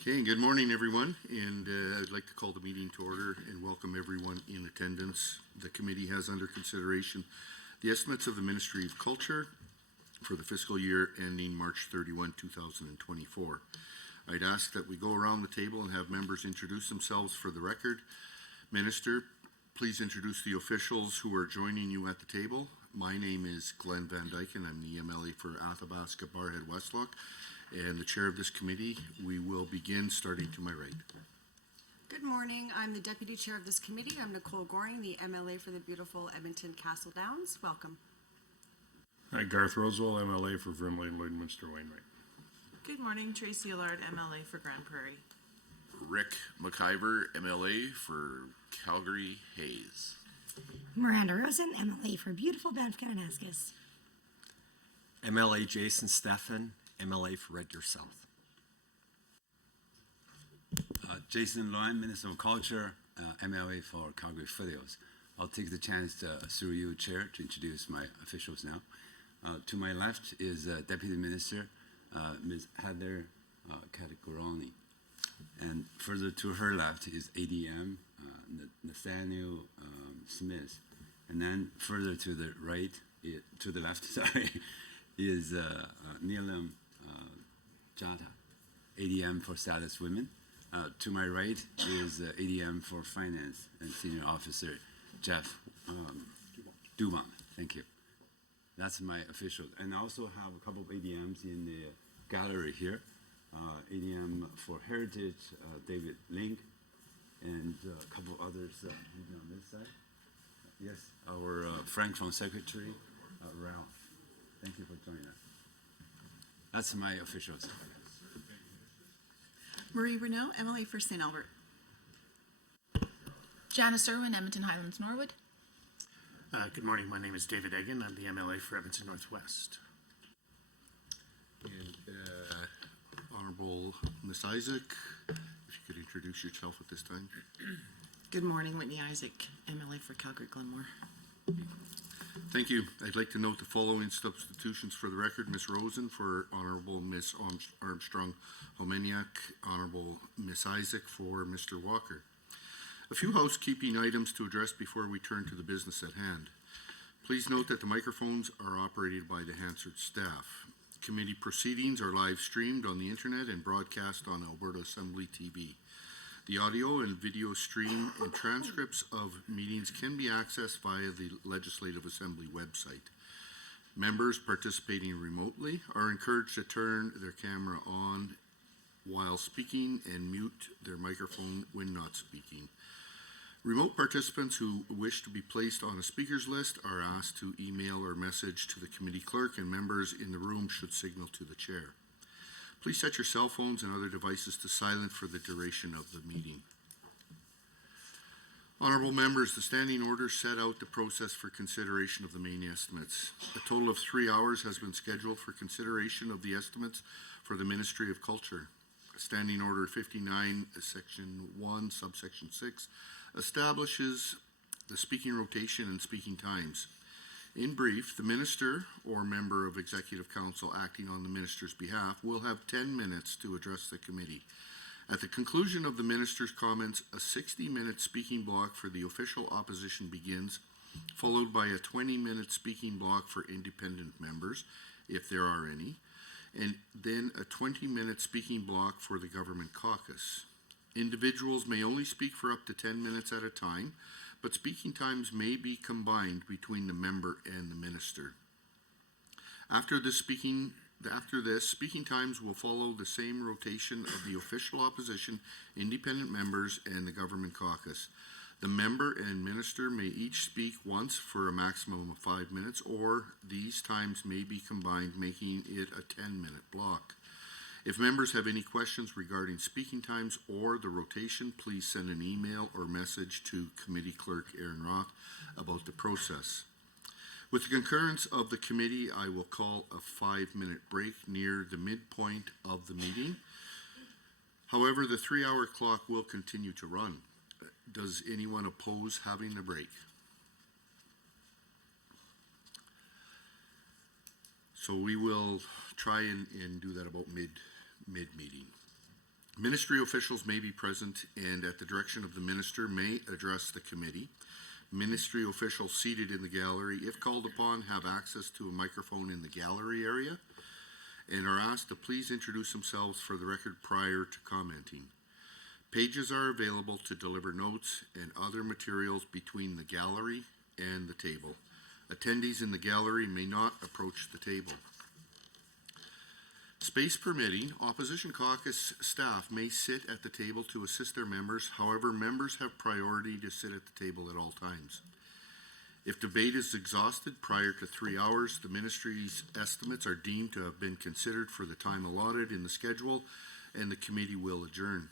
Okay, good morning, everyone, and I'd like to call the meeting to order and welcome everyone in attendance. The committee has under consideration the estimates of the Ministry of Culture for the fiscal year ending March 31, 2024. I'd ask that we go around the table and have members introduce themselves for the record. Minister, please introduce the officials who are joining you at the table. My name is Glenn Van Dyken. I'm the MLA for Athabasca Barrhead Westlock and the chair of this committee. We will begin starting to my right. Good morning. I'm the deputy chair of this committee. I'm Nicole Goring, the MLA for the beautiful Edmonton Castle Downs. Welcome. Hi, Garth Rosewell, MLA for Vermilion Lloydminster Wainwright. Good morning, Tracy Allard, MLA for Grand Prairie. Rick McIver, MLA for Calgary Hayes. Miranda Rosen, MLA for beautiful Banff Kananaskis. MLA Jason Stephan, MLA for Red Deer South. Jason Loan, Minister of Culture, MLA for Calgary Foothills. I'll take the chance through you, Chair, to introduce my officials now. To my left is Deputy Minister, Ms. Heather Katakurani. And further to her left is ADM, Nathaniel Smith. And then further to the right, to the left, sorry, is Neelam Jata, ADM for Status Women. To my right is ADM for Finance and Senior Officer Jeff Dubon. Thank you. That's my official. And I also have a couple of ADMs in the gallery here. ADM for Heritage, David Link, and a couple of others on this side. Yes, our Francophone Secretary, Ralph. Thank you for joining us. That's my officials. Marie Renault, MLA for St. Albert. Janice Irwin, Edmonton Highlands Norwood. Good morning. My name is David Egan. I'm the MLA for Edmonton Northwest. And Honorable Ms. Isaac, if you could introduce yourself at this time. Good morning, Whitney Isaac, MLA for Calgary Glenmore. Thank you. I'd like to note the following substitutions for the record. Ms. Rosen for Honorable Ms. Armstrong Homeniak, Honorable Ms. Isaac for Mr. Walker. A few housekeeping items to address before we turn to the business at hand. Please note that the microphones are operated by the Hansard staff. Committee proceedings are live streamed on the internet and broadcast on Alberta Assembly TV. The audio and video stream and transcripts of meetings can be accessed via the Legislative Assembly website. Members participating remotely are encouraged to turn their camera on while speaking and mute their microphone when not speaking. Remote participants who wish to be placed on a speakers list are asked to email or message to the committee clerk, and members in the room should signal to the chair. Please set your cell phones and other devices to silent for the duration of the meeting. Honorable members, the standing order set out the process for consideration of the main estimates. A total of 3 hours has been scheduled for consideration of the estimates for the Ministry of Culture. Standing Order 59, Section 1, Subsection 6, establishes the speaking rotation and speaking times. In brief, the minister or member of Executive Council acting on the minister's behalf will have 10 minutes to address the committee. At the conclusion of the minister's comments, a 60-minute speaking block for the official opposition begins, followed by a 20-minute speaking block for independent members, if there are any, and then a 20-minute speaking block for the government caucus. Individuals may only speak for up to 10 minutes at a time, but speaking times may be combined between the member and the minister. After this, speaking times will follow the same rotation of the official opposition, independent members, and the government caucus. The member and minister may each speak once for a maximum of 5 minutes, or these times may be combined, making it a 10-minute block. If members have any questions regarding speaking times or the rotation, please send an email or message to Committee Clerk Aaron Roth about the process. With the concurrence of the committee, I will call a 5-minute break near the midpoint of the meeting. However, the 3-hour clock will continue to run. Does anyone oppose having a break? So we will try and do that about mid-meeting. Ministry officials may be present and at the direction of the minister may address the committee. Ministry officials seated in the gallery, if called upon, have access to a microphone in the gallery area and are asked to please introduce themselves for the record prior to commenting. Pages are available to deliver notes and other materials between the gallery and the table. Attendees in the gallery may not approach the table. Space permitting, opposition caucus staff may sit at the table to assist their members. However, members have priority to sit at the table at all times. If debate is exhausted prior to 3 hours, the ministry's estimates are deemed to have been considered for the time allotted in the schedule, and the committee will adjourn.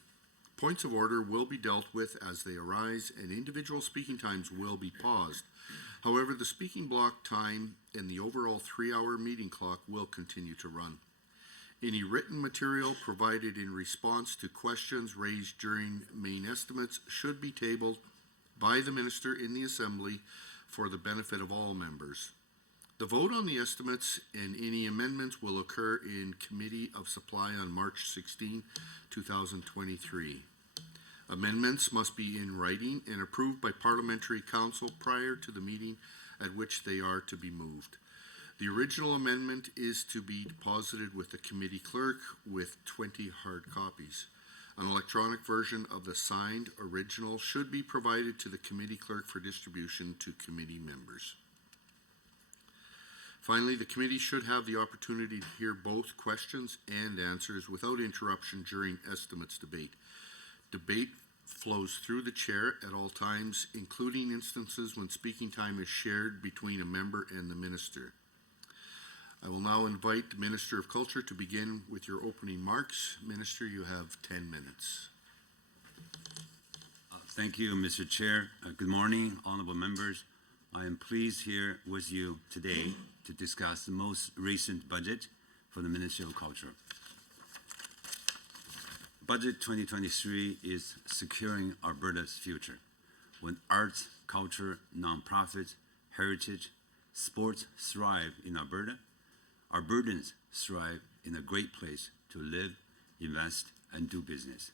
Points of order will be dealt with as they arise, and individual speaking times will be paused. However, the speaking block time and the overall 3-hour meeting clock will continue to run. Any written material provided in response to questions raised during main estimates should be tabled by the minister in the assembly for the benefit of all members. The vote on the estimates and any amendments will occur in Committee of Supply on March 16, 2023. Amendments must be in writing and approved by Parliamentary Council prior to the meeting at which they are to be moved. The original amendment is to be deposited with the committee clerk with 20 hard copies. An electronic version of the signed original should be provided to the committee clerk for distribution to committee members. Finally, the committee should have the opportunity to hear both questions and answers without interruption during estimates debate. Debate flows through the chair at all times, including instances when speaking time is shared between a member and the minister. I will now invite the Minister of Culture to begin with your opening remarks. Minister, you have 10 minutes. Thank you, Mr. Chair. Good morning, honorable members. I am pleased here with you today to discuss the most recent budget for the Ministry of Culture. Budget 2023 is securing Alberta's future. When arts, culture, nonprofits, heritage, sports thrive in Alberta, Albertans thrive in a great place to live, invest, and do business.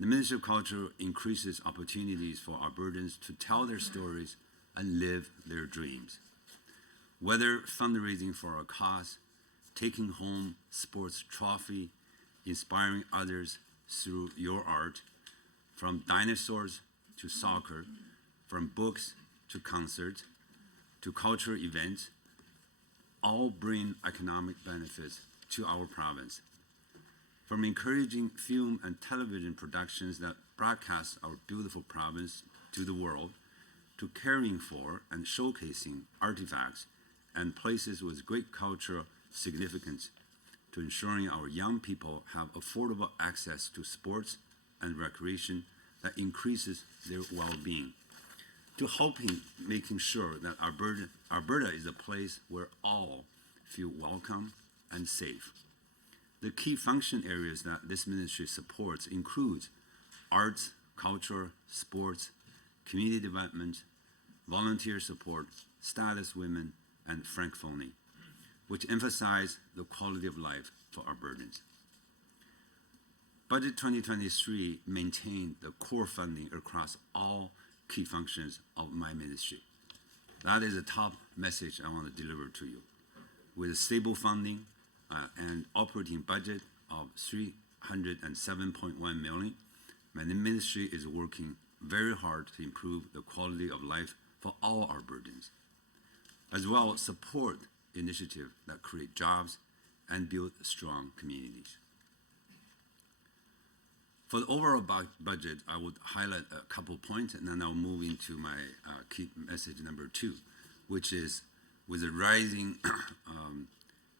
The Ministry of Culture increases opportunities for Albertans to tell their stories and live their dreams. Whether fundraising for a cause, taking home sports trophy, inspiring others through your art, from dinosaurs to soccer, from books to concerts to cultural events, all bring economic benefits to our province. From encouraging film and television productions that broadcast our beautiful province to the world, to caring for and showcasing artifacts and places with great cultural significance, to ensuring our young people have affordable access to sports and recreation that increases their well-being, to making sure that Alberta is a place where all feel welcome and safe. The key function areas that this ministry supports include arts, culture, sports, community development, volunteer support, status women, and francophonie, which emphasize the quality of life for Albertans. Budget 2023 maintained the core funding across all key functions of my ministry. That is the top message I want to deliver to you. With stable funding and operating budget of $307.1 million, my ministry is working very hard to improve the quality of life for all Albertans, as well as support initiatives that create jobs and build strong communities. For the overall budget, I would highlight a couple points, and then I'll move into my key message number 2, which is with the rising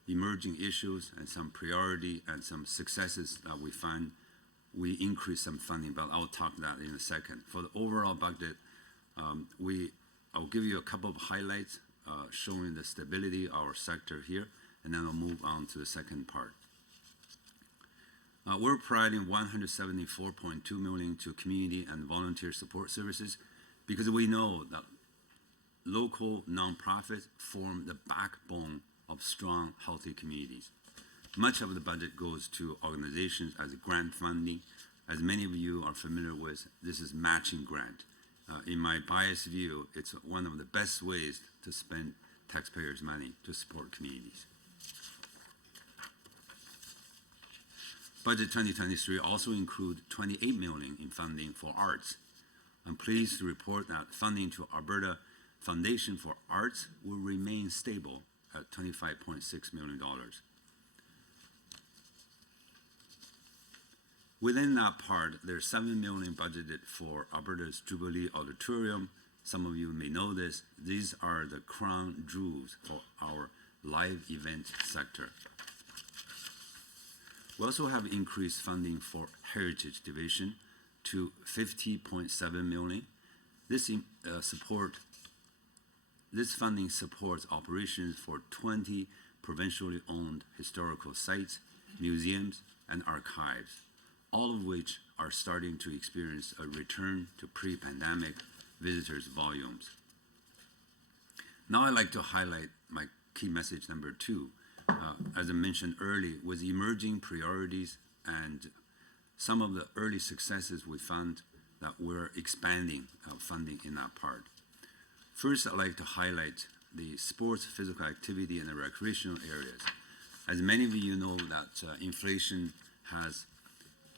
emerging issues and some priority and some successes that we find, we increase some funding, but I'll talk that in a second. For the overall budget, I'll give you a couple of highlights showing the stability of our sector here, and then I'll move on to the second part. We're providing $174.2 million to community and volunteer support services because we know that local nonprofits form the backbone of strong, healthy communities. Much of the budget goes to organizations as grant funding. As many of you are familiar with, this is matching grant. In my biased view, it's one of the best ways to spend taxpayers' money to support communities. Budget 2023 also include $28 million in funding for arts. I'm pleased to report that funding to Alberta Foundation for Arts will remain stable at $25.6 million. Within that part, there's $7 million budgeted for Alberta's Jubilee Auditorium. Some of you may know this. These are the crown jewels for our live event sector. We also have increased funding for Heritage Division to $50.7 million. This funding supports operations for 20 provincially owned historical sites, museums, and archives, all of which are starting to experience a return to pre-pandemic visitors volumes. Now I'd like to highlight my key message number 2. As I mentioned earlier, with emerging priorities and some of the early successes we found that we're expanding funding in that part. First, I'd like to highlight the sports, physical activity, and the recreational areas. As many of you know that inflation has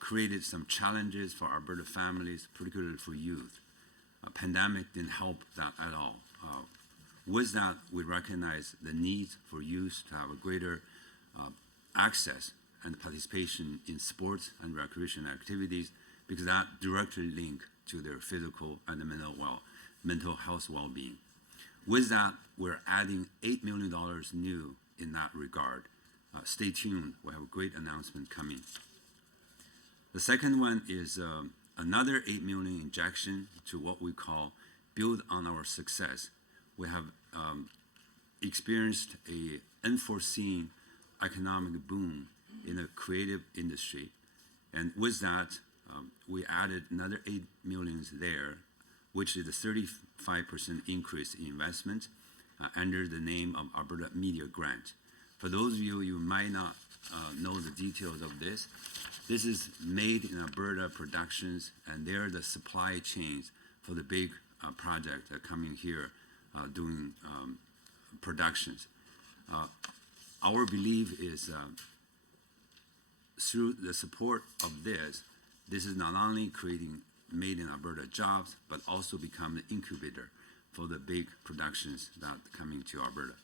created some challenges for Alberta families, particularly for youth. A pandemic didn't help that at all. With that, we recognize the need for youth to have a greater access and participation in sports and recreation activities because that directly link to their physical and mental health well-being. With that, we're adding $8 million new in that regard. Stay tuned, we have a great announcement coming. The second one is another $8 million injection to what we call build on our success. We have experienced an unforeseen economic boom in the creative industry. And with that, we added another $8 million there, which is a 35% increase in investment under the name of Alberta Media Grant. For those of you who might not know the details of this, this is Made in Alberta Productions, and they're the supply chains for the big project that are coming here doing productions. Our belief is through the support of this is not only creating Made in Alberta jobs, but also become the incubator for the big productions that are coming to Alberta.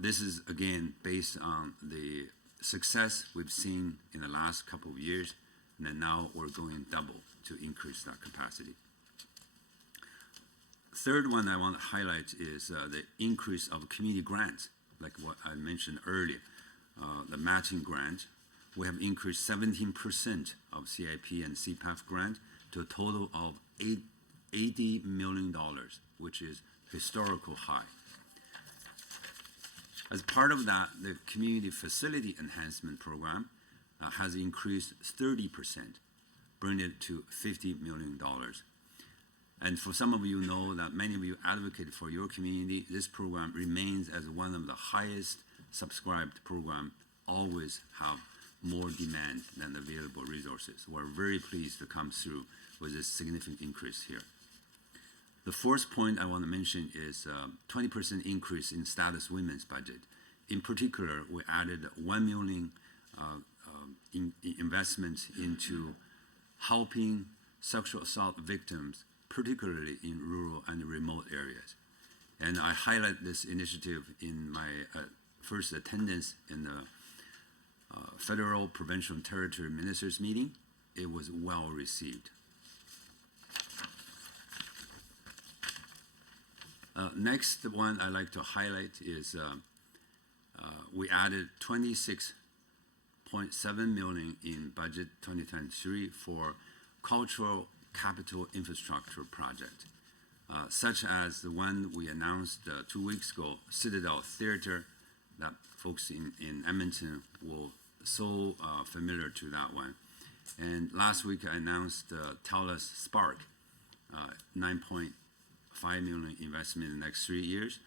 This is, again, based on the success we've seen in the last couple of years, and then now we're going double to increase that capacity. Third one I want to highlight is the increase of community grants, like what I mentioned earlier, the matching grant. We have increased 17% of CIP and CPAF grant to a total of $80 million, which is historical high. As part of that, the Community Facility Enhancement Program has increased 30%, bringing it to $50 million. And for some of you know that many of you advocated for your community, this program remains as one of the highest subscribed program, always have more demand than available resources. We're very pleased to come through with this significant increase here. The fourth point I want to mention is 20% increase in status women's budget. In particular, we added $1 million investment into helping sexual assault victims, particularly in rural and remote areas. And I highlight this initiative in my first attendance in the Federal, Provincial, and Territory Ministers meeting. It was well received. Next one I'd like to highlight is we added $26.7 million in budget 2023 for cultural capital infrastructure project, such as the one we announced 2 weeks ago, Citadel Theater, that folks in Edmonton will so familiar to that one. And last week I announced TELUS Spark, $9.5 million investment in the next 3 years.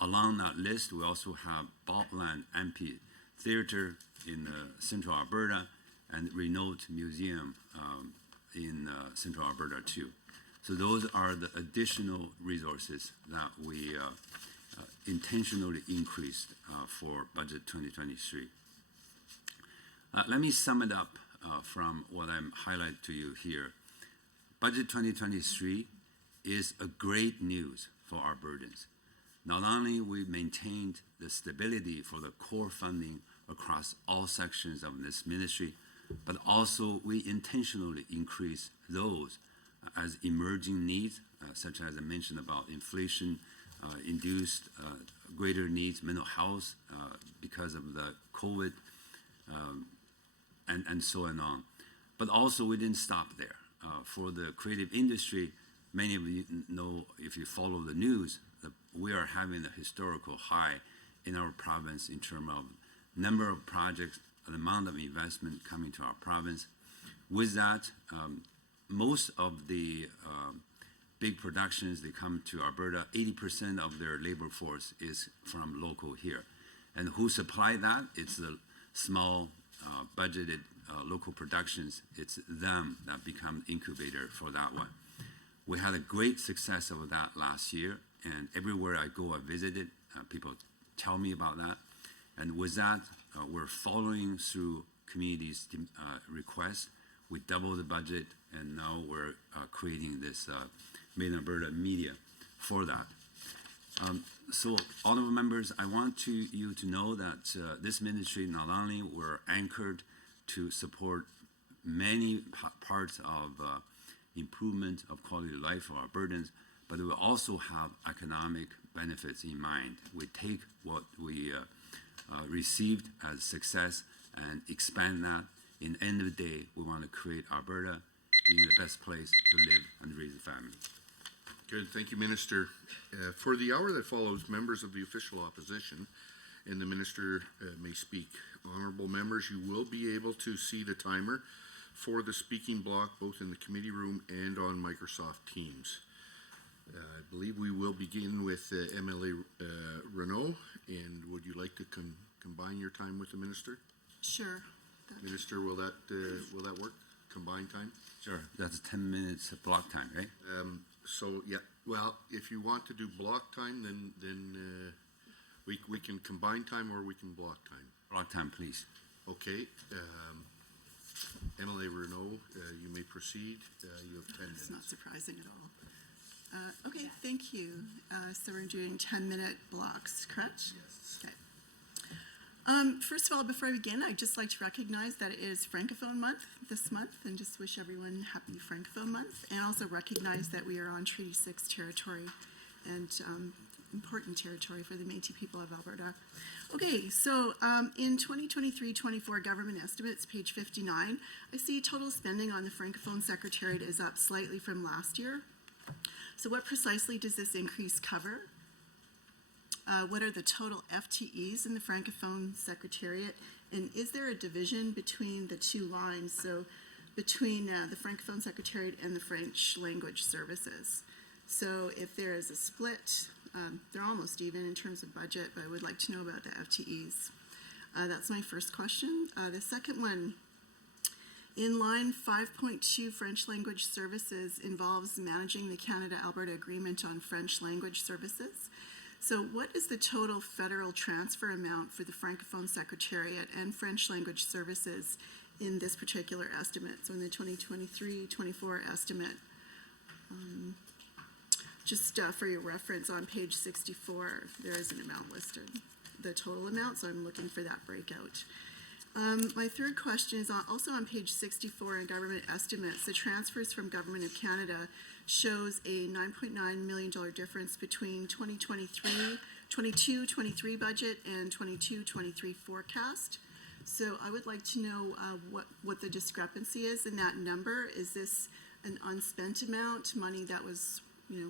Along that list, we also have Botland theater in Central Alberta, and Renault Museum in Central Alberta too. So those are the additional resources that we intentionally increased for budget 2023. Let me sum it up from what I'm highlighting to you here. Budget 2023 is a great news for Albertans. Not only we maintained the stability for the core funding across all sections of this ministry, but also we intentionally increased those as emerging needs, such as I mentioned about inflation, induced greater needs, mental health because of the COVID, and so on. But also we didn't stop there. For the creative industry, many of you know, if you follow the news, that we are having a historical high in our province in terms of number of projects, the amount of investment coming to our province. With that, most of the big productions, they come to Alberta, 80% of their labor force is from local here. And who supply that? It's the small budgeted local productions. It's them that become incubator for that one. We had a great success of that last year, and everywhere I go, I visited, people tell me about that. And with that, we're following through communities' requests. We doubled the budget, and now we're creating this Made in Alberta media for that. So, honorable members, I want you to know that this ministry, not only we're anchored to support many parts of improvement of quality of life for Albertans, but we also have economic benefits in mind. We take what we received as success and expand that. In the end of the day, we want to create Alberta being the best place to live and raise a family. Good, thank you, Minister. For the hour that follows, members of the official opposition and the Minister may speak. Honorable members, you will be able to see the timer for the speaking block both in the committee room and on Microsoft Teams. I believe we will begin with MLA Renault, and would you like to combine your time with the Minister? Sure. Minister, will that work? Combined time? Sure. That's 10 minutes of block time, right? So yeah, well, if you want to do block time, then we can combine time or we can block time. Block time, please. Okay. MLA Renault, you may proceed. You have 10 minutes. It's not surprising at all. Okay, thank you. So we're doing 10-minute blocks, correct? Yes. Okay. First of all, before I begin, I'd just like to recognize that it is Francophone Month this month, and just wish everyone happy Francophone Month, and also recognize that we are on Treaty 6 territory, and important territory for the Métis people of Alberta. Okay, so in 2023-24 government estimates, page 59, I see total spending on the Francophone Secretariat is up slightly from last year. So what precisely does this increase cover? What are the total FTEs in the Francophone Secretariat? And is there a division between the two lines, so between the Francophone Secretariat and the French language services? So if there is a split, they're almost even in terms of budget, but I would like to know about the FTEs. That's my first question. The second one, in line 5.2, French language services involves managing the Canada-Alberta Agreement on French language services. So what is the total federal transfer amount for the Francophone Secretariat and French language services in this particular estimate? So in the 2023-24 estimate. Just for your reference, on page 64, there is an amount listed, the total amount, so I'm looking for that breakout. My third question is also on page 64 in government estimates. The transfers from Government of Canada shows a $9.9 million difference between 22-23 budget and 22-23 forecast. So I would like to know what the discrepancy is in that number. Is this an unspent amount, money that was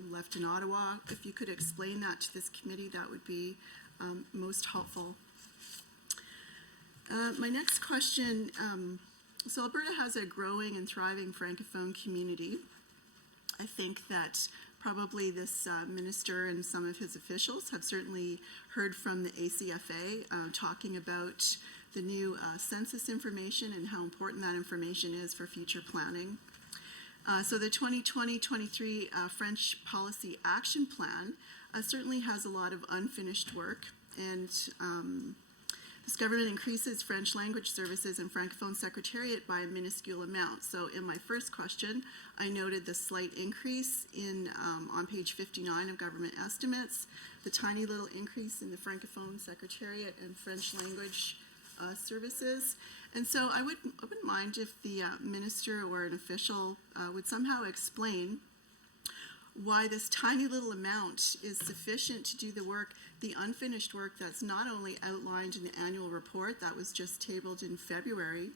left in Ottawa? If you could explain that to this committee, that would be most helpful. My next question, so Alberta has a growing and thriving Francophone community. I think that Probably this minister and some of his officials have certainly heard from the ACFA talking about the new census information and how important that information is for future planning. So the 2020-23 French Policy Action Plan certainly has a lot of unfinished work, and this government increases French language services and Francophone Secretariat by a minuscule amount. So in my first question, I noted the slight increase in on page 59 of government estimates, the tiny little increase in the Francophone Secretariat and French language services. And so I wouldn't mind if the minister or an official would somehow explain why this tiny little amount is sufficient to do the work, the unfinished work that's not only outlined in the annual report that was just tabled in February,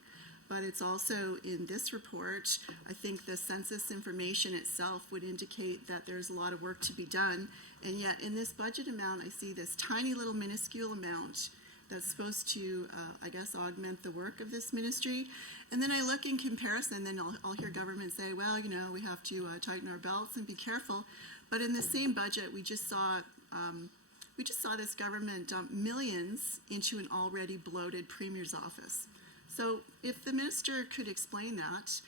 but it's also in this report. I think the census information itself would indicate that there's a lot of work to be done, and yet in this budget amount, I see this tiny little minuscule amount that's supposed to, I guess, augment the work of this ministry. And then I look in comparison, then I'll hear government say, well, you know, we have to tighten our belts and be careful. But in the same budget, we just saw this government dump millions into an already bloated premier's office. So if the minister could explain that,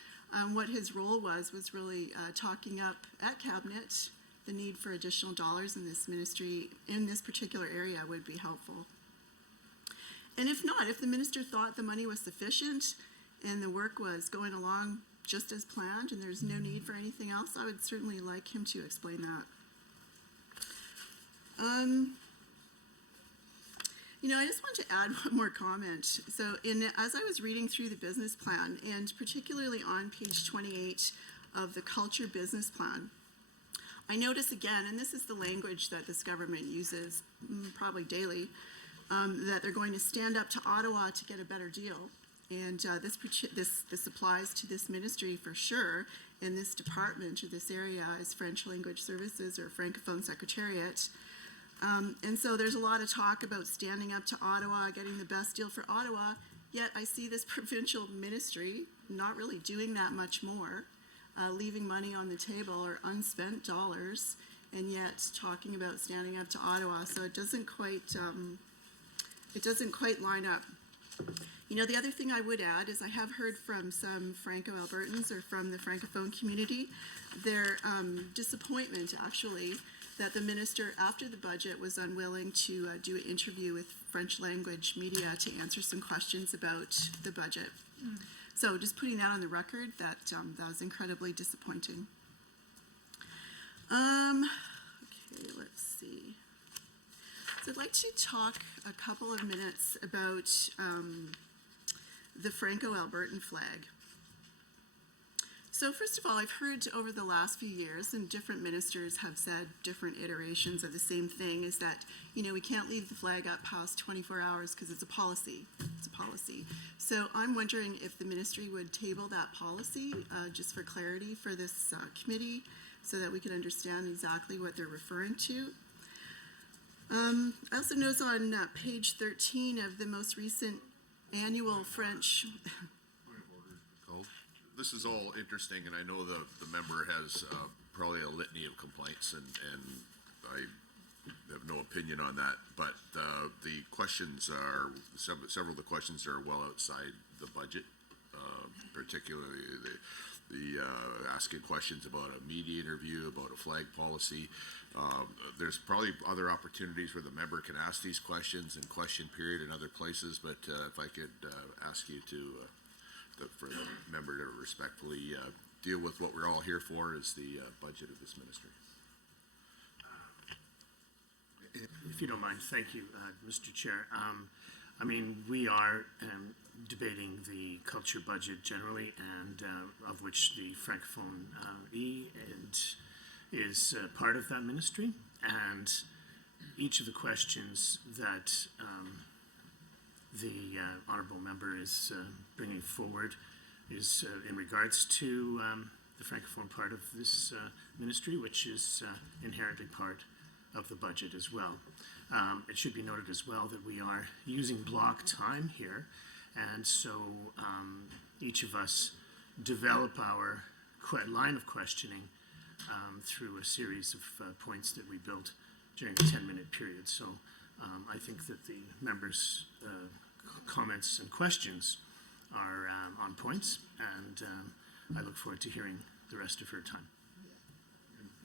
what his role was really talking up at cabinet the need for additional dollars in this ministry, in this particular area, would be helpful. And if not, if the minister thought the money was sufficient and the work was going along just as planned and there's no need for anything else, I would certainly like him to explain that. You know, I just want to add one more comment. So as I was reading through the business plan, and particularly on page 28 of the culture business plan, I notice again, and this is the language that this government uses probably daily, that they're going to stand up to Ottawa to get a better deal. And this applies to this ministry for sure, in this department or this area is French language services or Francophone Secretariat. And so there's a lot of talk about standing up to Ottawa, getting the best deal for Ottawa, yet I see this provincial ministry not really doing that much more, leaving money on the table or unspent dollars, and yet talking about standing up to Ottawa. So it doesn't quite line up. You know, the other thing I would add is I have heard from some Franco-Albertans or from the Francophone community their disappointment, actually, that the minister, after the budget, was unwilling to do an interview with French language media to answer some questions about the budget. So just putting that on the record, that was incredibly disappointing. Okay, let's see. So I'd like to talk a couple of minutes about the Franco-Albertan flag. So first of all, I've heard over the last few years, and different ministers have said different iterations of the same thing, is that, you know, we can't leave the flag up past 24 hours because it's a policy. It's a policy. So I'm wondering if the ministry would table that policy just for clarity for this committee so that we can understand exactly what they're referring to. I also notice on page 13 of the most recent annual French. This is all interesting, and I know the member has probably a litany of complaints, and I have no opinion on that. But the questions are several of the questions are well outside the budget, particularly the asking questions about a media interview, about a flag policy. There's probably other opportunities where the member can ask these questions in question period in other places, but if I could ask you for the member to respectfully deal with what we're all here for, is the budget of this ministry. If you don't mind, thank you, Mr. Chair. I mean, we are debating the culture budget generally, and of which the Francophone is part of that ministry. And each of the questions that the honourable member is bringing forward is in regards to the Francophone part of this ministry, which is inherently part of the budget as well. It should be noted as well that we are using block time here, and so each of us develop our line of questioning through a series of points that we built during a 10-minute period. So I think that the members' comments and questions are on points, and I look forward to hearing the rest of her time.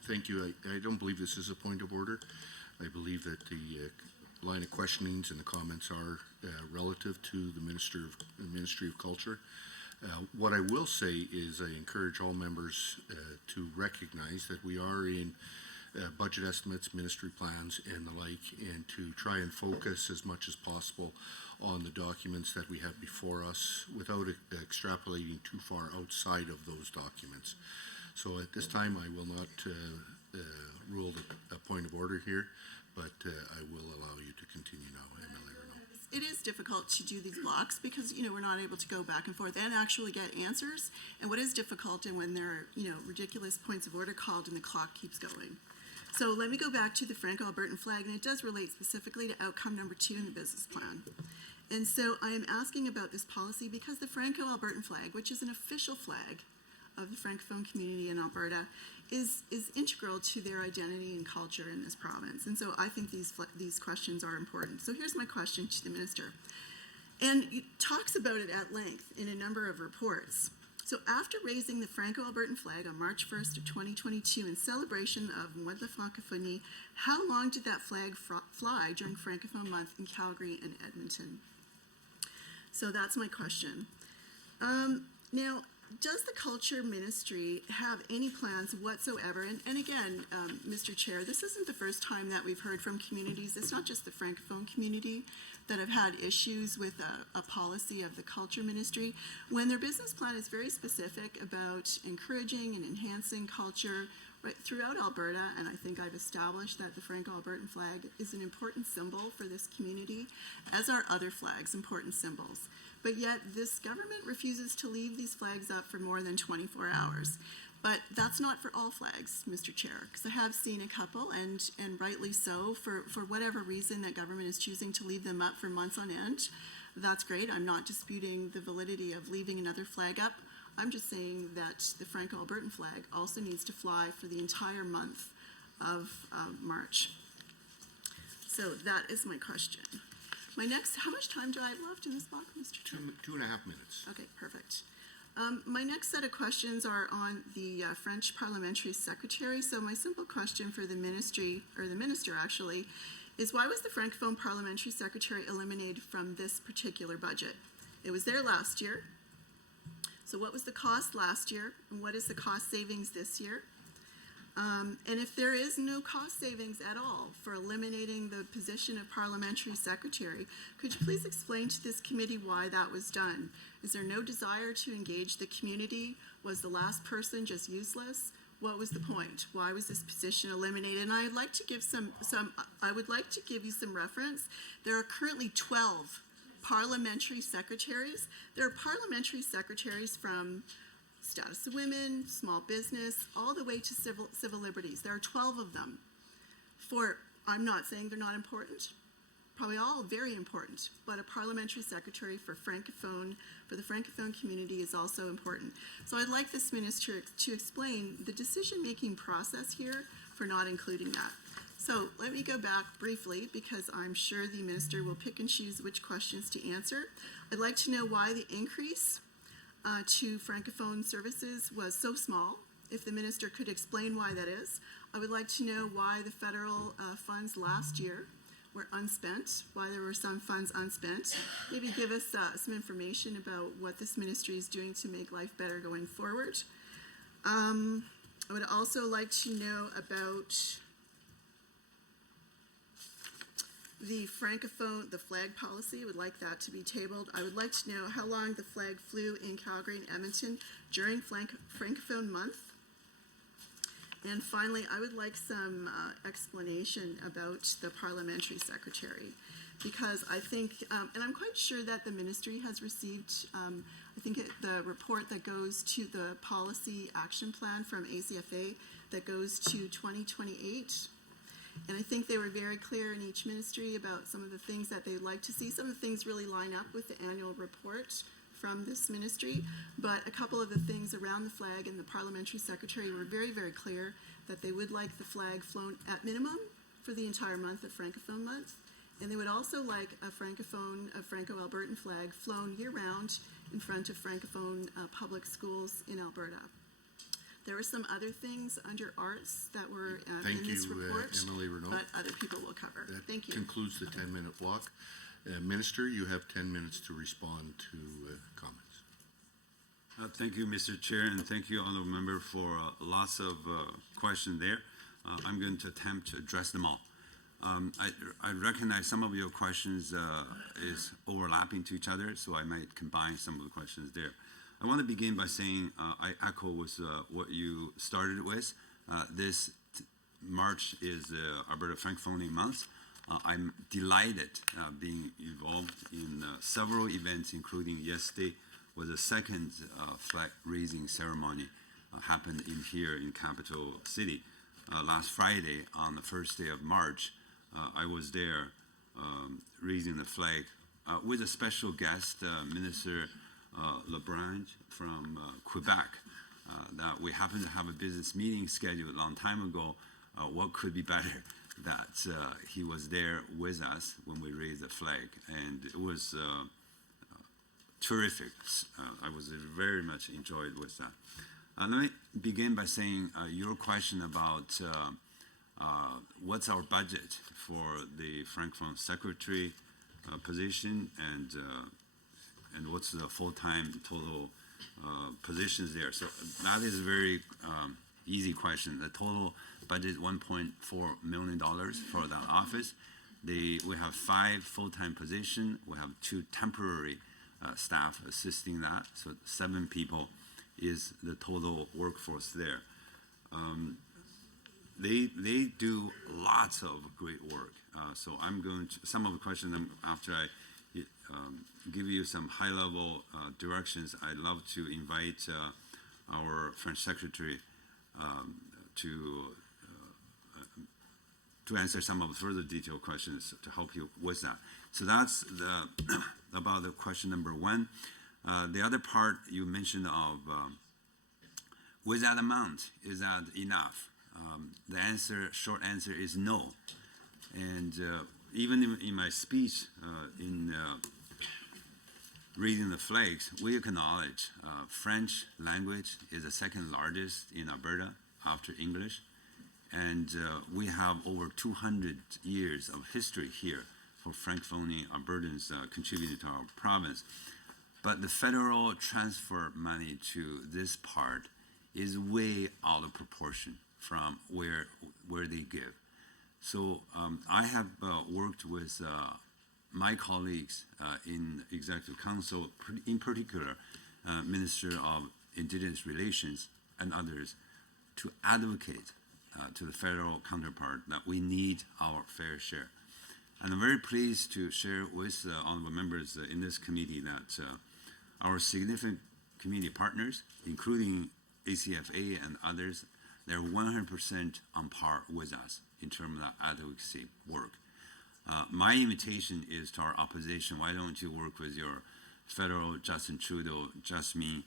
Thank you. I don't believe this is a point of order. I believe that the line of questionings and the comments are relative to the Ministry of Culture. What I will say is I encourage all members to recognize that we are in budget estimates, ministry plans, and the like, and to try and focus as much as possible on the documents that we have before us without extrapolating too far outside of those documents. So at this time, I will not rule a point of order here, but I will allow you to continue now, MLA Renault. It is difficult to do these blocks because, we're not able to go back and forth and actually get answers. And what is difficult and when there are, ridiculous points of order called and the clock keeps going. So let me go back to the Franco-Albertan flag, and it does relate specifically to outcome number 2 in the business plan. And so I am asking about this policy because the Franco-Albertan flag, which is an official flag of the Francophone community in Alberta, is integral to their identity and culture in this province. And so I think these questions are important. So here's my question to the minister. And he talks about it at length in a number of reports. So after raising the Franco-Albertan flag on March 1st of 2022 in celebration of Mois de la Francophonie, how long did that flag fly during Francophone Month in Calgary and Edmonton? So that's my question. Now, does the Culture Ministry have any plans whatsoever? And again, Mr. Chair, this isn't the first time that we've heard from communities. It's not just the Francophone community that have had issues with a policy of the Culture Ministry. When their business plan is very specific about encouraging and enhancing culture right throughout Alberta, and I think I've established that the Franco-Albertan flag is an important symbol for this community, as are other flags, important symbols. But yet this government refuses to leave these flags up for more than 24 hours. But that's not for all flags, Mr. Chair, because I have seen a couple, and rightly so, for whatever reason that government is choosing to leave them up for months on end. That's great. I'm not disputing the validity of leaving another flag up. I'm just saying that the Franco-Albertan flag also needs to fly for the entire month of March. So that is my question. My next, how much time do I have left in this block, Mr. Chair? 2.5 minutes. Okay, perfect. My next set of questions are on the French Parliamentary Secretary. So my simple question for the ministry, or the minister actually, is why was the Francophone Parliamentary Secretary eliminated from this particular budget? It was there last year. So what was the cost last year, and what is the cost savings this year? And if there is no cost savings at all for eliminating the position of Parliamentary Secretary, could you please explain to this committee why that was done? Is there no desire to engage the community? Was the last person just useless? What was the point? Why was this position eliminated? And I'd like to give I would like to give you some reference. There are currently 12 parliamentary secretaries. There are parliamentary secretaries from status of women, small business, all the way to civil liberties. There are 12 of them. I'm not saying they're not important, probably all very important, but a parliamentary secretary for the Francophone community is also important. So I'd like this minister to explain the decision-making process here for not including that. So let me go back briefly because I'm sure the minister will pick and choose which questions to answer. I'd like to know why the increase to Francophone services was so small, if the minister could explain why that is. I would like to know why the federal funds last year were unspent, why there were some funds unspent. Maybe give us some information about what this ministry is doing to make life better going forward. I would also like to know about the flag policy. I would like that to be tabled. I would like to know how long the flag flew in Calgary and Edmonton during Francophone Month. And finally, I would like some explanation about the parliamentary secretary, because I think, and I'm quite sure that the ministry has received, I think the report that goes to the policy action plan from ACFA that goes to 2028. And I think they were very clear in each ministry about some of the things that they'd like to see. Some of the things really line up with the annual report from this ministry, but a couple of the things around the flag and the parliamentary secretary were very, very clear that they would like the flag flown at minimum for the entire month of Francophone Month, and they would also like a Franco-Albertan flag flown year-round in front of Francophone public schools in Alberta. There were some other things under arts that were Thank in this you, report, Emily Renaud. but other people will cover. That Thank you. concludes the 10-minute block. Minister, you have 10 minutes to respond to comments. Thank you, Mr. Chair, and thank you, honorable member, for lots of questions there. I'm going to attempt to address them all. I recognize some of your questions is overlapping to each other, so I might combine some of the questions there. I want to begin by saying I echo with what you started with. This March is Alberta Francophonie Month. I'm delighted being involved in several events, including yesterday was the second flag raising ceremony happened in here in Capital City. Last Friday, on the first day of March, I was there raising the flag with a special guest, Minister Lebrun from Quebec. That we happened to have a business meeting scheduled a long time ago. What could be better that he was there with us when we raised the flag, and it was terrific. I was very much enjoyed with that. Let me begin by saying your question about what's our budget for the Francophone Secretary position, and what's the full-time total positions there. So that is a very easy question. The total budget is $1.4 million for that office. We have 5 full-time positions. We have 2 temporary staff assisting that. So 7 people is the total workforce there. They do lots of great work. So I'm going to, some of the questions after I give you some high-level directions, I'd love to invite our French Secretary to answer some of the further detailed questions to help you with that. So that's about the question number 1. The other part you mentioned of with that amount, is that enough? The short answer is no. And even in my speech in reading the flags, we acknowledge French language is the second largest in Alberta after English. And we have over 200 years of history here for Francophonie Albertans contributing to our province. But the federal transfer money to this part is way out of proportion from where they give. So I have worked with my colleagues in Executive Council, in particular, Minister of Indigenous Relations and others, to advocate to the federal counterpart that we need our fair share. And I'm very pleased to share with honorable members in this committee that our significant community partners, including ACFA and others, they're 100% on par with us in terms of advocacy work. My invitation is to our opposition, why don't you work with your federal Justin Trudeau, Jasmine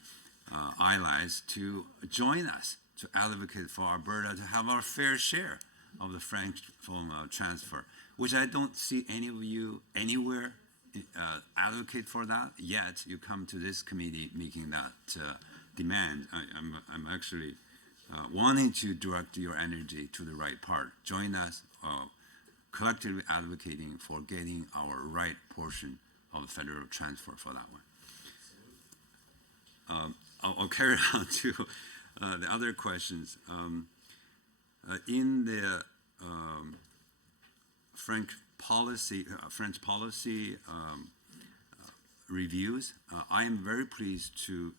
allies to join us to advocate for Alberta to have our fair share of the Francophone transfer, which I don't see any of you anywhere advocate for that, yet you come to this committee making that demand. I'm actually wanting to direct your energy to the right part. Join us, collectively advocating for getting our right portion of the federal transfer for that one. I'll carry on to the other questions. In the French policy reviews, I am very pleased to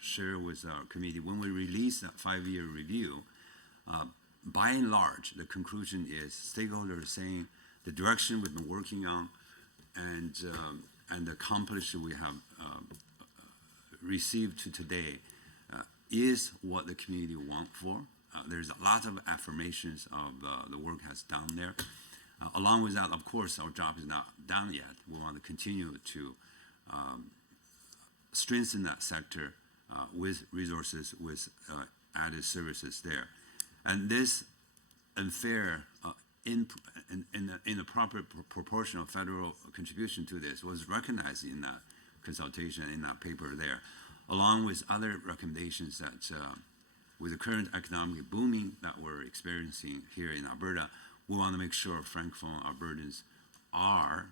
share with our committee when we release that 5-year review. By and large, the conclusion is stakeholders saying the direction we've been working on and the accomplishment we have received to today is what the community wants for. There's a lot of affirmations of the work has done there. Along with that, of course, our job is not done yet. We want to continue to strengthen that sector with resources, with added services there. And this unfair, in a proper proportional federal contribution to this was recognized in that consultation, in that paper there, along with other recommendations that with the current economic booming that we're experiencing here in Alberta, we want to make sure Francophone Albertans are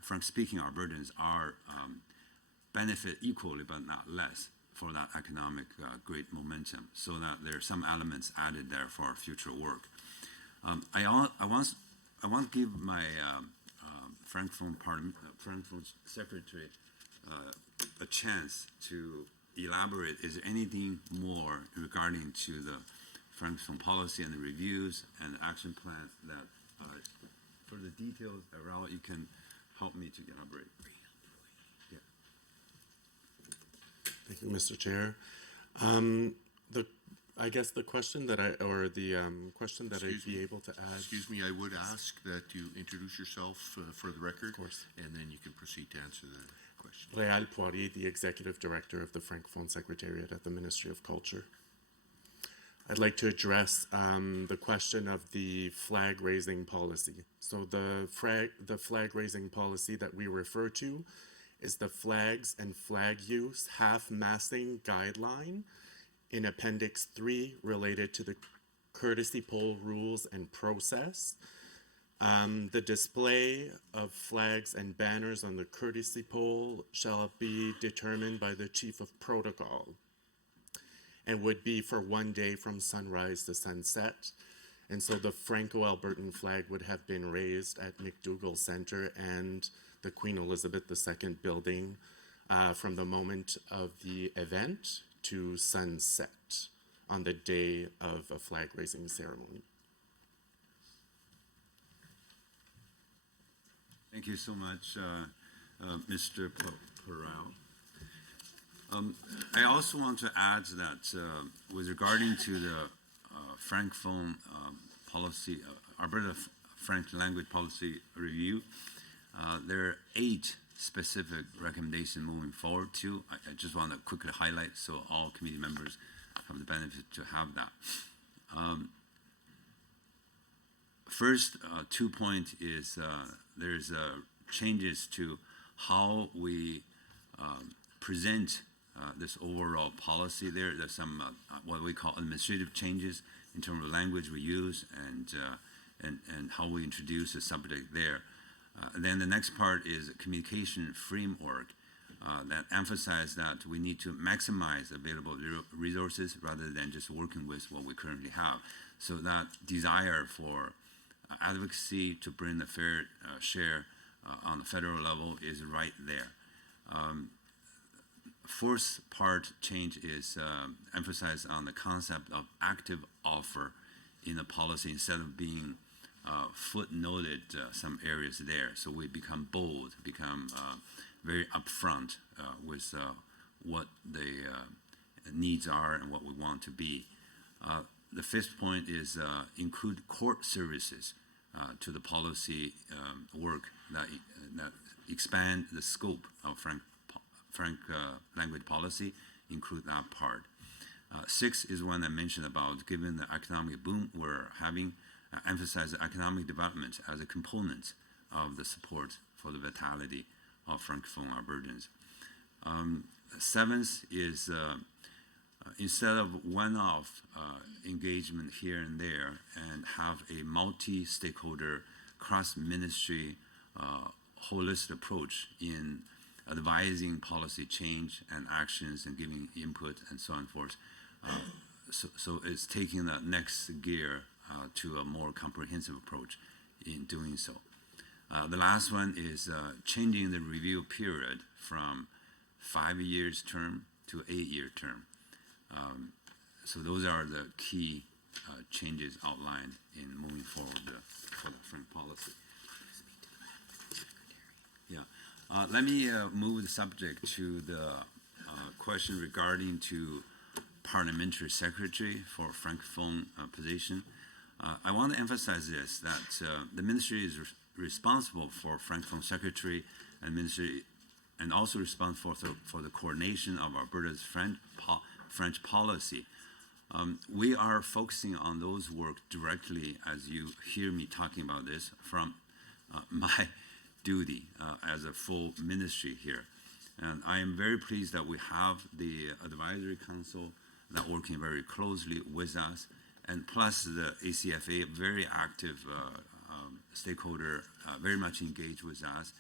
benefit equally but not less for that economic great momentum, so that there are some elements added there for future work. I want to give my Francophone Secretary a chance to elaborate. Is there anything more regarding to the Francophone policy and the reviews and the action plans that, for the details, Raul, you can help me to elaborate? Yeah. Thank you, Mr. Chair. I guess the question that I'd be able to add. Excuse me, I would ask that you introduce yourself for the record. Of course. And then you can proceed to answer the question. Réal Poirier, the Executive Director of the Francophone Secretariat at the Ministry of Culture. I'd like to address the question of the flag raising policy. So the flag raising policy that we refer to is the Flags and Flag Use Half-Massing Guideline in Appendix 3 related to the courtesy pole rules and process. The display of flags and banners on the courtesy pole shall be determined by the Chief of Protocol and would be for 1 day from sunrise to sunset. And so the Franco-Albertan flag would have been raised at McDougall Center and the Queen Elizabeth II building from the moment of the event to sunset on the day of a flag raising ceremony. Thank you so much, Mr. Perel. I also want to add that with regarding to the Francophone policy, Alberta Frank language policy review, there are 8 specific recommendations moving forward too. I just want to quickly highlight so all committee members have the benefit to have that. First 2 point is there's changes to how we present this overall policy there. There's some what we call administrative changes in terms of language we use and how we introduce the subject there. Then the next part is a communication framework that emphasizes that we need to maximize available resources rather than just working with what we currently have. So that desire for advocacy to bring the fair share on the federal level is right there. Fourth part change is emphasized on the concept of active offer in the policy instead of being footnoted some areas there. So we become bold, become very upfront with what the needs are and what we want to be. The fifth point is include court services to the policy work that expand the scope of Frank language policy, include that part. 6 is one I mentioned about, given the economic boom we're having, emphasize economic development as a component of the support for the vitality of Francophone Albertans. 7th is instead of one-off engagement here and there, and have a multi-stakeholder, cross-ministry, holistic approach in advising policy change and actions and giving input and so on and forth. So it's taking the next gear to a more comprehensive approach in doing so. The last one is changing the review period from 5 years term to 8-year term. So those are the key changes outlined in moving forward for the Frank policy. Yeah. Let me move the subject to the question regarding to parliamentary secretary for Francophone position. I want to emphasize this, that the ministry is responsible for Francophone secretary and ministry and also responsible for the coordination of Alberta's French policy. We are focusing on those work directly as you hear me talking about this from my duty as a full ministry here. And I am very pleased that we have the advisory council that working very closely with us, and plus the ACFA, very active stakeholder, very much engaged with us,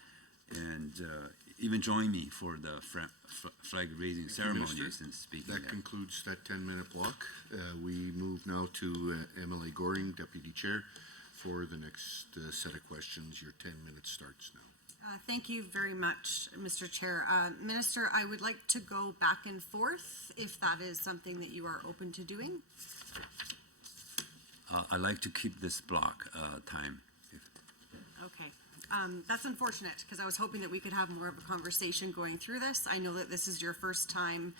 and even join me for the flag raising ceremonies and speaking That there. concludes that 10-minute block. We move now to MLA Goring, Deputy Chair, for the next set of questions. Your 10 minutes starts now. Thank you very much, Mr. Chair. Minister, I would like to go back and forth if that is something that you are open to doing. I like to keep this block time. Okay. That's unfortunate because I was hoping that we could have more of a conversation going through this. I know that this is your first time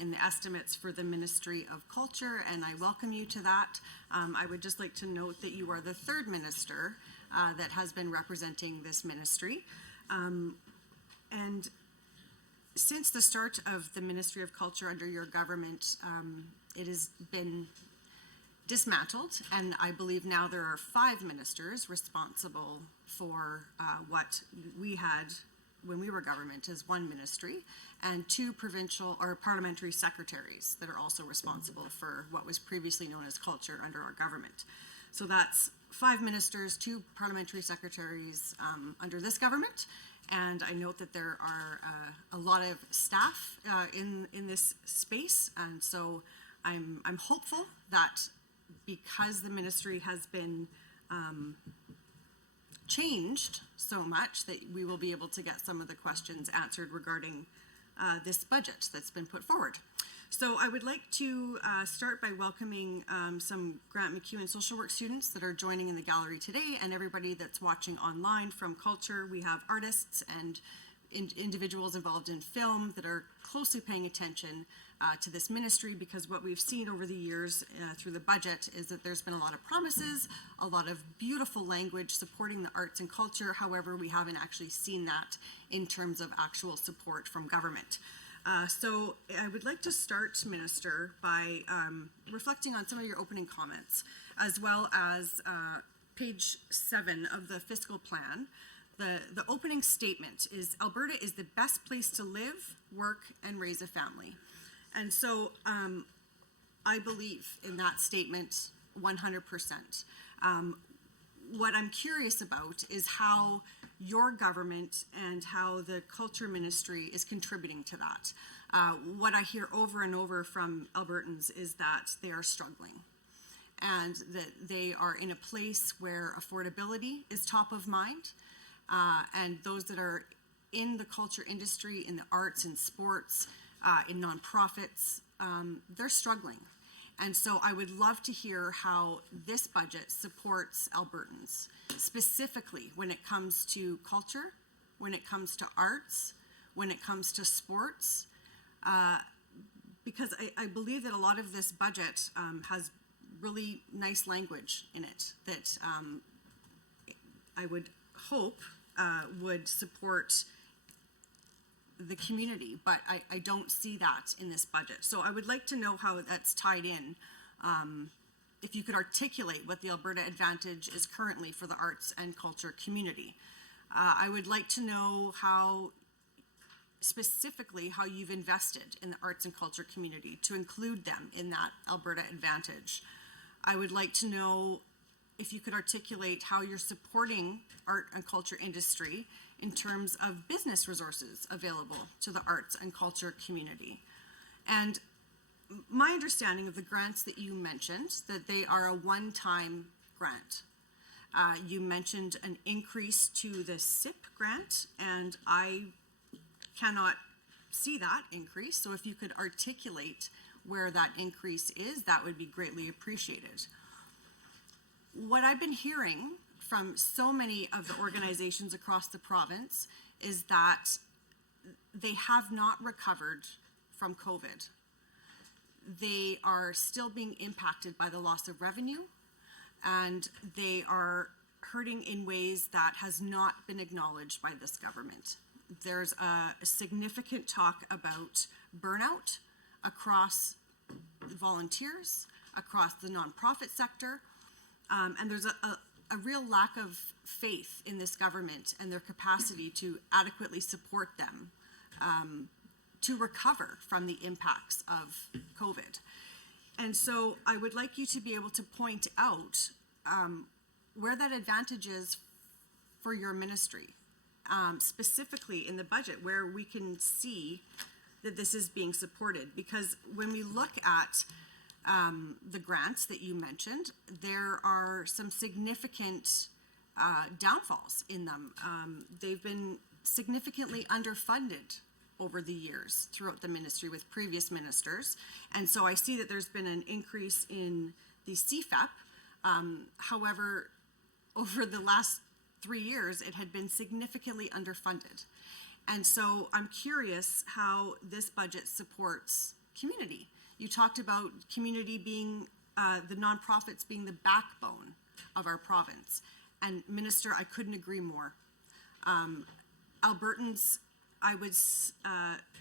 in the estimates for the Ministry of Culture, and I welcome you to that. I would just like to note that you are the third minister that has been representing this ministry. And since the start of the Ministry of Culture under your government, it has been dismantled, and I believe now there are 5 ministers responsible for what we had when we were government as one ministry, and 2 provincial or parliamentary secretaries that are also responsible for what was previously known as culture under our government. So that's 5 ministers, 2 parliamentary secretaries under this government, and I note that there are a lot of staff in this space, and so I'm hopeful that because the ministry has been changed so much that we will be able to get some of the questions answered regarding this budget that's been put forward. So I would like to start by welcoming some Grant MacEwan social work students that are joining in the gallery today, and everybody that's watching online from Culture. We have artists and individuals involved in film that are closely paying attention to this ministry, because what we've seen over the years through the budget is that there's been a lot of promises, a lot of beautiful language supporting the arts and culture. However, we haven't actually seen that in terms of actual support from government. So I would like to start, Minister, by reflecting on some of your opening comments, as well as page 7 of the fiscal plan. The opening statement is Alberta is the best place to live, work, and raise a family. And so I believe in that statement 100%. What I'm curious about is how your government and how the culture ministry is contributing to that. What I hear over and over from Albertans is that they are struggling, and that they are in a place where affordability is top of mind. And those that are in the culture industry, in the arts and sports, in nonprofits, they're struggling. And so I would love to hear how this budget supports Albertans, specifically when it comes to culture, when it comes to arts, when it comes to sports, because I believe that a lot of this budget has really nice language in it that I would hope would support the community, but I don't see that in this budget. So I would like to know how that's tied in. If you could articulate what the Alberta Advantage is currently for the arts and culture community. I would like to know how, specifically, how you've invested in the arts and culture community to include them in that Alberta Advantage. I would like to know if you could articulate how you're supporting art and culture industry in terms of business resources available to the arts and culture community. And my understanding of the grants that you mentioned, that they are a one-time grant. You mentioned an increase to the SIP grant, and I cannot see that increase. So if you could articulate where that increase is, that would be greatly appreciated. What I've been hearing from so many of the organizations across the province is that they have not recovered from COVID. They are still being impacted by the loss of revenue, and they are hurting in ways that has not been acknowledged by this government. there's a significant talk about burnout across volunteers, across the nonprofit sector, and there's a real lack of faith in this government and their capacity to adequately support them to recover from the impacts of COVID. And so I would like you to be able to point out where that advantage is for your ministry, specifically in the budget, where we can see that this is being supported. Because when we look at the grants that you mentioned, there are some significant downfalls in them. They've been significantly underfunded over the years throughout the ministry with previous ministers. And so I see that there's been an increase in the CFEP. However, over the last 3 years, it had been significantly underfunded. And so I'm curious how this budget supports community. You talked about community being, the nonprofits being the backbone of our province. And Minister, I couldn't agree more. Albertans, I would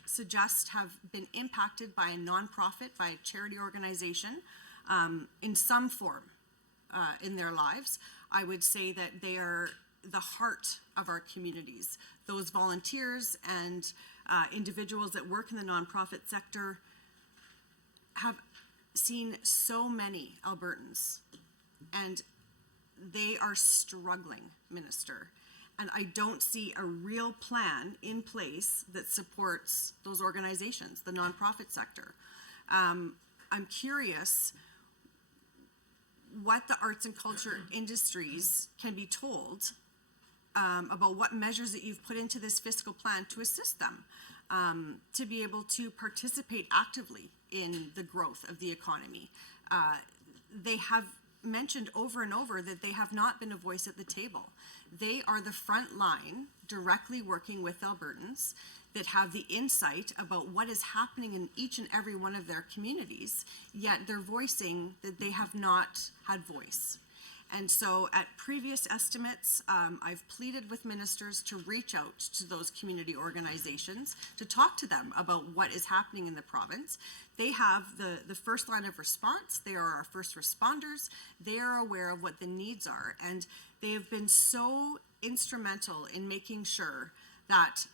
suggest, have been impacted by a nonprofit, by a charity organization in some form in their lives. I would say that they are the heart of our communities. Those volunteers and individuals that work in the nonprofit sector have seen so many Albertans, and they are struggling, Minister. And I don't see a real plan in place that supports those organizations, the nonprofit sector. I'm curious what the arts and culture industries can be told about what measures that you've put into this fiscal plan to assist them to be able to participate actively in the growth of the economy. They have mentioned over and over that they have not been a voice at the table. They are the front line, directly working with Albertans that have the insight about what is happening in each and every one of their communities, yet they're voicing that they have not had voice. And so at previous estimates, I've pleaded with ministers to reach out to those community organizations, to talk to them about what is happening in the province. They have the first line of response. They are our first responders. They are aware of what the needs are. And they have been so instrumental in making sure that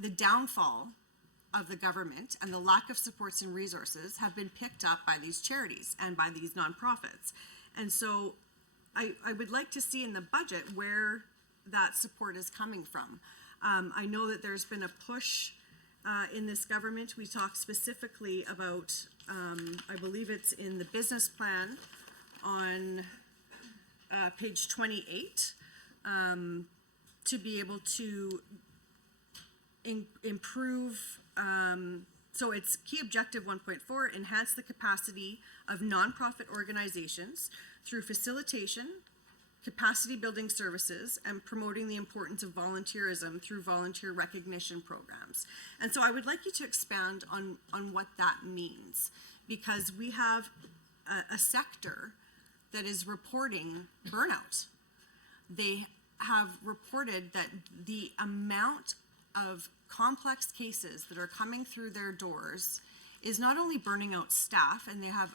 the downfall of the government and the lack of supports and resources have been picked up by these charities and by these nonprofits. And so I would like to see in the budget where that support is coming from. I know that there's been a push in this government. We talked specifically about, I believe it's in the business plan on page 28, to be able to improve, so it's key objective 1.4, enhance the capacity of nonprofit organizations through facilitation, capacity building services, and promoting the importance of volunteerism through volunteer recognition programs. And so I would like you to expand on what that means, because we have a sector that is reporting burnout. They have reported that the amount of complex cases that are coming through their doors is not only burning out staff, and they have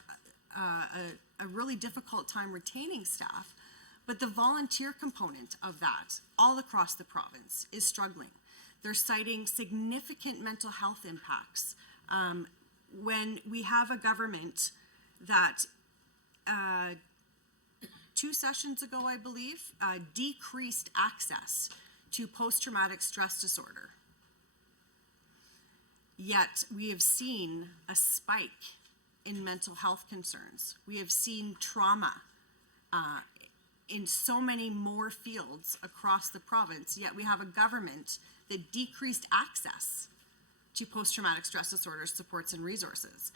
a really difficult time retaining staff, but the volunteer component of that all across the province is struggling. They're citing significant mental health impacts. When we have a government that 2 sessions ago, I believe, decreased access to post-traumatic stress disorder, yet we have seen a spike in mental health concerns. We have seen trauma in so many more fields across the province, yet we have a government that decreased access to post-traumatic stress disorder supports and resources.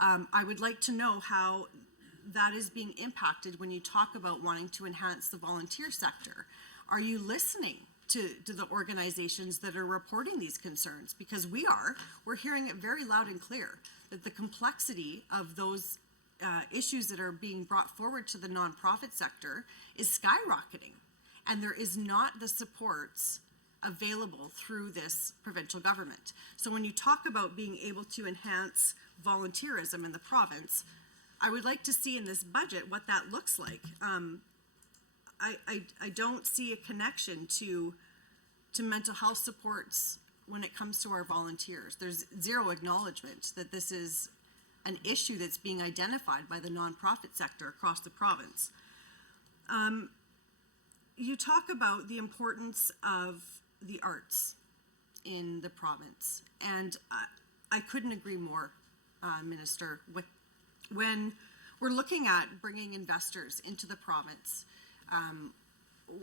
I would like to know how that is being impacted when you talk about wanting to enhance the volunteer sector. Are you listening to the organizations that are reporting these concerns? Because we're hearing it very loud and clear that the complexity of those issues that are being brought forward to the nonprofit sector is skyrocketing, and there is not the supports available through this provincial government. So when you talk about being able to enhance volunteerism in the province, I would like to see in this budget what that looks like. I don't see a connection to mental health supports when it comes to our volunteers. There's zero acknowledgement that this is an issue that's being identified by the nonprofit sector across the province. You talk about the importance of the arts in the province, and I couldn't agree more, Minister. When we're looking at bringing investors into the province,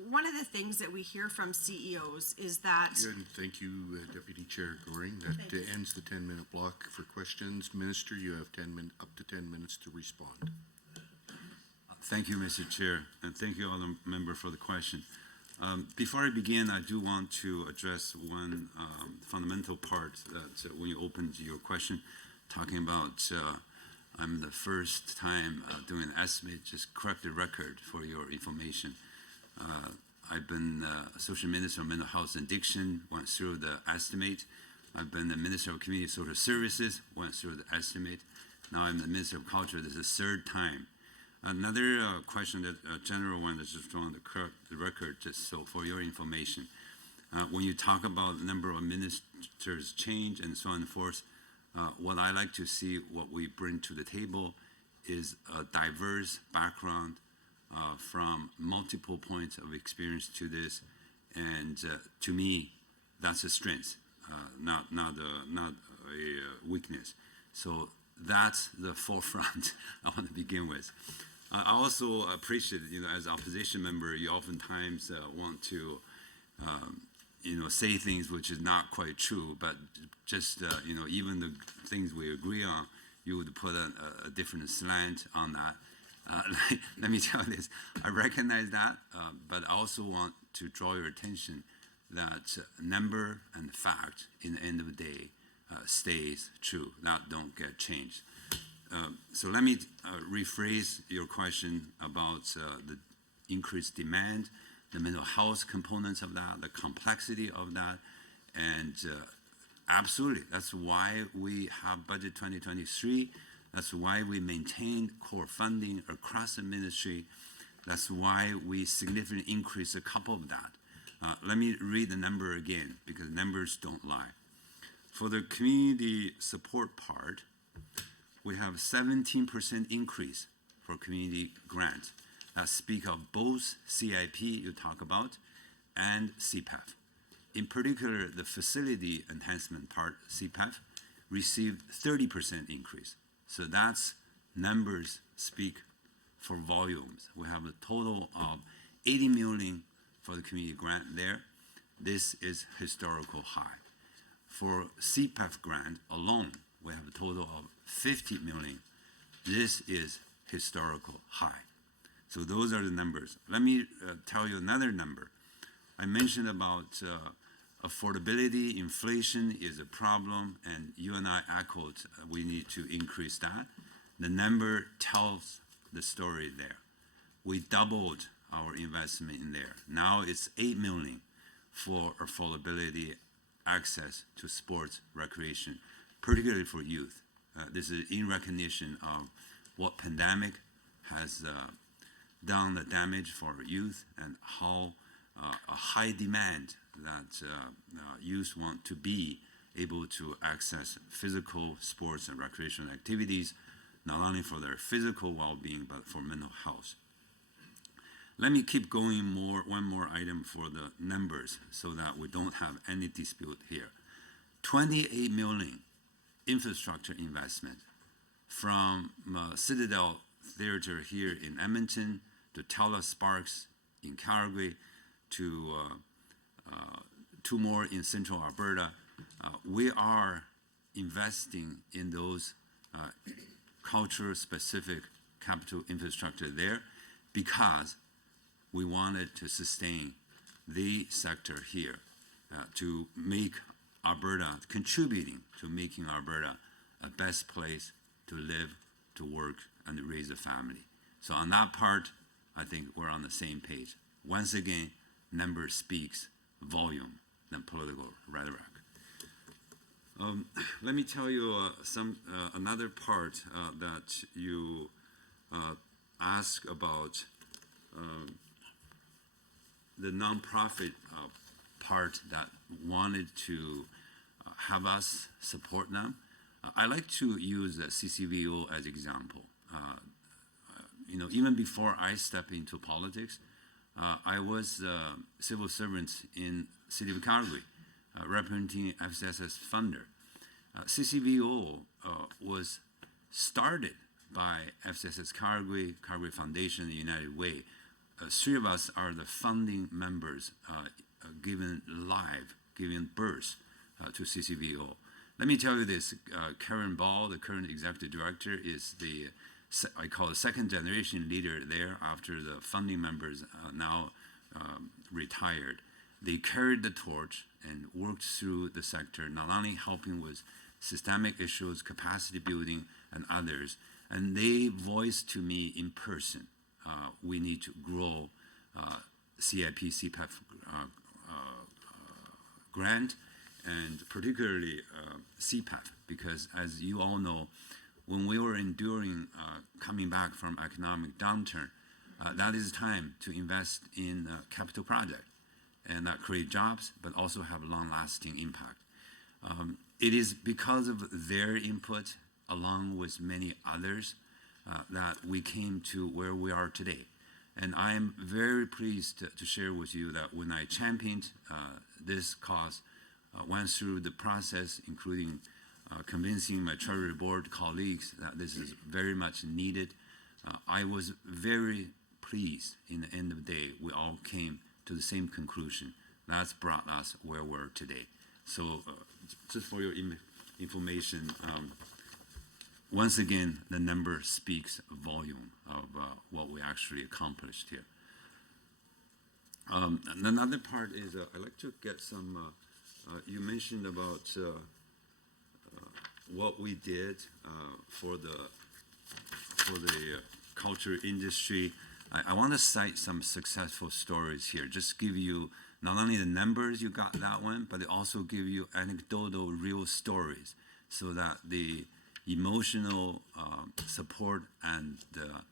one of the things that we hear from CEOs is that... Good, thank you, Deputy Chair Goring. That ends the 10-minute block for questions. Minister, you have up to 10 minutes to respond. Thank you, Mr. Chair, and thank you, all the member, for the question. Before I begin, I do want to address one fundamental part that when you opened your question, talking about I'm the first time doing an estimate, just correct the record for your information. I've been Associate Minister of Mental Health and Addiction, went through the estimate. I've been the Minister of Community Social Services, went through the estimate. Now I'm the Minister of Culture. This is the third time. Another question that general one is just on the record, just so for your information. When you talk about the number of ministers change and so on and forth, what I like to see, what we bring to the table is a diverse background from multiple points of experience to this, and to me, that's a strength, not a weakness. So that's the forefront I want to begin with. I also appreciate, as opposition member, you oftentimes want to, say things which is not quite true, but just, even the things we agree on, you would put a different slant on that. Let me tell you this, I recognize that, but I also want to draw your attention that number and fact, in the end of the day, stays true, that don't get changed. So let me rephrase your question about the increased demand, the mental health components of that, the complexity of that, and absolutely, that's why we have Budget 2023. That's why we maintain core funding across the ministry. That's why we significantly increase a couple of that. Let me read the number again, because numbers don't lie. For the community support part, we have 17% increase for community grant. That speak of both CIP you talk about and CPEF. In particular, the facility enhancement part, CPEF, received 30% increase. So that's numbers speak for volumes. We have a total of 80 million for the community grant there. This is historical high. For CPEF grant alone, we have a total of 50 million. This is historical high. So those are the numbers. Let me tell you another number. I mentioned about affordability, inflation is a problem, and you and I echoed we need to increase that. The number tells the story there. We doubled our investment in there. Now it's 8 million for affordability, access to sports, recreation, particularly for youth. This is in recognition of what pandemic has done the damage for youth and how a high demand that youth want to be able to access physical sports and recreational activities, not only for their physical well-being, but for mental health. Let me keep going one more item for the numbers so that we don't have any dispute here. 28 million infrastructure investment from Citadel Theater here in Edmonton to TELUS Sparks in Calgary to two more in Central Alberta. We are investing in those culture-specific capital infrastructure there because we wanted to sustain the sector here to make Alberta, contributing to making Alberta a best place to live, to work, and to raise a family. So on that part, I think we're on the same page. Once again, number speaks volume. than political rhetoric. Let me tell you another part that you ask about the nonprofit part that wanted to have us support them. I like to use CCVO as example. Even before I stepped into politics, I was a civil servant in City of Calgary, representing FCSS funder. CCVO was started by FCSS Calgary, Calgary Foundation, the United Way. Three of us are the founding members, giving birth to CCVO. Let me tell you this, Karen Ball, the current executive director, is I call it second generation leader there after the founding members now retired. They carried the torch and worked through the sector, not only helping with systemic issues, capacity building, and others, and they voiced to me in person, we need to grow CIP, CPEP grant, and particularly CPEP, because as you all know, when we were enduring coming back from economic downturn, that is time to invest in capital project and that create jobs, but also have long-lasting impact. It is because of their input, along with many others, that we came to where we are today. And I am very pleased to share with you that when I championed this cause, went through the process, including convincing my Treasury Board colleagues that this is very much needed, I was very pleased. In the end of the day, we all came to the same conclusion. That's brought us where we're today. So just for your information, once again, the number speaks volume of what we actually accomplished here. And another part is I'd like to get some, you mentioned about what we did for the culture industry. I want to cite some successful stories here. Just give you not only the numbers, you got that one, but it also give you anecdotal real stories so that the emotional support and the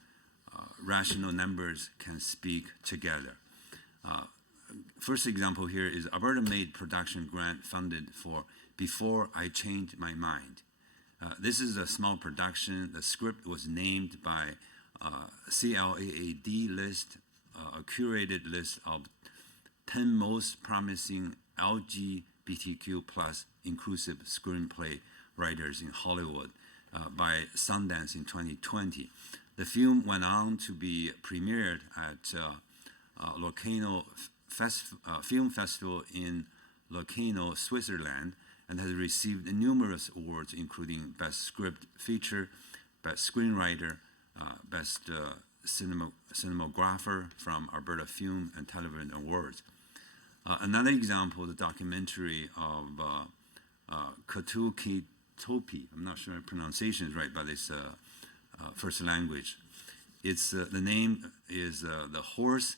rational numbers can speak together. First example here is Alberta Made Production Grant funded for Before I Changed My Mind. This is a small production. The script was named by CLAAD list, a curated list of 10 most promising LGBTQ plus inclusive screenplay writers in Hollywood by Sundance in 2020. The film went on to be premiered at Locarno Film Festival in Locarno, Switzerland, and has received numerous awards, including Best Script Feature, Best Screenwriter, Best Cinematographer from Alberta Film and Television Awards. Another example, the documentary of Katuki Topi. I'm not sure pronunciation is right, but it's first language. It's the name is The Horse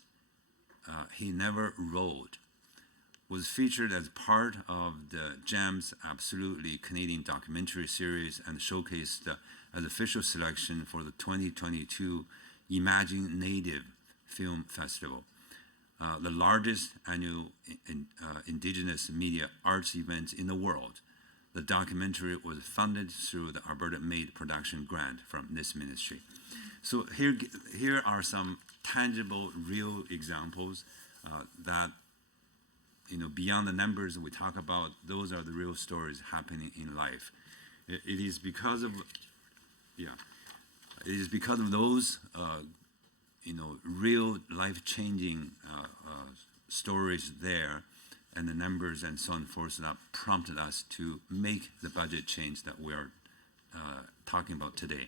He Never Rode. Was featured as part of the GEMS Absolutely Canadian documentary series and showcased as official selection for the 2022 Imagine Native Film Festival, the largest annual Indigenous media arts event in the world. The documentary was funded through the Alberta Made Production Grant from this ministry. So here are some tangible, real examples that, beyond the numbers we talk about, those are the real stories happening in life. It is because of, those, real life-changing stories there, and the numbers and so on and forth that prompted us to make the budget change that we are talking about today.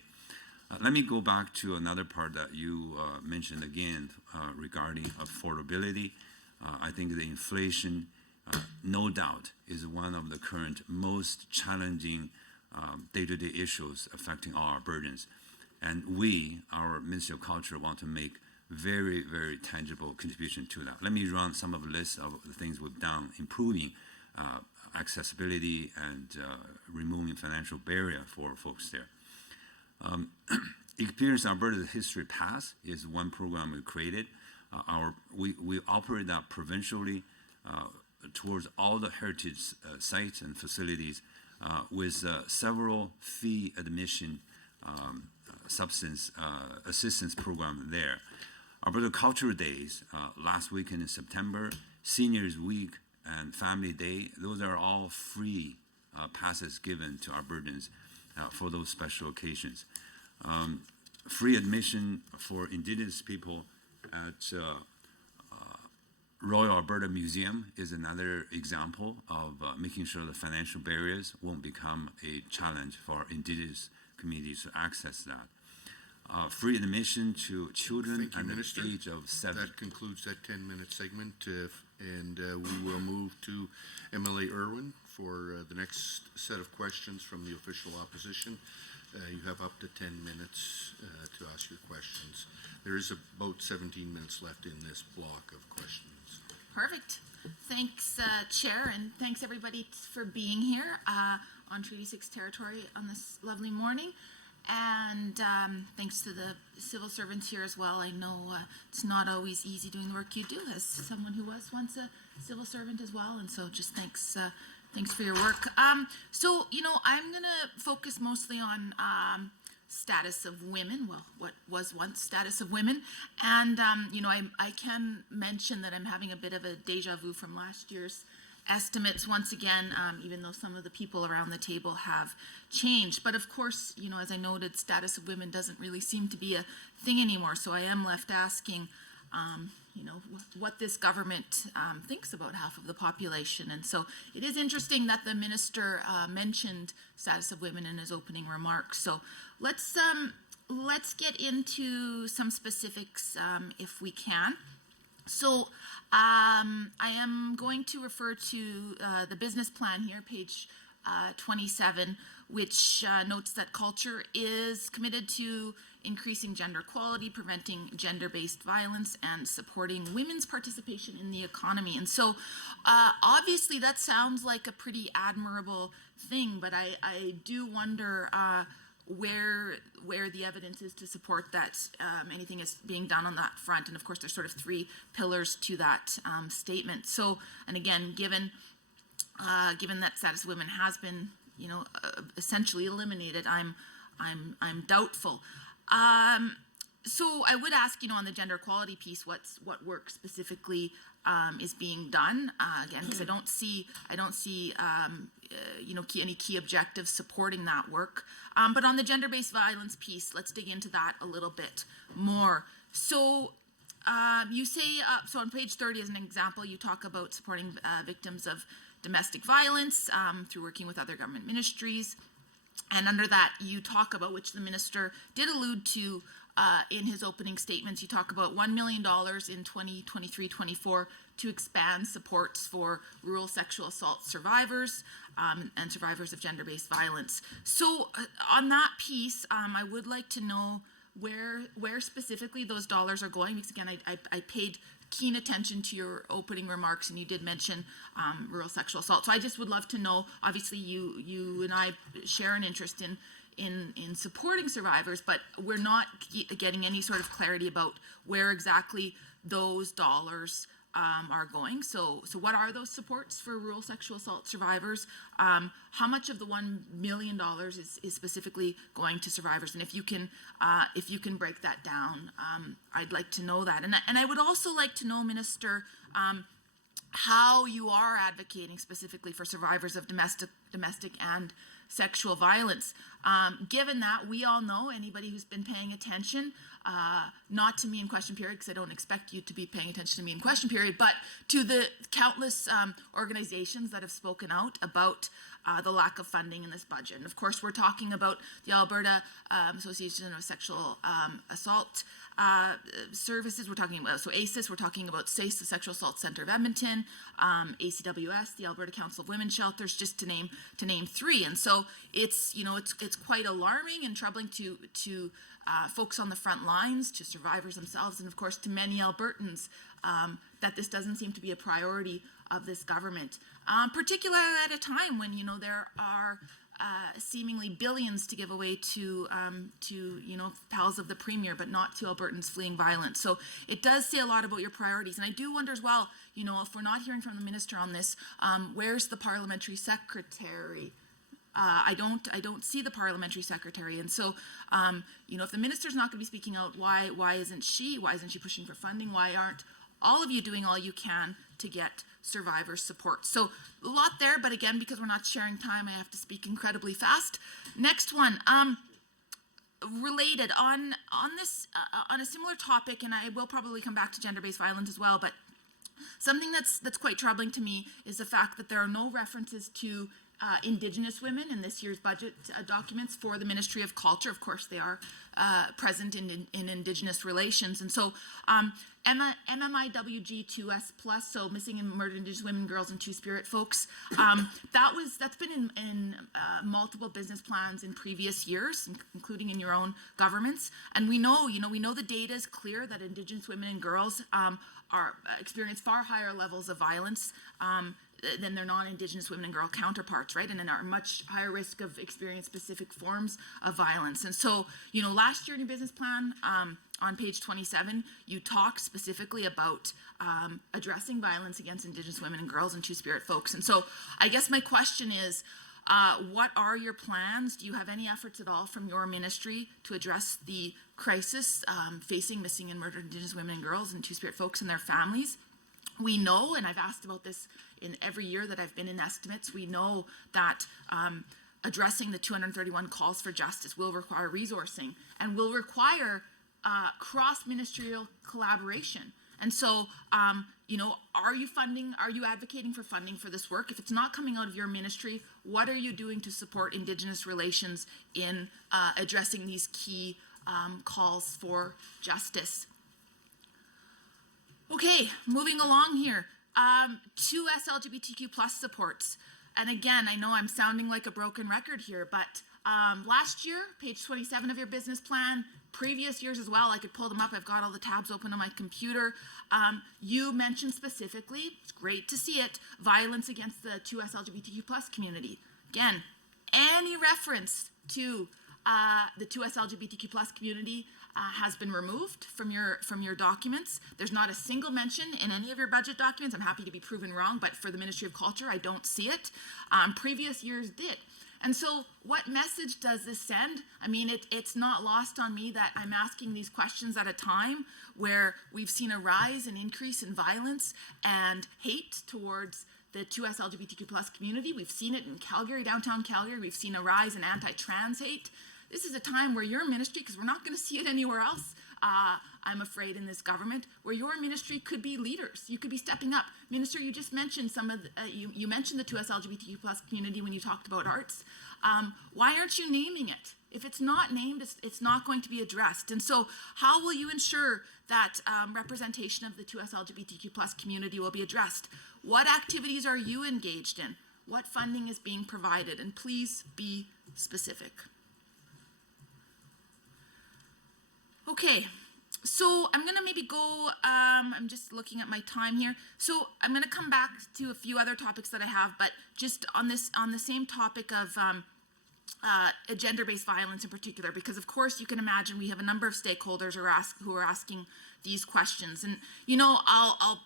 Let me go back to another part that you mentioned again regarding affordability. I think the inflation, no doubt, is one of the current most challenging day-to-day issues affecting all our burdens. And we, our Ministry of Culture, want to make very, very tangible contribution to that. Let me run some of the list of the things we've done improving accessibility and removing financial barrier for folks there. Experience Alberta's History Pass is one program we created. We operate that provincially towards all the heritage sites and facilities with several fee admission substance assistance program there. Alberta Cultural Days, last weekend in September, Seniors Week and Family Day, those are all free passes given to Albertans for those special occasions. Free admission for Indigenous people at Royal Alberta Museum is another example of making sure the financial barriers won't become a challenge for Indigenous communities to access that. Free admission to children Thank you, under Minister. the age of 7. That concludes that 10-minute segment, and we will move to MLA Irwin for the next set of questions from the official opposition. You have up to 10 minutes to ask your questions. There is about 17 minutes left in this block of questions. Perfect. Thanks, Chair, and thanks everybody for being here on Treaty 6 territory on this lovely morning. And thanks to the civil servants here as well. I know it's not always easy doing the work you do as someone who was once a civil servant as well. And so just thanks for your work. So, you know, I'm going to focus mostly on status of women, well, what was once status of women. And, you know, I can mention that I'm having a bit of a deja vu from last year's estimates once again, even though some of the people around the table have changed. But of course, you know, as I noted, status of women doesn't really seem to be a thing anymore. So I am left asking, you know, what this government thinks about half of the population. And so it is interesting that the minister mentioned status of women in his opening remarks. So let's get into some specifics if we can. So I am going to refer to the business plan here, page 27, which notes that culture is committed to increasing gender equality, preventing gender-based violence, and supporting women's participation in the economy. And so obviously that sounds like a pretty admirable thing, but I do wonder where the evidence is to support that anything is being done on that front. And of course, there's sort of 3 pillars to that statement. So, and again, given that status of women has been, you know, essentially eliminated, I'm doubtful. So I would ask, you know, on the gender equality piece, what work specifically is being done? Again, because I don't see you know, any key objectives supporting that work. But on the gender-based violence piece, let's dig into that a little bit more. So you say, so on page 30 as an example, you talk about supporting victims of domestic violence through working with other government ministries. And under that, you talk about, which the minister did allude to in his opening statements, you talk about $1 million in 2023-24 to expand supports for rural sexual assault survivors and survivors of gender-based violence. So on that piece, I would like to know where specifically those dollars are going, because again, I paid keen attention to your opening remarks, and you did mention rural sexual assault. So I just would love to know, obviously you and I share an interest in supporting survivors, but we're not getting any sort of clarity about where exactly those dollars are going. So what are those supports for rural sexual assault survivors? How much of the $1 million is specifically going to survivors? And if you can break that down, I'd like to know that. And I would also like to know, Minister, how you are advocating specifically for survivors of domestic and sexual violence. Given that we all know, anybody who's been paying attention, not to me in question period, because I don't expect you to be paying attention to me in question period, but to the countless organizations that have spoken out about the lack of funding in this budget. And of course, we're talking about the Alberta Association of Sexual Assault Services. We're talking about, so ASIS, we're talking about SACE, the Sexual Assault Center of Edmonton, ACWS, the Alberta Council of Women's Shelters, just to name three. And so it's, you know, it's quite alarming and troubling to folks on the front lines, to survivors themselves, and of course to many Albertans, that this doesn't seem to be a priority of this government, particularly at a time when, you know, there are seemingly billions to give away to you know, pals of the Premier, but not to Albertans fleeing violence. So it does say a lot about your priorities. And I do wonder as well, you know, if we're not hearing from the minister on this, where's the parliamentary secretary? I don't see the parliamentary secretary. And so, you know, if the minister's not going to be speaking out, why isn't she pushing for funding? Why aren't all of you doing all you can to get survivor support? So a lot there, but again, because we're not sharing time, I have to speak incredibly fast. Next one, related on this, on a similar topic, and I will probably come back to gender-based violence as well, but something that's quite troubling to me is the fact that there are no references to Indigenous women in this year's budget documents for the Ministry of Culture. Of course, they are present in Indigenous relations. And so MMIWG2S+, so Missing and Murdered Indigenous Women, Girls, and Two-Spirit folks, that's been in multiple business plans in previous years, including in your own governments. And we know the data is clear that Indigenous women and girls experience far higher levels of violence than their non-Indigenous women and girl counterparts, right? And are much higher risk of experiencing specific forms of violence. And so, you know, last year in your business plan, on page 27, you talk specifically about addressing violence against Indigenous women and girls and Two-Spirit folks. And so I guess my question is, what are your plans? Do you have any efforts at all from your ministry to address the crisis facing missing and murdered Indigenous women and girls and Two-Spirit folks and their families? We know, and I've asked about this in every year that I've been in estimates, we know that addressing the 231 calls for justice will require resourcing and will require cross-ministerial collaboration. And so, you know, are you advocating for funding for this work? If it's not coming out of your ministry, what are you doing to support Indigenous relations in addressing these key calls for justice? Okay, moving along here. 2S LGBTQ plus supports. And again, I know I'm sounding like a broken record here, but last year, page 27 of your business plan, previous years as well, I could pull them up. I've got all the tabs open on my computer. You mentioned specifically, it's great to see it, violence against the 2S LGBTQ plus community. Again, any reference to the 2S LGBTQ plus community has been removed from your documents. There's not a single mention in any of your budget documents. I'm happy to be proven wrong, but for the Ministry of Culture, I don't see it. Previous years did. And so what message does this send? I mean, it's not lost on me that I'm asking these questions at a time where we've seen a rise and increase in violence and hate towards the 2S LGBTQ plus community. We've seen it in Calgary, downtown Calgary. We've seen a rise in anti-trans hate. This is a time where your ministry, because we're not going to see it anywhere else, I'm afraid, in this government, where your ministry could be leaders. You could be stepping up. Minister, you just mentioned some of the, you mentioned the 2S LGBTQ plus community when you talked about arts. Why aren't you naming it? If it's not named, it's not going to be addressed. And so how will you ensure that representation of the 2S LGBTQ plus community will be addressed? What activities are you engaged in? What funding is being provided? And please be specific. Okay, so I'm gonna maybe go, I'm just looking at my time here. So I'm gonna come back to a few other topics that I have, but just on the same topic of gender-based violence in particular, because of course you can imagine we have a number of stakeholders who are asking these questions. And you know, I'll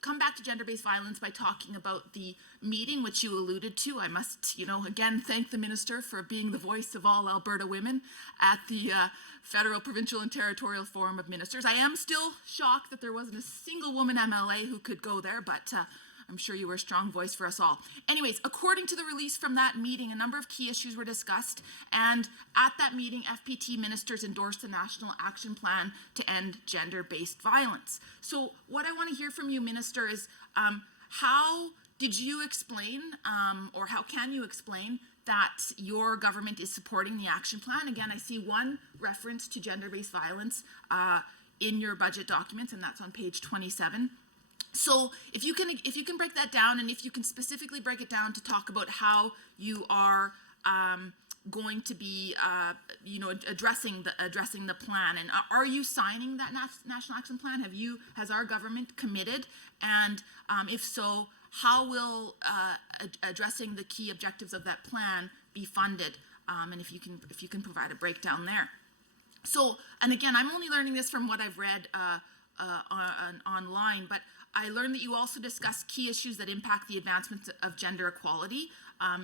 come back to gender-based violence by talking about the meeting which you alluded to. I must, you know, again thank the minister for being the voice of all Alberta women at the Federal, Provincial, and Territorial Forum of Ministers. I am still shocked that there wasn't a single woman MLA who could go there, but I'm sure you were a strong voice for us all. Anyways, according to the release from that meeting, a number of key issues were discussed, and at that meeting, FPT ministers endorsed the National Action Plan to end gender-based violence. So what I want to hear from you, Minister, is how did you explain, or how can you explain that your government is supporting the action plan? Again, I see one reference to gender-based violence in your budget documents, and that's on page 27. So if you can break that down, and if you can specifically break it down to talk about how you are going to be, addressing the plan, and are you signing that national action plan? Has our government committed? And if so, how will addressing the key objectives of that plan be funded? And if you can provide a breakdown there. So, and again, I'm only learning this from what I've read online, but I learned that you also discuss key issues that impact the advancement of gender equality,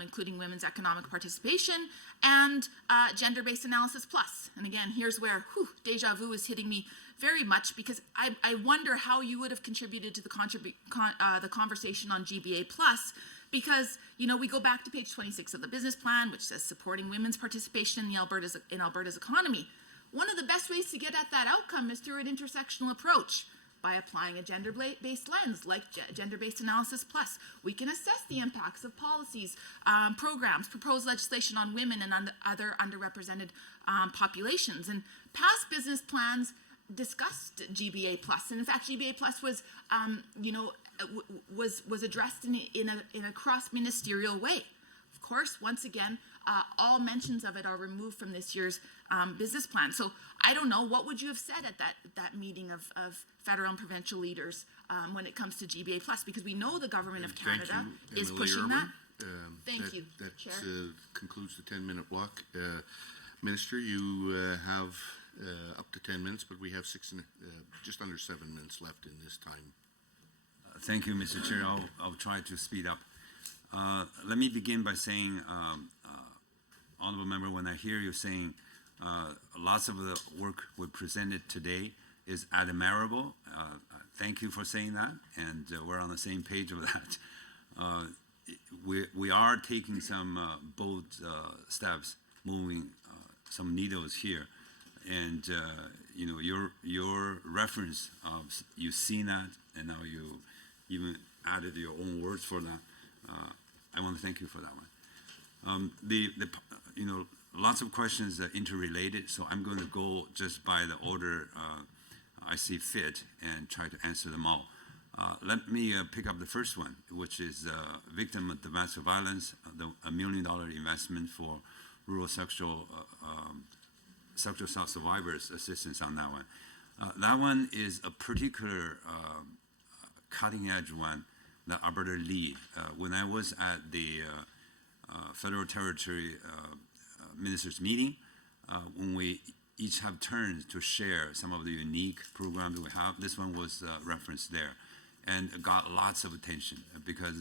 including women's economic participation and gender-based analysis plus. And again, here's where deja vu is hitting me very much, because I wonder how you would have contributed to the conversation on GBA plus, because we go back to page 26 of the business plan, which says supporting women's participation in Alberta's economy. One of the best ways to get at that outcome is through an intersectional approach. By applying a gender-based lens like Gender-Based Analysis Plus, we can assess the impacts of policies, programs, proposed legislation on women and on other underrepresented populations. And past business plans discussed GBA Plus, and in fact, GBA Plus was, was addressed in a cross-ministerial way. Of course, once again, all mentions of it are removed from this year's business plan. So I don't know, what would you have said at that meeting of federal and provincial leaders when it comes to GBA Plus? Because we know the government of Canada is pushing that. Thank you, Chair. That concludes the 10-minute block. Minister, you have up to 10 minutes, but we have just under 7 minutes left in this time. Thank you, Mr. Chair. I'll try to speed up. Let me begin by saying, Honorable Member, when I hear you saying lots of the work we presented today is admirable, thank you for saying that, and we're on the same page with that. We are taking some bold steps, moving some needles here, and your reference of you've seen that, and now you even added your own words for that. I want to thank you for that one. Lots of questions are interrelated, so I'm going to go just by the order I see fit and try to answer them all. Let me pick up the first one, which is victim of domestic violence, $1 million investment for rural sexual assault survivors assistance on that one. That one is a particular cutting edge one that Alberta lead. When I was at the Federal Territory Ministers meeting, when we each have turns to share some of the unique programs we have, this one was referenced there, and got lots of attention because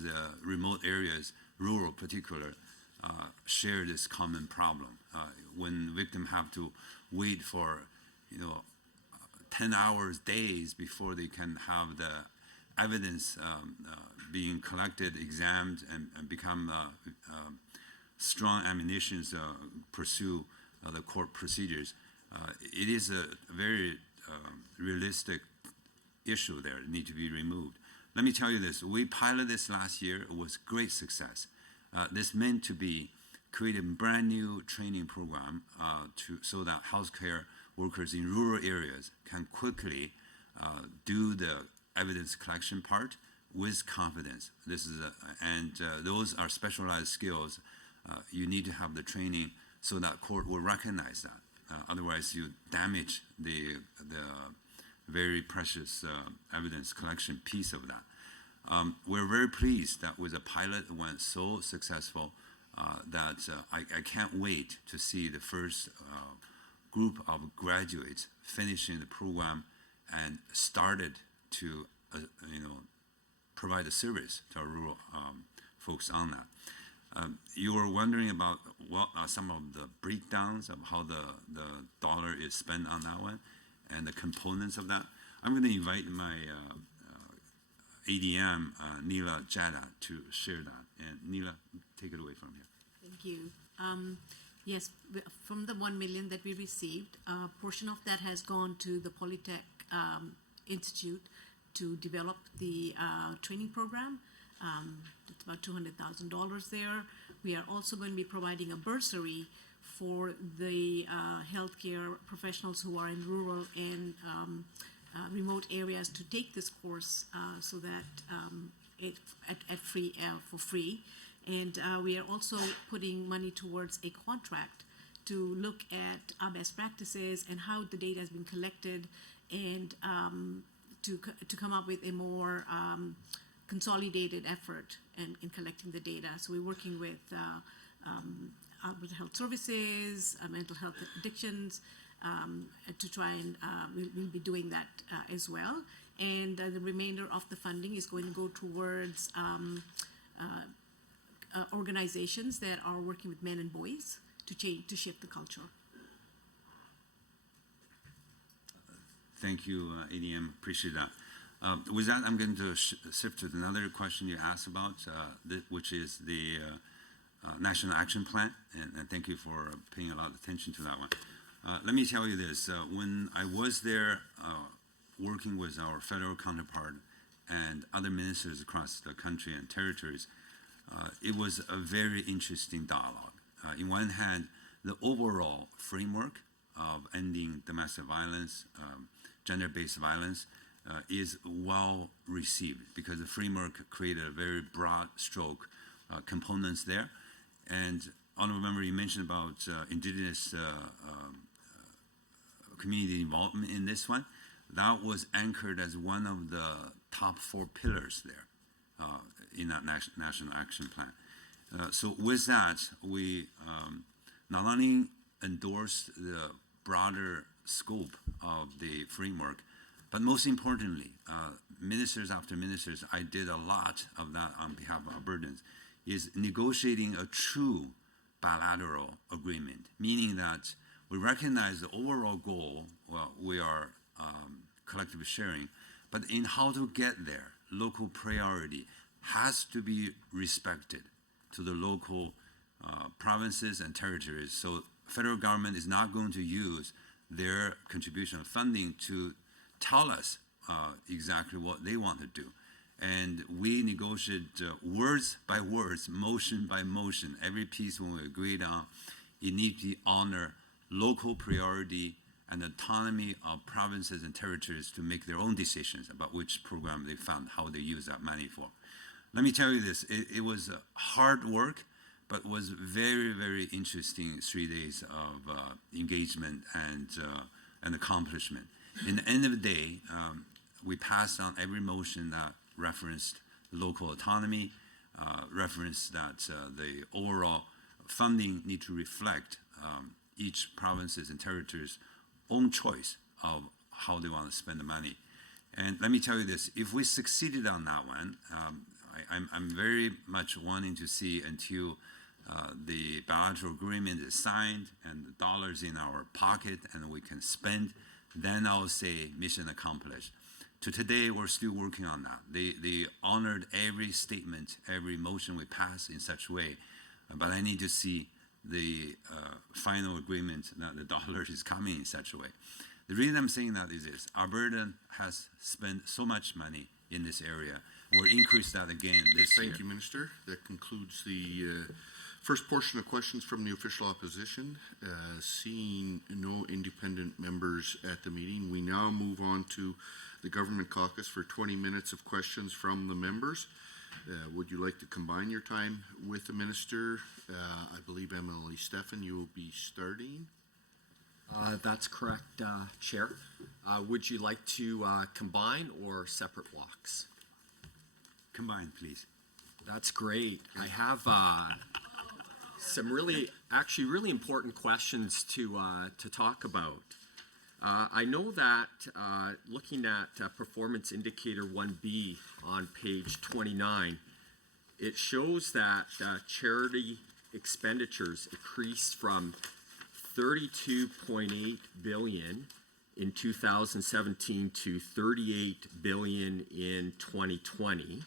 remote areas, rural particular, share this common problem. When victims have to wait for 10 hours, days before they can have the evidence being collected, examined, and become strong ammunition to pursue the court procedures. It is a very realistic issue there that need to be removed. Let me tell you this, we piloted this last year, it was great success. This meant to be create a brand new training program so that healthcare workers in rural areas can quickly do the evidence collection part with confidence. Those are specialized skills. You need to have the training so that court will recognize that. Otherwise, you damage the very precious evidence collection piece of that. We're very pleased that with the pilot went so successful that I can't wait to see the first group of graduates finishing the program and started to provide a service to our rural folks on that. You were wondering about what are some of the breakdowns of how the dollar is spent on that one and the components of that. I'm going to invite my ADM, Neela Jada, to share that. And Neela, take it away from here. Thank you. Yes, from the $1 million that we received, a portion of that has gone to the Polytech Institute to develop the training program. It's about $200,000 there. We are also going to be providing a bursary for the healthcare professionals who are in rural and remote areas to take this course so that for free. And we are also putting money towards a contract to look at our best practices and how the data has been collected, and to come up with a more consolidated effort in collecting the data. So we're working with Alberta Health Services, mental health addictions, to try and we'll be doing that as well. And the remainder of the funding is going to go towards organizations that are working with men and boys to shift the culture. Thank you, ADM. Appreciate that. With that, I'm going to shift to another question you asked about, which is the National Action Plan, and thank you for paying a lot of attention to that one. Let me tell you this. When I was there working with our federal counterpart and other ministers across the country and territories, it was a very interesting dialogue. In one hand, the overall framework of ending domestic violence, gender-based violence, is well received because the framework created a very broad stroke components there. And Honorable Member, you mentioned about Indigenous community involvement in this one. That was anchored as one of the top 4 pillars there in that National Action Plan. So with that, we not only endorsed the broader scope of the framework, but most importantly, ministers after ministers, I did a lot of that on behalf of Albertans, is negotiating a true bilateral agreement, meaning that we recognize the overall goal, well, we are collectively sharing, but in how to get there, local priority has to be respected to the local provinces and territories. So federal government is not going to use their contribution of funding to tell us exactly what they want to do. And we negotiate words by words, motion by motion. Every piece when we agreed on, it needs to honor local priority and autonomy of provinces and territories to make their own decisions about which program they fund, how they use that money for. Let me tell you this, it was hard work, but was very, very interesting 3 days of engagement and accomplishment. In the end of the day, we passed on every motion that referenced local autonomy, referenced that the overall funding need to reflect each province's and territories' own choice of how they want to spend the money. And let me tell you this, if we succeeded on that one, I'm very much wanting to see until the bilateral agreement is signed and the dollars in our pocket and we can spend, then I'll say mission accomplished. To today, we're still working on that. They honored every statement, every motion we passed in such a way, but I need to see the final agreement that the dollar is coming in such a way. The reason I'm saying that is this, Alberta has spent so much money in this area. We'll increase that again this year. Thank you, Minister. That concludes the first portion of questions from the official opposition. Seeing no independent members at the meeting, we now move on to the Government Caucus for 20 minutes of questions from the members. Would you like to combine your time with the Minister? I believe MLA Stefan, you will be starting. That's correct, Chair. Would you like to combine or separate blocks? Combine, please. That's great. I have some really important questions to talk about. I know that looking at Performance Indicator 1B on page 29, it shows that charity expenditures increased from 32.8 billion in 2017 to 38 billion in 2020.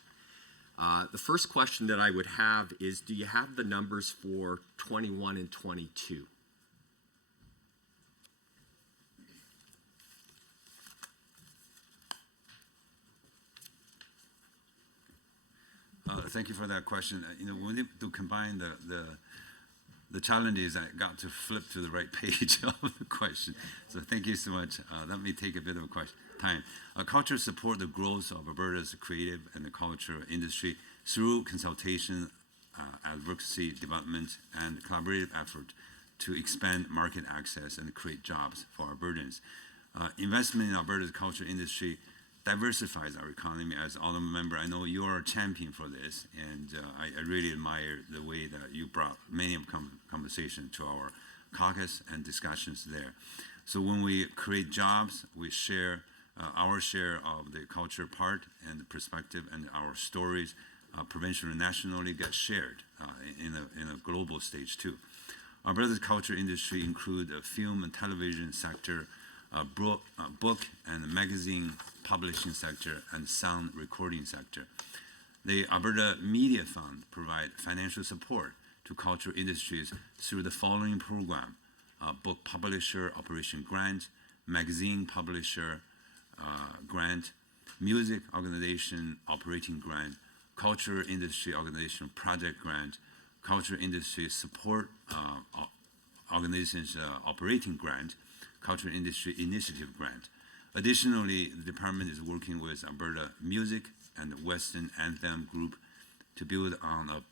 The first question that I would have is, do you have the numbers for 21 and 22? thank you for that question. We need to combine the challenges. I got to flip to the right page of the question. So thank you so much. Let me take a bit of time. Culture support the growth of Alberta's creative and the culture industry through consultation, advocacy, development, and collaborative effort to expand market access and create jobs for Albertans. Investment in Alberta's culture industry diversifies our economy. As Alderman member, I know you are a champion for this, and I really admire the way that you brought many of conversation to our caucus and discussions there. So when we create jobs, we share our share of the culture part and the perspective, and our stories provincially and nationally get shared in a global stage too. Alberta's culture industry include the film and television sector, book and magazine publishing sector, and sound recording sector. The Alberta Media Fund provide financial support to culture industries through the following program: book publisher operation grant, magazine publisher grant, music organization operating grant, culture industry organization project grant, culture industry support organizations operating grant, culture industry initiative grant. Additionally, the department is working with Alberta Music and the Western Anthem Group to build on a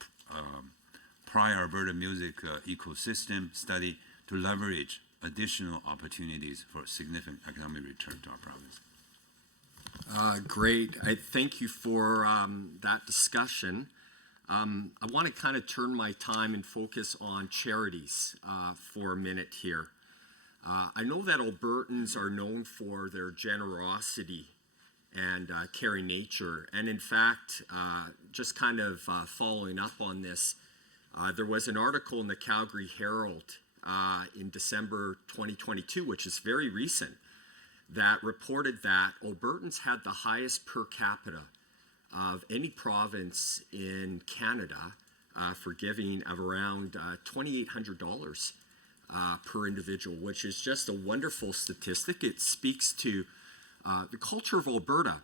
prior Alberta music ecosystem study to leverage additional opportunities for significant economic return to our province. Great. I thank you for that discussion. I want to kind of turn my time and focus on charities for a minute here. I know that Albertans are known for their generosity and caring nature. And in fact, just kind of following up on this, there was an article in the Calgary Herald in December 2022, which is very recent, that reported that Albertans had the highest per capita of any province in Canada for giving of around $2,800 per individual, which is just a wonderful statistic. It speaks to the culture of Alberta.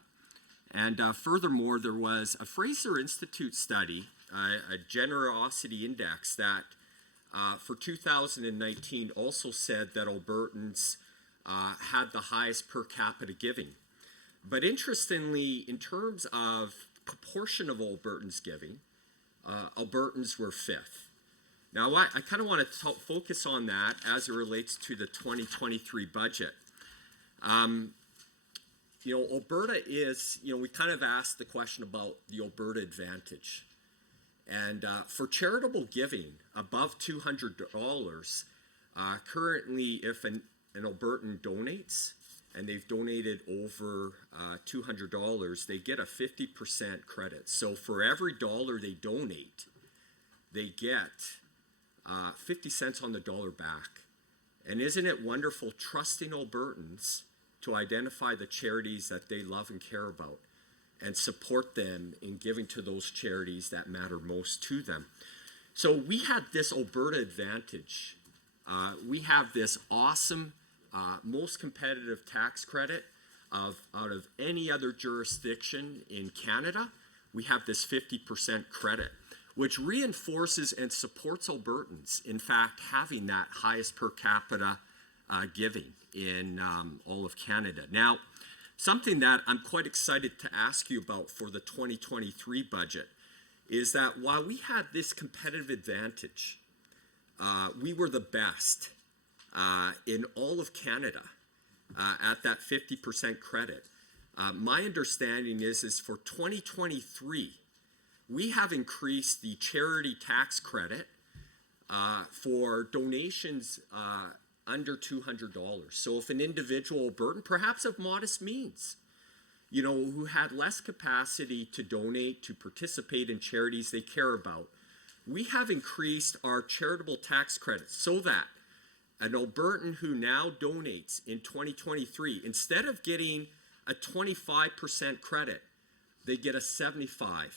And furthermore, there was a Fraser Institute study, a generosity index that for 2019 also said that Albertans had the highest per capita giving. But interestingly, in terms of proportion of Albertans giving, Albertans were fifth. Now, I kind of want to focus on that as it relates to the 2023 budget. Alberta is, we kind of asked the question about the Alberta Advantage. And for charitable giving above $200, currently if an Albertan donates, and they've donated over $200, they get a 50% credit. So for every dollar they donate, they get 50 cents on the dollar back. And isn't it wonderful trusting Albertans to identify the charities that they love and care about and support them in giving to those charities that matter most to them? So we had this Alberta Advantage. We have this awesome, most competitive tax credit out of any other jurisdiction in Canada. We have this 50% credit, which reinforces and supports Albertans, in fact, having that highest per capita giving in all of Canada. Now, something that I'm quite excited to ask you about for the 2023 budget is that while we had this competitive advantage, we were the best in all of Canada at that 50% credit. My understanding is for 2023, we have increased the charity tax credit for donations under $200. So if an individual Albertan, perhaps of modest means, who had less capacity to donate, to participate in charities they care about, we have increased our charitable tax credits so that an Albertan who now donates in 2023, instead of getting a 25% credit, they get a 75%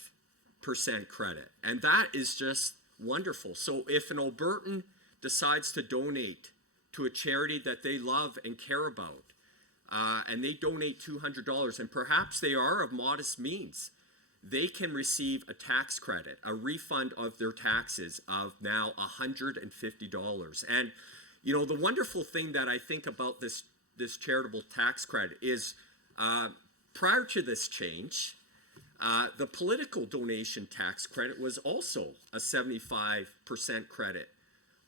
credit. And that is just wonderful. So if an Albertan decides to donate to a charity that they love and care about, and they donate $200, and perhaps they are of modest means, they can receive a tax credit, a refund of their taxes of now $150. And, you know, the wonderful thing that I think about this charitable tax credit is prior to this change, the political donation tax credit was also a 75% credit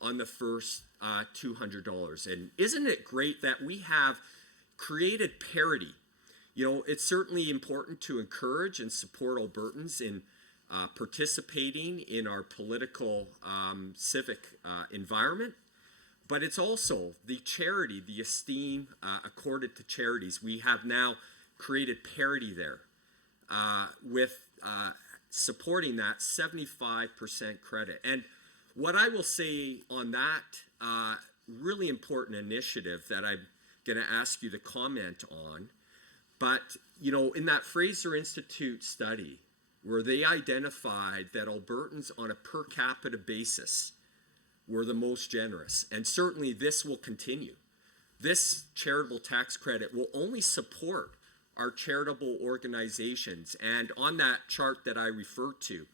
on the first $200. And isn't it great that we have created parity? You know, it's certainly important to encourage and support Albertans in participating in our political civic environment, but it's also the charity, the esteem accorded to charities. We have now created parity there with supporting that 75% credit. And what I will say on that really important initiative that I'm going to ask you to comment on, but, you know, in that Fraser Institute study where they identified that Albertans on a per capita basis were the most generous, and certainly this will continue. This charitable tax credit will only support our charitable organizations. And on that chart that I referred to,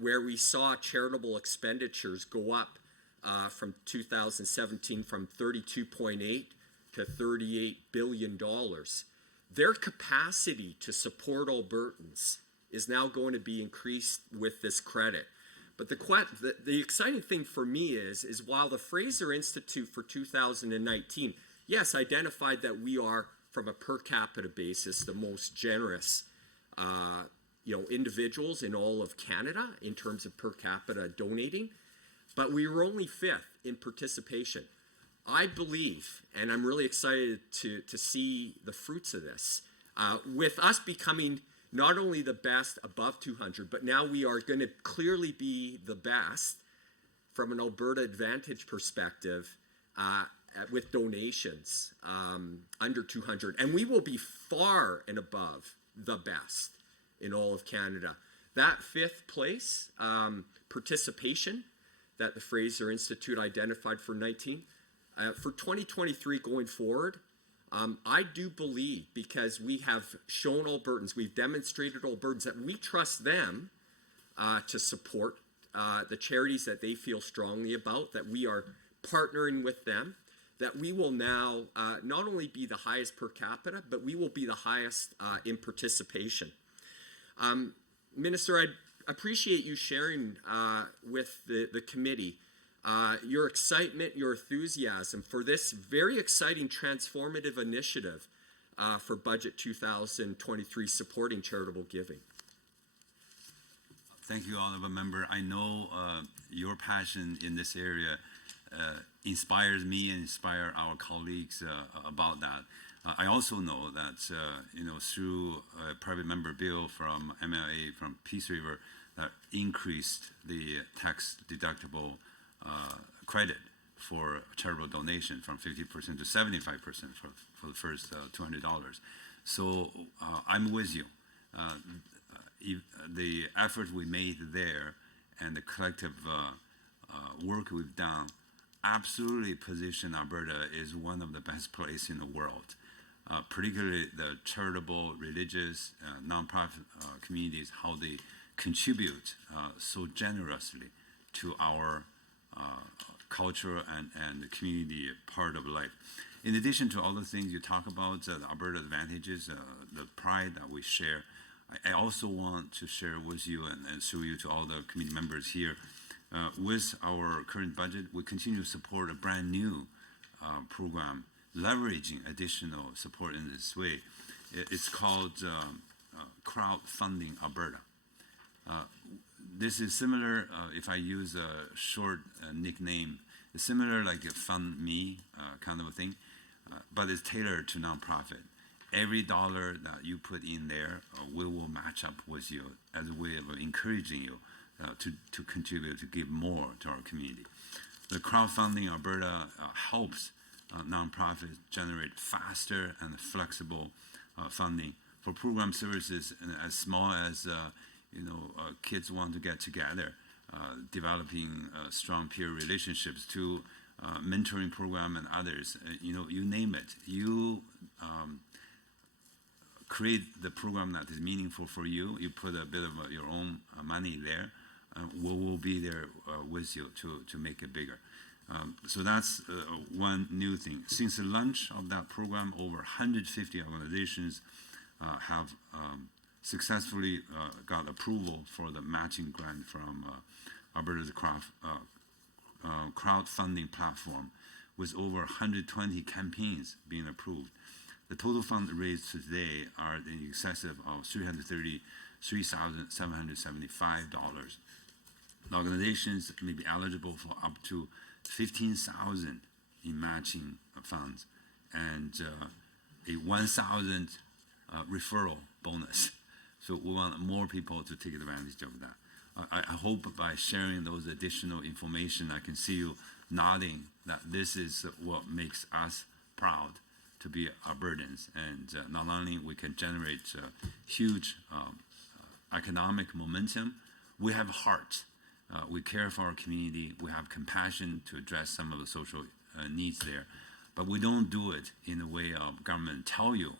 where we saw charitable expenditures go up from 2017 from 32.8 to $38 billion, their capacity to support Albertans is now going to be increased with this credit. But the exciting thing for me is while the Fraser Institute for 2019, yes, identified that we are, from a per capita basis, the most generous individuals in all of Canada in terms of per capita donating, but we were only 5th in participation. I believe, and I'm really excited to see the fruits of this, with us becoming not only the best above 200, but now we are going to clearly be the best from an Alberta Advantage perspective with donations under 200. And we will be far and above the best in all of Canada. That 5th place participation that the Fraser Institute identified for 19, for 2023 going forward, I do believe, because we have shown Albertans, we've demonstrated Albertans that we trust them to support the charities that they feel strongly about, that we are partnering with them, that we will now not only be the highest per capita, but we will be the highest in participation. Minister, I appreciate you sharing with the committee your excitement, your enthusiasm for this very exciting transformative initiative for Budget 2023 supporting charitable giving. Thank you, Honorable Member. I know your passion in this area inspires me and inspire our colleagues about that. I also know that through a private member bill from MLA from Peace River that increased the tax deductible credit for charitable donation from 50% to 75% for the first $200. So I'm with you. The effort we made there and the collective work we've done absolutely position Alberta as one of the best places in the world. Particularly the charitable, religious, nonprofit communities, how they contribute so generously to our culture and the community part of life. In addition to all the things you talk about, the Alberta advantages, the pride that we share, I also want to share with you and through you to all the committee members here, with our current budget, we continue to support a brand new program leveraging additional support in this way. It's called Crowdfunding Alberta. This is similar, if I use a short nickname, it's similar like a Fund Me kind of a thing, but it's tailored to nonprofit. Every dollar that you put in there, we will match up with you as a way of encouraging you to contribute, to give more to our community. The Crowdfunding Alberta helps nonprofits generate faster and flexible funding for program services as small as kids want to get together, developing strong peer relationships, to mentoring program and others. You name it. You create the program that is meaningful for you. You put a bit of your own money there. We'll be there with you to make it bigger. So that's one new thing. Since the launch of that program, over 150 organizations have successfully got approval for the matching grant from Alberta's crowdfunding platform, with over 120 campaigns being approved. The total fund raised today are in excess of $333,775. The organizations may be eligible for up to $15,000 in matching funds and a 1,000 referral bonus. So we want more people to take advantage of that. I hope by sharing those additional information, I can see you nodding that this is what makes us proud to be Albertans. And not only we can generate huge economic momentum, we have heart. We care for our community. We have compassion to address some of the social needs there. But we don't do it in a way of government tell you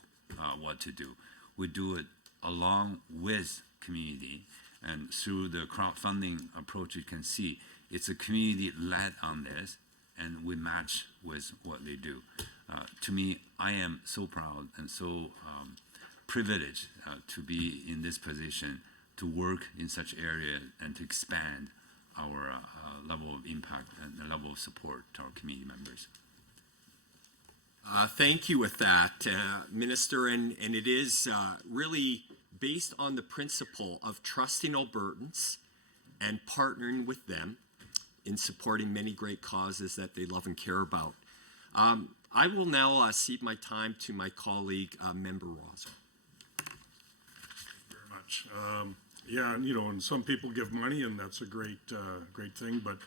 what to do. We do it along with community. And through the crowdfunding approach, you can see it's a community led on this, and we match with what they do. To me, I am so proud and so privileged to be in this position, to work in such area and to expand our level of impact and the level of support to our community members. Thank you with that, Minister, and it is really based on the principle of trusting Albertans and partnering with them in supporting many great causes that they love and care about. I will now cede my time to my colleague, Member Roswell. Very much. Yeah, and, and some people give money, and that's a great thing, but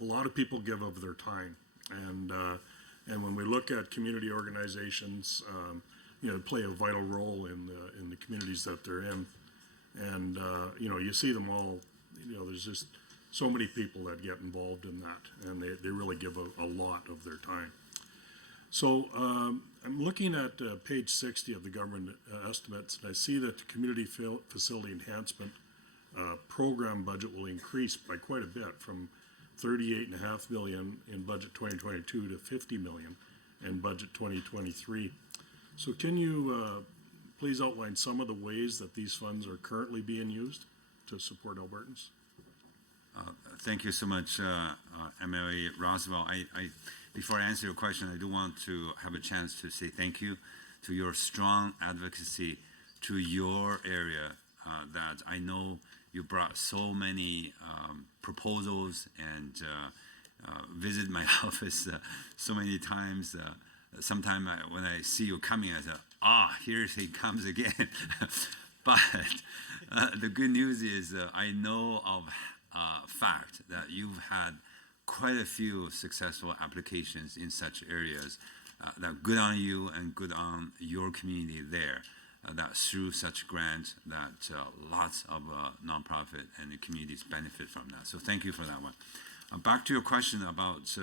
a lot of people give of their time. And when we look at community organizations, play a vital role in the communities that they're in. And, you see them all, there's just so many people that get involved in that, and they really give a lot of their time. So I'm looking at page 60 of the government estimates, and I see that the community facility enhancement program budget will increase by quite a bit, from $38.5 million in budget 2022 to $50 million in budget 2023. So can you please outline some of the ways that these funds are currently being used to support Albertans? Thank you so much, MLA Roswell. Before I answer your question, I do want to have a chance to say thank you to your strong advocacy to your area, that I know you brought so many proposals and visit my office so many times. Sometimes when I see you coming, I say, here he comes again. But the good news is I know of fact that you've had quite a few successful applications in such areas. That good on you and good on your community there. That through such grants that lots of nonprofit and the communities benefit from that. So thank you for that one. Back to your question about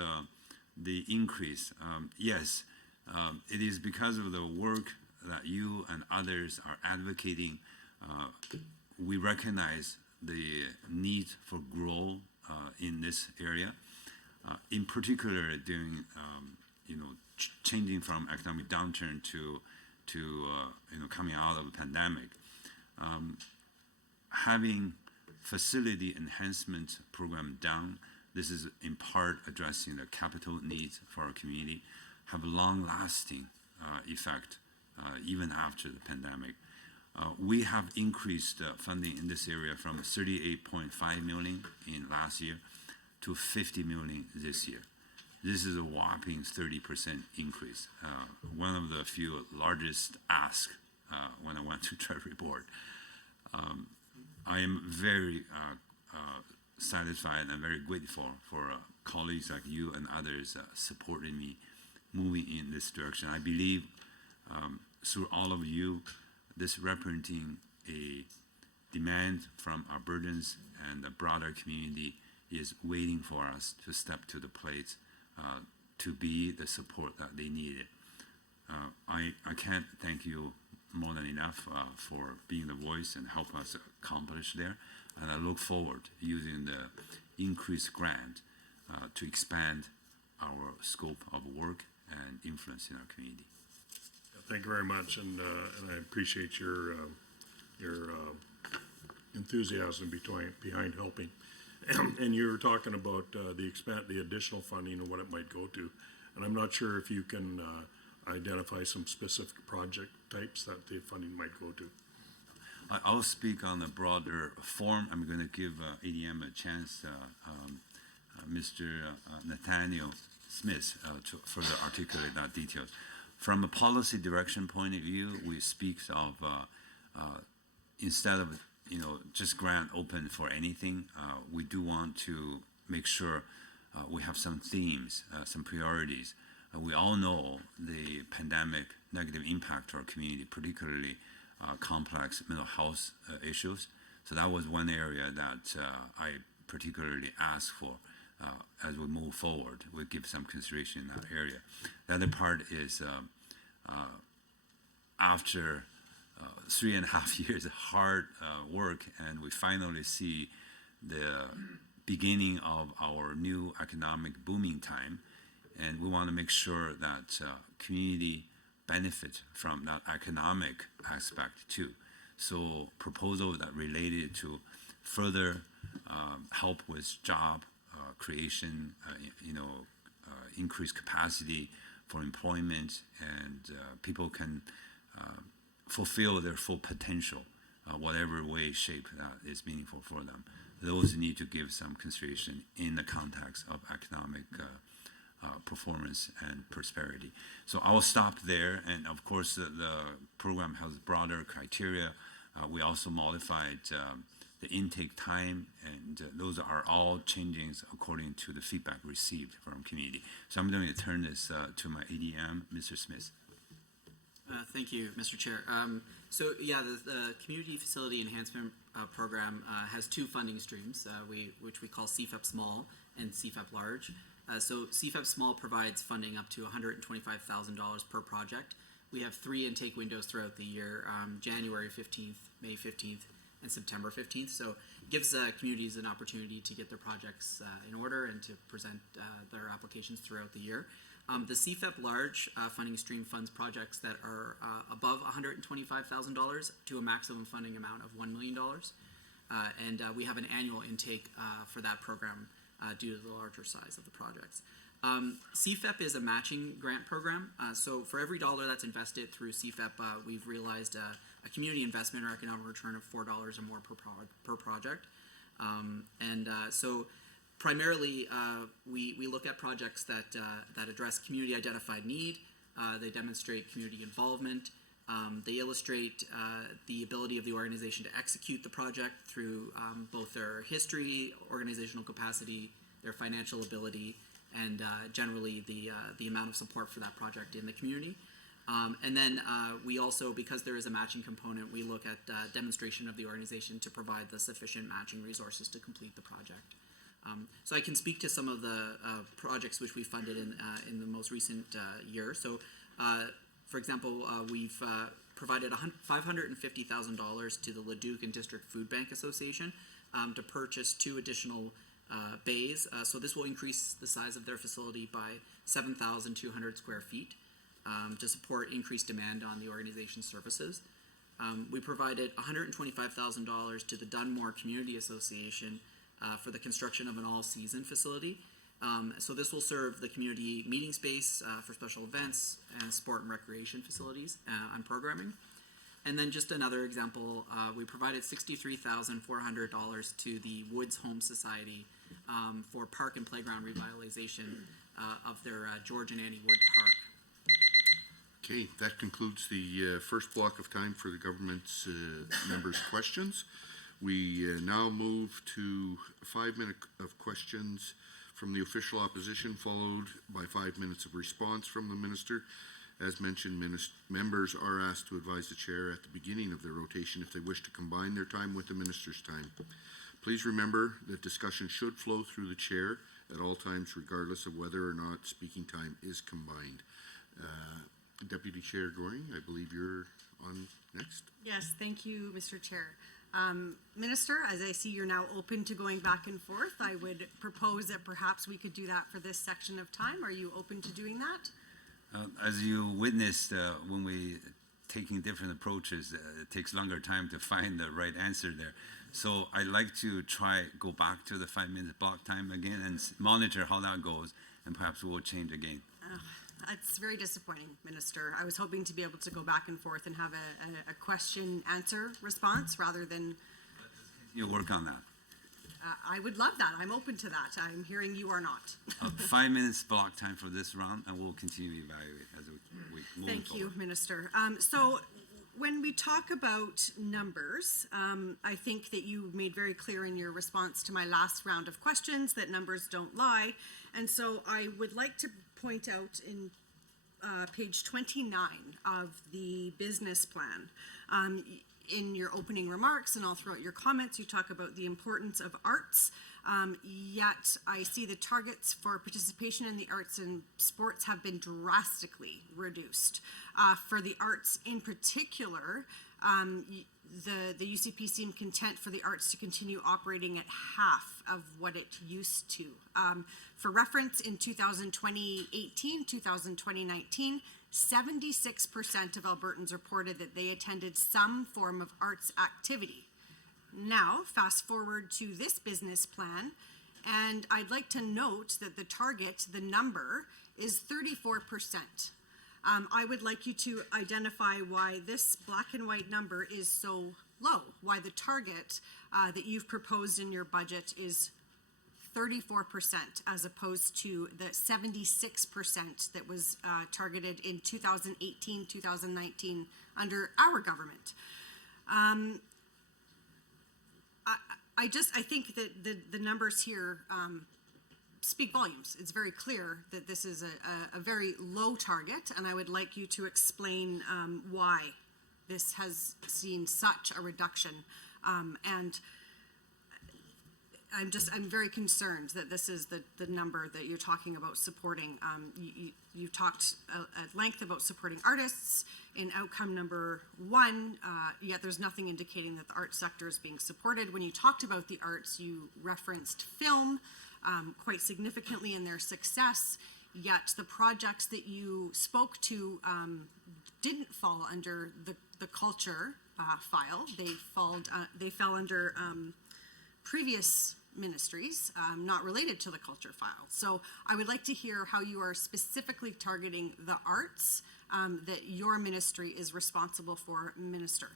the increase. Yes, it is because of the work that you and others are advocating. We recognize the need for growth in this area. In particular, during changing from economic downturn to coming out of the pandemic, having facility enhancement program down. This is in part addressing the capital needs for our community, have a long-lasting effect even after the pandemic. We have increased funding in this area from $38.5 million in last year to $50 million this year. This is a whopping 30% increase. One of the few largest asks when I went to Treasury Board. I am very satisfied and very grateful for colleagues like you and others supporting me moving in this direction. I believe through all of you, this representing a demand from Albertans and the broader community is waiting for us to step to the plate to be the support that they needed. I can't thank you more than enough for being the voice and help us accomplish there. And I look forward using the increased grant to expand our scope of work and influence in our community. Thank you very much, and I appreciate your enthusiasm behind helping. And you were talking about the additional funding and what it might go to, and I'm not sure if you can identify some specific project types that the funding might go to. I'll speak on a broader form. I'm going to give ADM a chance, Mr. Nathaniel Smith, to further articulate that details. From a policy direction point of view, we speak of instead of just grant open for anything, we do want to make sure we have some themes, some priorities. We all know the pandemic negative impact to our community, particularly complex mental health issues. So that was one area that I particularly asked for as we move forward. We'll give some consideration in that area. The other part is after 3.5 years of hard work, and we finally see the beginning of our new economic booming time, and we want to make sure that community benefit from that economic aspect too. So proposals that related to further help with job creation, increased capacity for employment, and people can fulfill their full potential, whatever way, shape that is meaningful for them. Those need to give some consideration in the context of economic performance and prosperity. So I will stop there, and of course the program has broader criteria. We also modified the intake time, and those are all changes according to the feedback received from community. So I'm going to turn this to my ADM, Mr. Smith. Thank you, Mr. Chair. The Community Facility Enhancement Program has two funding streams, which we call CFEP Small and CFEP Large. So CFEP Small provides funding up to $125,000 per project. We have 3 intake windows throughout the year, January 15th, May 15th, and September 15th. So it gives communities an opportunity to get their projects in order and to present their applications throughout the year. The CFEP Large funding stream funds projects that are above $125,000 to a maximum funding amount of $1 million. And we have an annual intake for that program due to the larger size of the projects. CFEP is a matching grant program. So for every dollar that's invested through CFEP, we've realized a community investment or economic return of $4 or more per project. So primarily, we look at projects that address community identified need. They demonstrate community involvement. They illustrate the ability of the organization to execute the project through both their history, organizational capacity, their financial ability, and generally the amount of support for that project in the community. And then we also, because there is a matching component, we look at demonstration of the organization to provide the sufficient matching resources to complete the project. So I can speak to some of the projects which we funded in the most recent year. So, for example, we've provided $550,000 to the Leduc and District Food Bank Association to purchase 2 additional bays. So this will increase the size of their facility by 7,200 square feet to support increased demand on the organization's services. We provided $125,000 to the Dunmore Community Association for the construction of an all-season facility. So this will serve the community meeting space for special events and sport and recreation facilities and programming. And then just another example, we provided $63,400 to the Woods Home Society for park and playground revitalization of their George and Annie Wood Park. Okay, that concludes the first block of time for the government's members' questions. We now move to 5 minutes of questions from the official opposition, followed by 5 minutes of response from the minister. As mentioned, members are asked to advise the chair at the beginning of their rotation if they wish to combine their time with the minister's time. Please remember that discussion should flow through the chair at all times, regardless of whether or not speaking time is combined. Deputy Chair Goring, I believe you're on next. Yes, thank you, Mr. Chair. Minister, as I see you're now open to going back and forth, I would propose that perhaps we could do that for this section of time. Are you open to doing that? As you witnessed, when we taking different approaches, it takes longer time to find the right answer there. So I like to go back to the 5-minute block time again and monitor how that goes, and perhaps we'll change again. It's very disappointing, Minister. I was hoping to be able to go back and forth and have a question-answer response rather than. You work on that. I would love that. I'm open to that. I'm hearing you are not. 5 minutes block time for this round, and we'll continue to evaluate as we move Thank you, forward. Minister. So when we talk about numbers, I think that you made very clear in your response to my last round of questions that numbers don't lie. And so I would like to point out in page 29 of the business plan, in your opening remarks and all throughout your comments, you talk about the importance of arts, yet I see the targets for participation in the arts and sports have been drastically reduced. For the arts in particular, the UCP seemed content for the arts to continue operating at half of what it used to. For reference, in 2018, 2019, 76% of Albertans reported that they attended some form of arts activity. Now, fast forward to this business plan, and I'd like to note that the target, the number, is 34%. I would like you to identify why this black and white number is so low, why the target that you've proposed in your budget is 34% as opposed to the 76% that was targeted in 2018, 2019 under our government. I think that the numbers here speak volumes. It's very clear that this is a very low target, and I would like you to explain why this has seen such a reduction. And I'm very concerned that this is the number that you're talking about supporting. You talked at length about supporting artists in outcome number 1, yet there's nothing indicating that the arts sector is being supported. When you talked about the arts, you referenced film quite significantly in their success, yet the projects that you spoke to didn't fall under the culture file. They fell under previous ministries, not related to the culture file. So I would like to hear how you are specifically targeting the arts that your ministry is responsible for, Minister.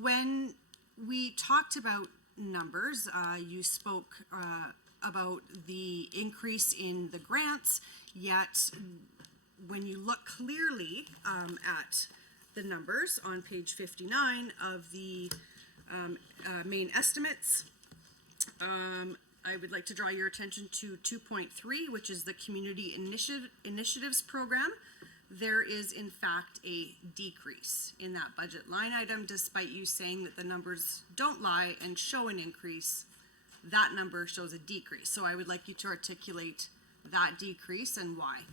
When we talked about numbers, you spoke about the increase in the grants, yet when you look clearly at the numbers on page 59 of the main estimates, I would like to draw your attention to 2.3, which is the Community Initiatives Program. There is, in fact, a decrease in that budget line item, despite you saying that the numbers don't lie and show an increase. That number shows a decrease. So I would like you to articulate that decrease and why.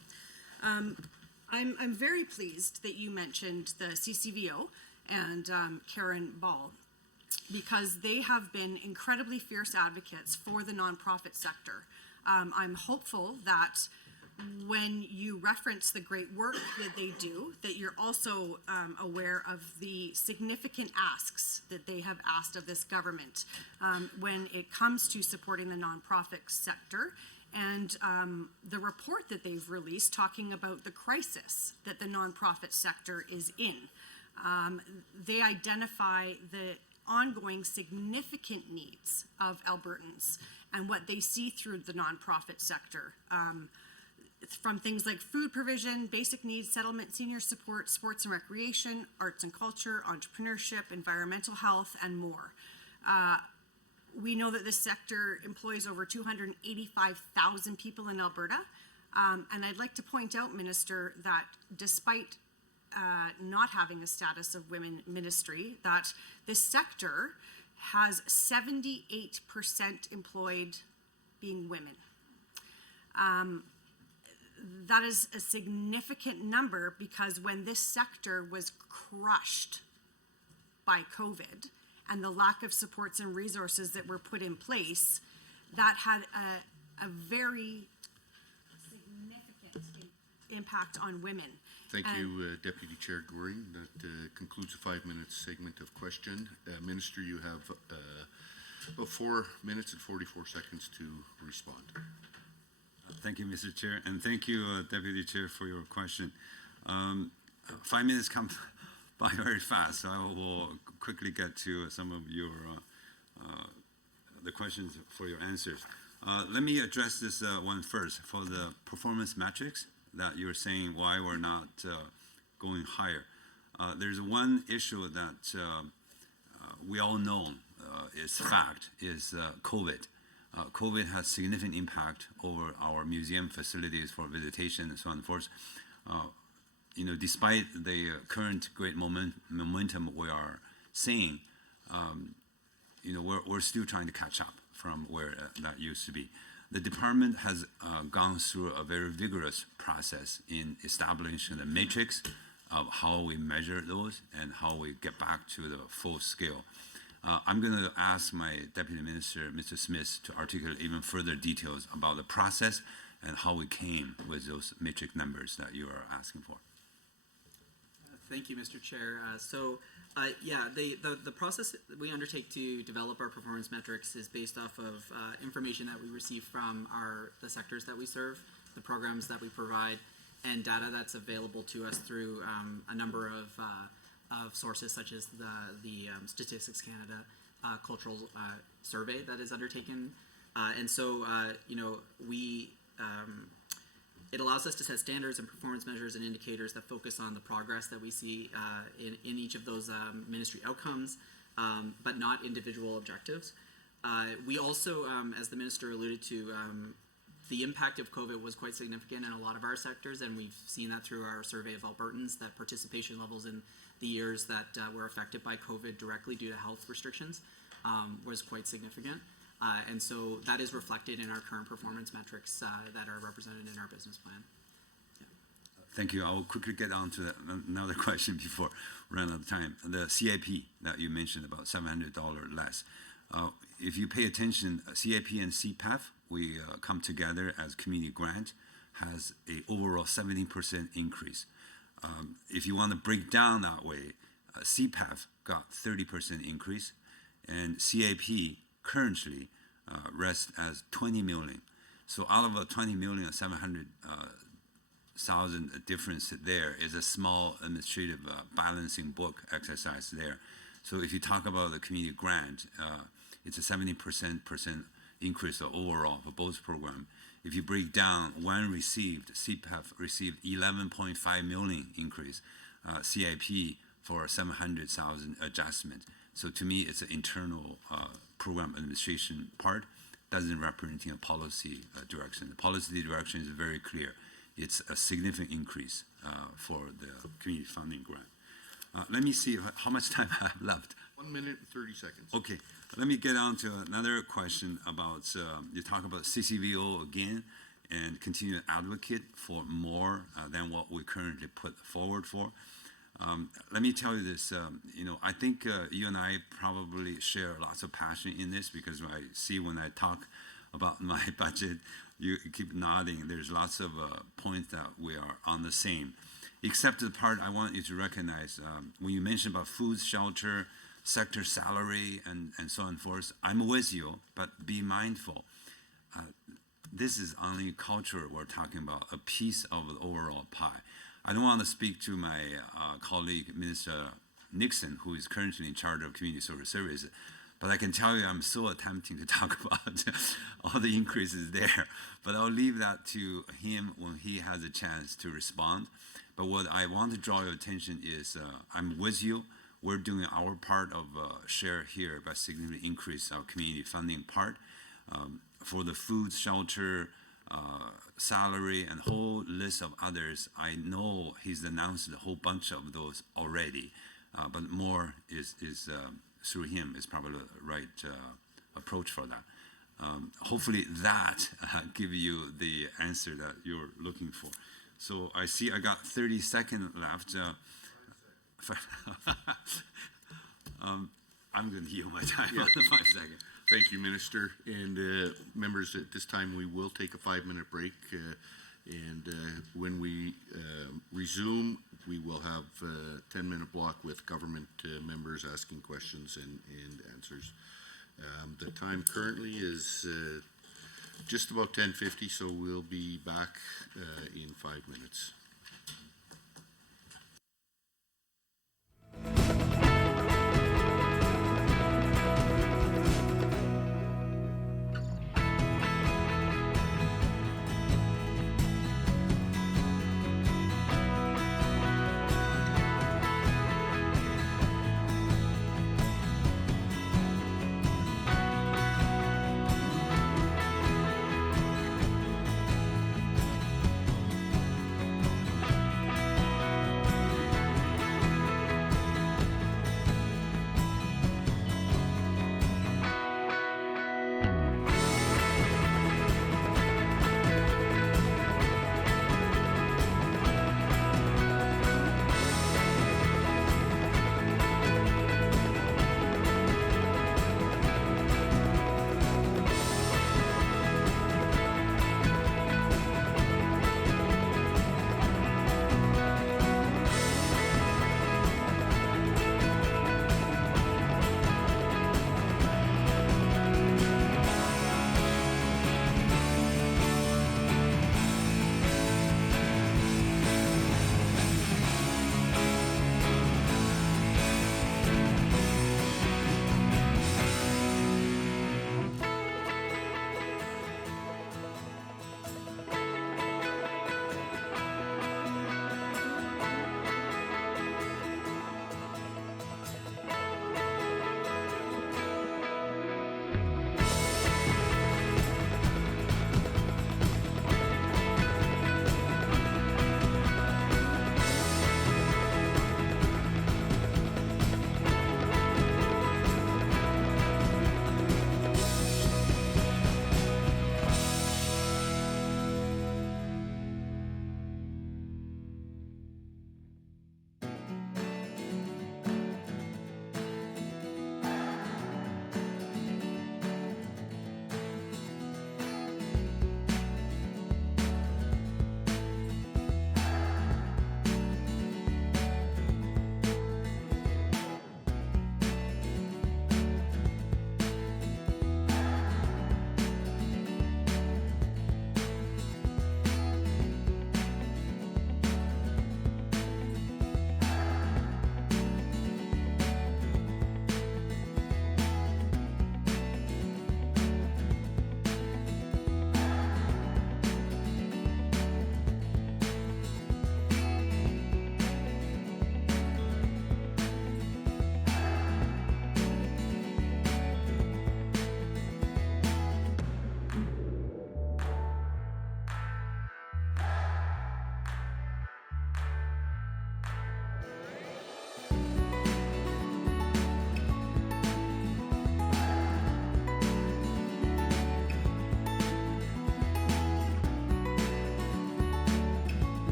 I'm very pleased that you mentioned the CCVO and Karen Ball, because they have been incredibly fierce advocates for the nonprofit sector. I'm hopeful that when you reference the great work that they do, that you're also aware of the significant asks that they have asked of this government when it comes to supporting the nonprofit sector, and the report that they've released talking about the crisis that the nonprofit sector is in. They identify the ongoing significant needs of Albertans and what they see through the nonprofit sector, from things like food provision, basic needs, settlement, senior support, sports and recreation, arts and culture, entrepreneurship, environmental health, and more. We know that this sector employs over 285,000 people in Alberta, and I'd like to point out, Minister, that despite not having a status of women ministry, that this sector has 78% employed being women. that is a significant number, because when this sector was crushed by COVID and the lack of supports and resources that were put in place, that had a very significant impact on women. Thank you, Deputy Chair Goring. That concludes the 5-minute segment of question. Minister, you have about 4 minutes and 44 seconds to respond. Thank you, Mr. Chair, and thank you, Deputy Chair, for your question. 5 minutes come by very fast, so I will quickly get to some of your the questions for your answers. Let me address this one first. For the performance metrics that you're saying why we're not going higher. There's one issue that we all know is fact, is COVID. COVID has significant impact over our museum facilities for visitation and so on and forth. You know, despite the current great momentum we are seeing, you know, we're still trying to catch up from where that used to be. The department has gone through a very vigorous process in establishing the matrix of how we measure those and how we get back to the full scale. I'm going to ask my Deputy Minister, Mr. Smith, to articulate even further details about the process and how we came with those matrix numbers that you are asking for. Thank you, Mr. Chair. Yeah, the process that we undertake to develop our performance metrics is based off of information that we receive from the sectors that we serve, the programs that we provide, and data that's available to us through a number of sources, such as the Statistics Canada cultural survey that is undertaken. And so, you know, it allows us to set standards and performance measures and indicators that focus on the progress that we see in each of those ministry outcomes, but not individual objectives. We also, as the minister alluded to, the impact of COVID was quite significant in a lot of our sectors, and we've seen that through our survey of Albertans, that participation levels in the years that were affected by COVID directly due to health restrictions was quite significant. And so that is reflected in our current performance metrics that are represented in our business plan. Yeah. Thank you. I will quickly get on to another question before we run out of time. The CIP that you mentioned, about $700 less. If you pay attention, CIP and CPAF, we come together as community grant, has a overall 17% increase. If you want to break down that way, CPAF got 30% increase, and CIP currently rests as 20 million. So out of a 20 million, 700,000 difference there is a small administrative balancing book exercise there. So if you talk about the community grant, it's a 70% increase overall for both programs. If you break down when received, CPAF received 11.5 million increase, CIP for 700,000 adjustment. So to me, it's an internal program administration part, doesn't represent a policy direction. The policy direction is very clear. It's a significant increase for the community funding grant. Let me see how much time I have left. 1 minute and 30 seconds. Okay, let me get on to another question about, you talk about CCVO again and continue to advocate for more than what we currently put forward for. Let me tell you this, you know, I think you and I probably share lots of passion in this, because I see when I talk about my budget, you keep nodding. There's lots of points that we are on the same. Except the part I want you to recognize, when you mentioned about food, shelter, sector salary, and so on and forth, I'm with you, but be mindful. This is only culture we're talking about, a piece of the overall pie. I don't want to speak to my colleague, Minister Nixon, who is currently in charge of community social services, but I can tell you I'm so attempting to talk about all the increases there, but I'll leave that to him when he has a chance to respond. But what I want to draw your attention is I'm with you. We're doing our part of share here by significantly increase our community funding part. For the food, shelter, salary, and whole list of others, I know he's announced a whole bunch of those already, but more is through him is probably the right approach for that. hopefully that give you the answer that you're looking for. So I see I got 30 seconds left. I'm going to yield my time on the 5 seconds. Thank you, Minister. And members, at this time, we will take a 5-minute break. And when we resume, we will have a 10-minute block with government members asking questions and answers. The time currently is just about 10:50, so we'll be back in 5 minutes.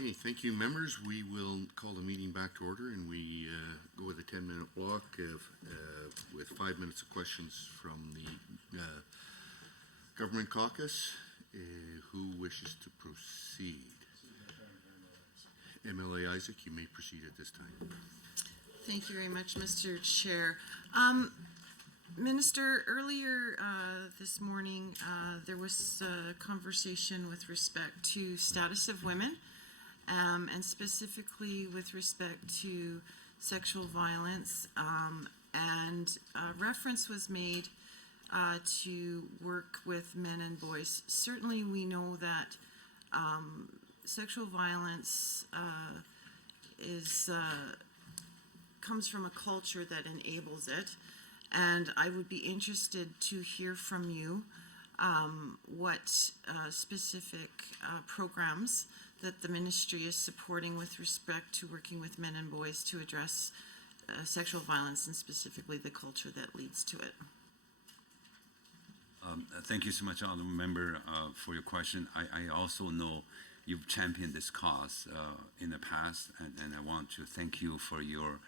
Okay, thank you, members. We will call the meeting back to order, and we go with a 10-minute block with 5 minutes of questions from the government caucus. Who wishes to proceed? MLA Isaac, you may proceed at this time. Thank you very much, Mr. Chair. Minister, earlier this morning, there was a conversation with respect to status of women, and specifically with respect to sexual violence, and reference was made to work with men and boys. Certainly, we know that sexual violence comes from a culture that enables it, and I would be interested to hear from you what specific programs that the ministry is supporting with respect to working with men and boys to address sexual violence and specifically the culture that leads to it. Thank you so much, Honourable Member, for your question. I also know you've championed this cause in the past, and I want to thank you for your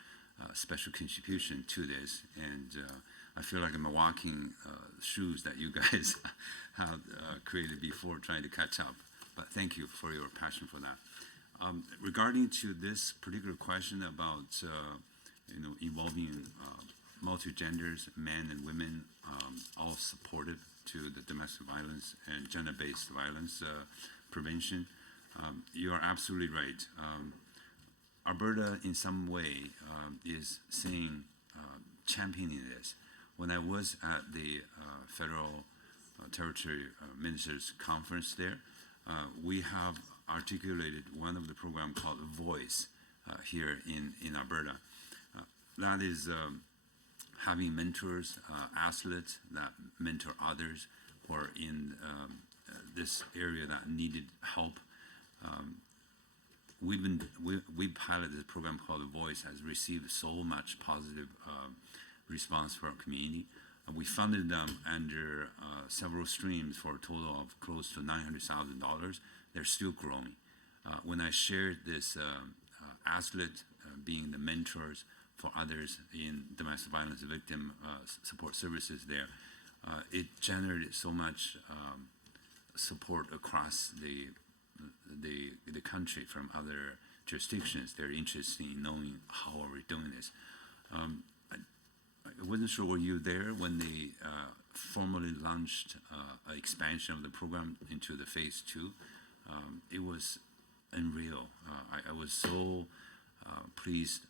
special contribution to this. And I feel like I'm walking shoes that you guys have created before, trying to catch up. But thank you for your passion for that. Regarding to this particular question about involving multi-genders, men and women, all supportive to the domestic violence and gender-based violence prevention, you are absolutely right. Alberta, in some way, is saying, championing this. When I was at the Federal Territory Ministers Conference there, we have articulated one of the program called Voice here in Alberta. That is having mentors, athletes that mentor others who are in this area that needed help. We piloted a program called The Voice, has received so much positive response from our community. We funded them under several streams for a total of close to $900,000. They're still growing. When I shared this athlete being the mentors for others in domestic violence victim support services there, it generated so much support across the country from other jurisdictions. They're interested in knowing how are we doing this. I wasn't sure, were you there when they formally launched an expansion of the program into the phase 2? It was unreal. I was so pleased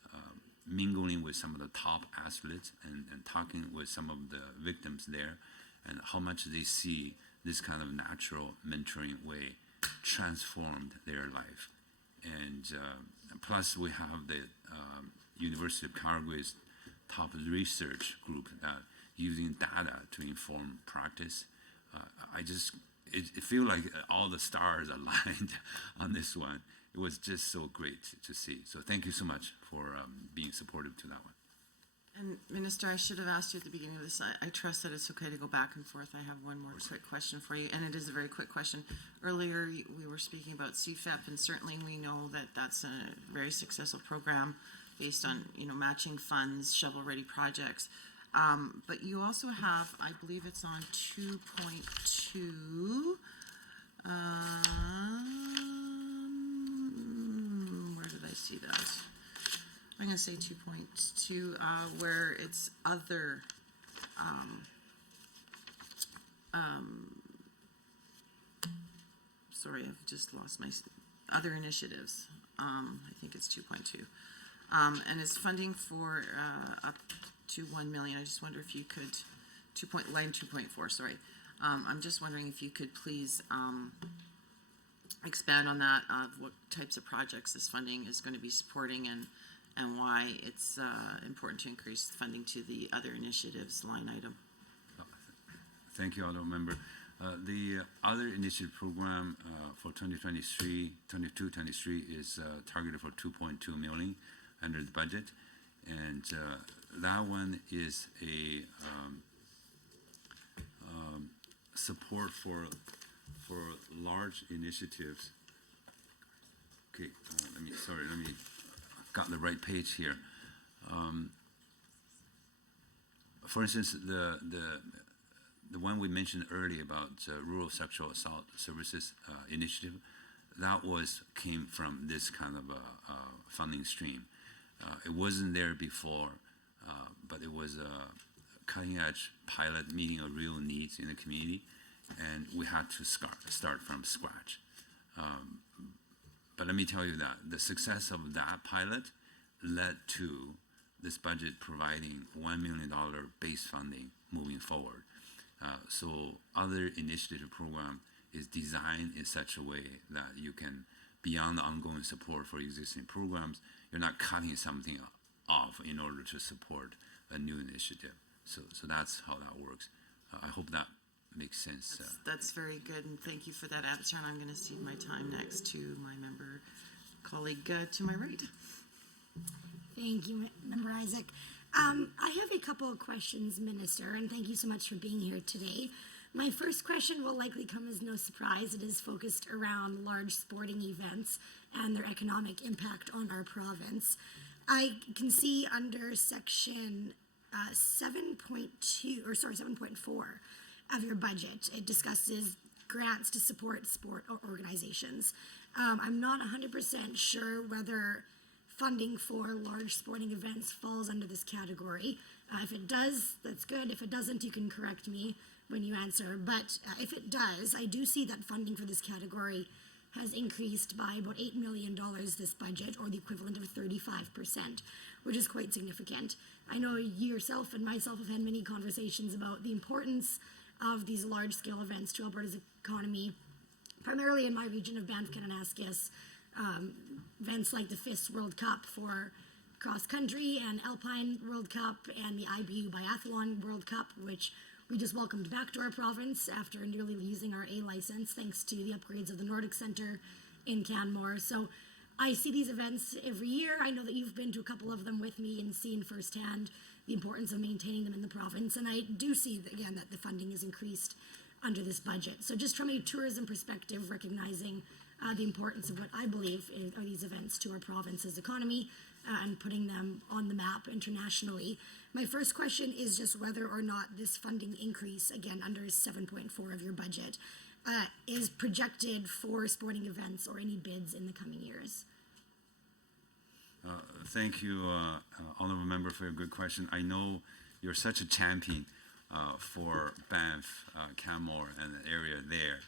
mingling with some of the top athletes and talking with some of the victims there, and how much they see this kind of natural mentoring way transformed their life. And plus we have the University of Calgary's top research group that using data to inform practice. It feels like all the stars aligned on this one. It was just so great to see. So thank you so much for being supportive to that one. And Minister, I should have asked you at the beginning of this. I trust that it's okay to go back and forth. I have one more quick question for you, and it is a very quick question. Earlier, we were speaking about CFEP, and certainly we know that that's a very successful program based on matching funds, shovel-ready projects. But you also have, I believe it's on 2.2. Where did I see that? I'm going to say 2.2, where it's other, sorry, I've just lost my, other initiatives. I think it's 2.2. And it's funding for up to 1 million. I just wonder if you could, line 2.4, sorry. I'm just wondering if you could please expand on that, what types of projects this funding is going to be supporting, and why it's important to increase funding to the other initiatives line item. Thank you, Honourable Member. The other initiative program for 22-23 is targeted for 2.2 million under the budget, and that one is a support for large initiatives Okay, let me, got the right page here. For instance, the one we mentioned earlier about rural sexual assault services initiative, that came from this kind of funding stream. It wasn't there before, but it was a cutting edge pilot meeting a real needs in the community, and we had to start from scratch. But let me tell you that the success of that pilot led to this budget providing $1 million base funding moving forward. So other initiative program is designed in such a way that you can, beyond the ongoing support for existing programs, you're not cutting something off in order to support a new initiative. So that's how that works. I hope that makes sense. That's very good, and thank you for that answer. And I'm going to cede my time next to my member colleague to my right. Thank you, Member Isaac. I have a couple of questions, Minister, and thank you so much for being here today. My first question will likely come as no surprise. It is focused around large sporting events and their economic impact on our province. I can see under section 7.4 of your budget, it discusses grants to support sport organizations. I'm not 100% sure whether funding for large sporting events falls under this category. If it does, that's good. If it doesn't, you can correct me when you answer. But if it does, I do see that funding for this category has increased by about $8 million this budget, or the equivalent of 35%, which is quite significant. I know you yourself and myself have had many conversations about the importance of these large-scale events to Alberta's economy, primarily in my region of Banff-Kananaskis. Events like the FIS World Cup for cross-country and Alpine World Cup and the IBU Biathlon World Cup, which we just welcomed back to our province after nearly losing our A license thanks to the upgrades of the Nordic Centre in Canmore. So I see these events every year. I know that you've been to a couple of them with me and seen firsthand the importance of maintaining them in the province. And I do see, again, that the funding is increased under this budget. So just from a tourism perspective, recognizing the importance of what I believe are these events to our province's economy and putting them on the map internationally. My first question is just whether or not this funding increase, again, under 7.4 of your budget, is projected for sporting events or any bids in the coming years. Thank you, Honourable Member, for your good question. I know you're such a champion for Banff, Canmore, and the area there.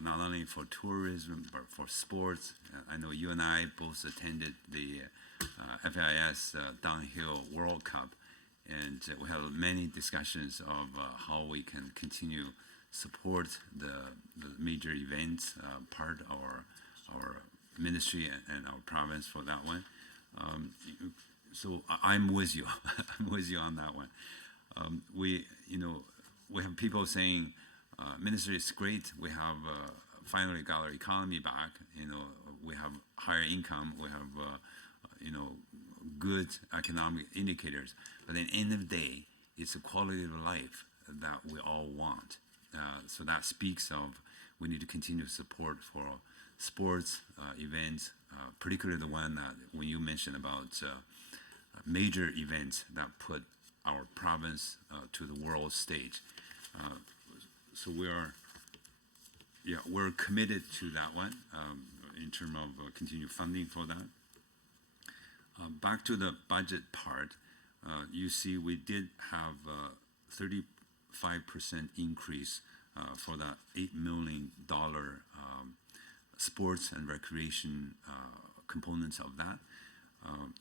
Not only for tourism, but for sports. I know you and I both attended the FIS Downhill World Cup, and we had many discussions of how we can continue support the major events, part of our ministry and our province for that one. So I'm with you. I'm with you on that one. We have people saying, Minister, it's great. We have finally got our economy back. We have higher income. We have, good economic indicators. But at the end of the day, it's the quality of life that we all want. So that speaks of we need to continue support for sports events, particularly the one that when you mentioned about major events that put our province to the world stage. So we're committed to that one in terms of continued funding for that. Back to the budget part, you see we did have 35% increase for that $8 million sports and recreation components of that.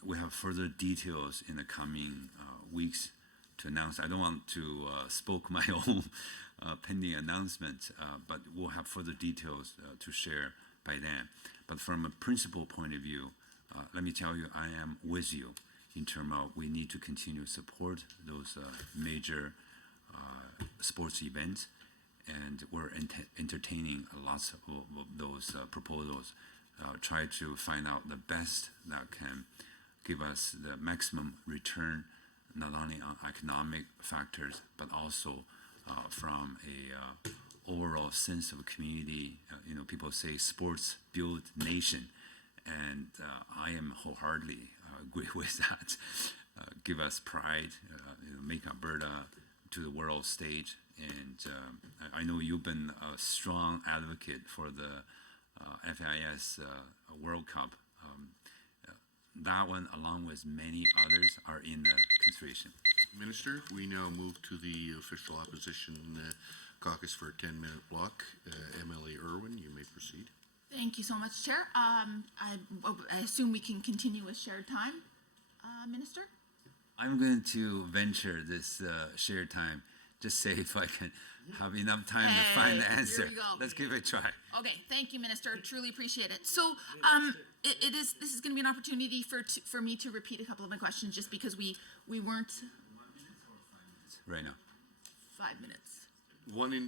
We have further details in the coming weeks to announce. I don't want to spoke my own pending announcement, but we'll have further details to share by then. But from a principal point of view, let me tell you, I am with you in terms of we need to continue to support those major sports events, and we're entertaining lots of those proposals. Try to find out the best that can give us the maximum return, not only on economic factors, but also from a overall sense of community. People say sports build nation, and I am wholeheartedly agree with that. Give us pride, make Alberta to the world stage, and I know you've been a strong advocate for the FIS World Cup. That one, along with many others, are in the consideration. Minister, we now move to the official opposition caucus for a 10-minute block. MLA Irwin, you may proceed. Thank you so much, Chair. I assume we can continue with shared time, Minister? I'm going to venture this shared time. Just say if I can have enough time to find the answer. Here we go. Let's give it a try. Okay, thank you, Minister. Truly appreciate it. So, this is going to be an opportunity for me to repeat a couple of my questions, just because we weren't Right now. 5 minutes.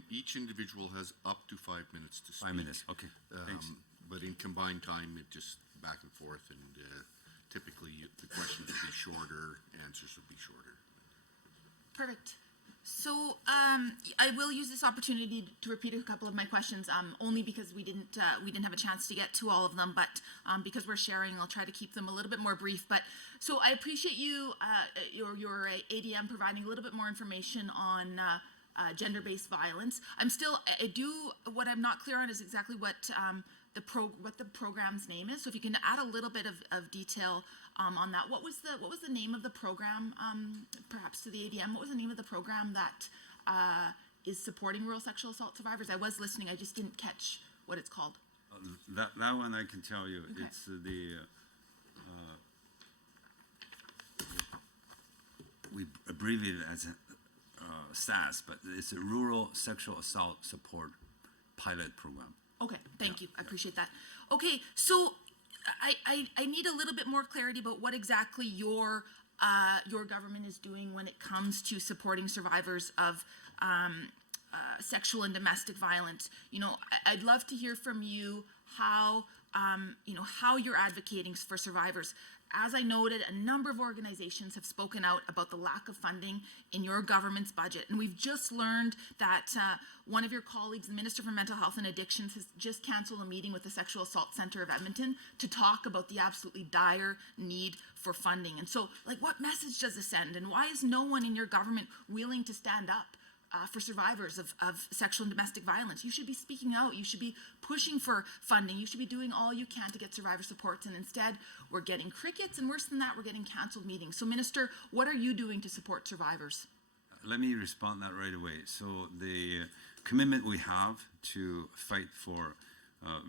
Each individual has up to 5 minutes to speak. 5 minutes. Okay. Thanks. But in combined time, it just back and forth, and typically the questions will be shorter, answers will be shorter. Perfect. So I will use this opportunity to repeat a couple of my questions, only because we didn't have a chance to get to all of them, but because we're sharing, I'll try to keep them a little bit more brief. But so I appreciate you, your ADM providing a little bit more information on gender-based violence. What I'm not clear on is exactly what the program's name is. So if you can add a little bit of detail on that. What was the name of the program, perhaps to the ADM? What was the name of the program that is supporting rural sexual assault survivors? I was listening, I just didn't catch what it's called. That one I can tell you. Okay. It's the we abbreviate it as SAS, but it's a Rural Sexual Assault Support Pilot Program. Okay, thank you. I appreciate that. Okay, so I need a little bit more clarity about what exactly your government is doing when it comes to supporting survivors of sexual and domestic violence. I'd love to hear from you how you're advocating for survivors. As I noted, a number of organizations have spoken out about the lack of funding in your government's budget. And we've just learned that one of your colleagues, the Minister for Mental Health and Addictions, has just canceled a meeting with the Sexual Assault Center of Edmonton to talk about the absolutely dire need for funding. And so, what message does this send? And why is no one in your government willing to stand up for survivors of sexual and domestic violence? You should be speaking out. You should be pushing for funding. You should be doing all you can to get survivor supports. And instead, we're getting crickets, and worse than that, we're getting canceled meetings. So, Minister, what are you doing to support survivors? Let me respond that right away. So the commitment we have to fight for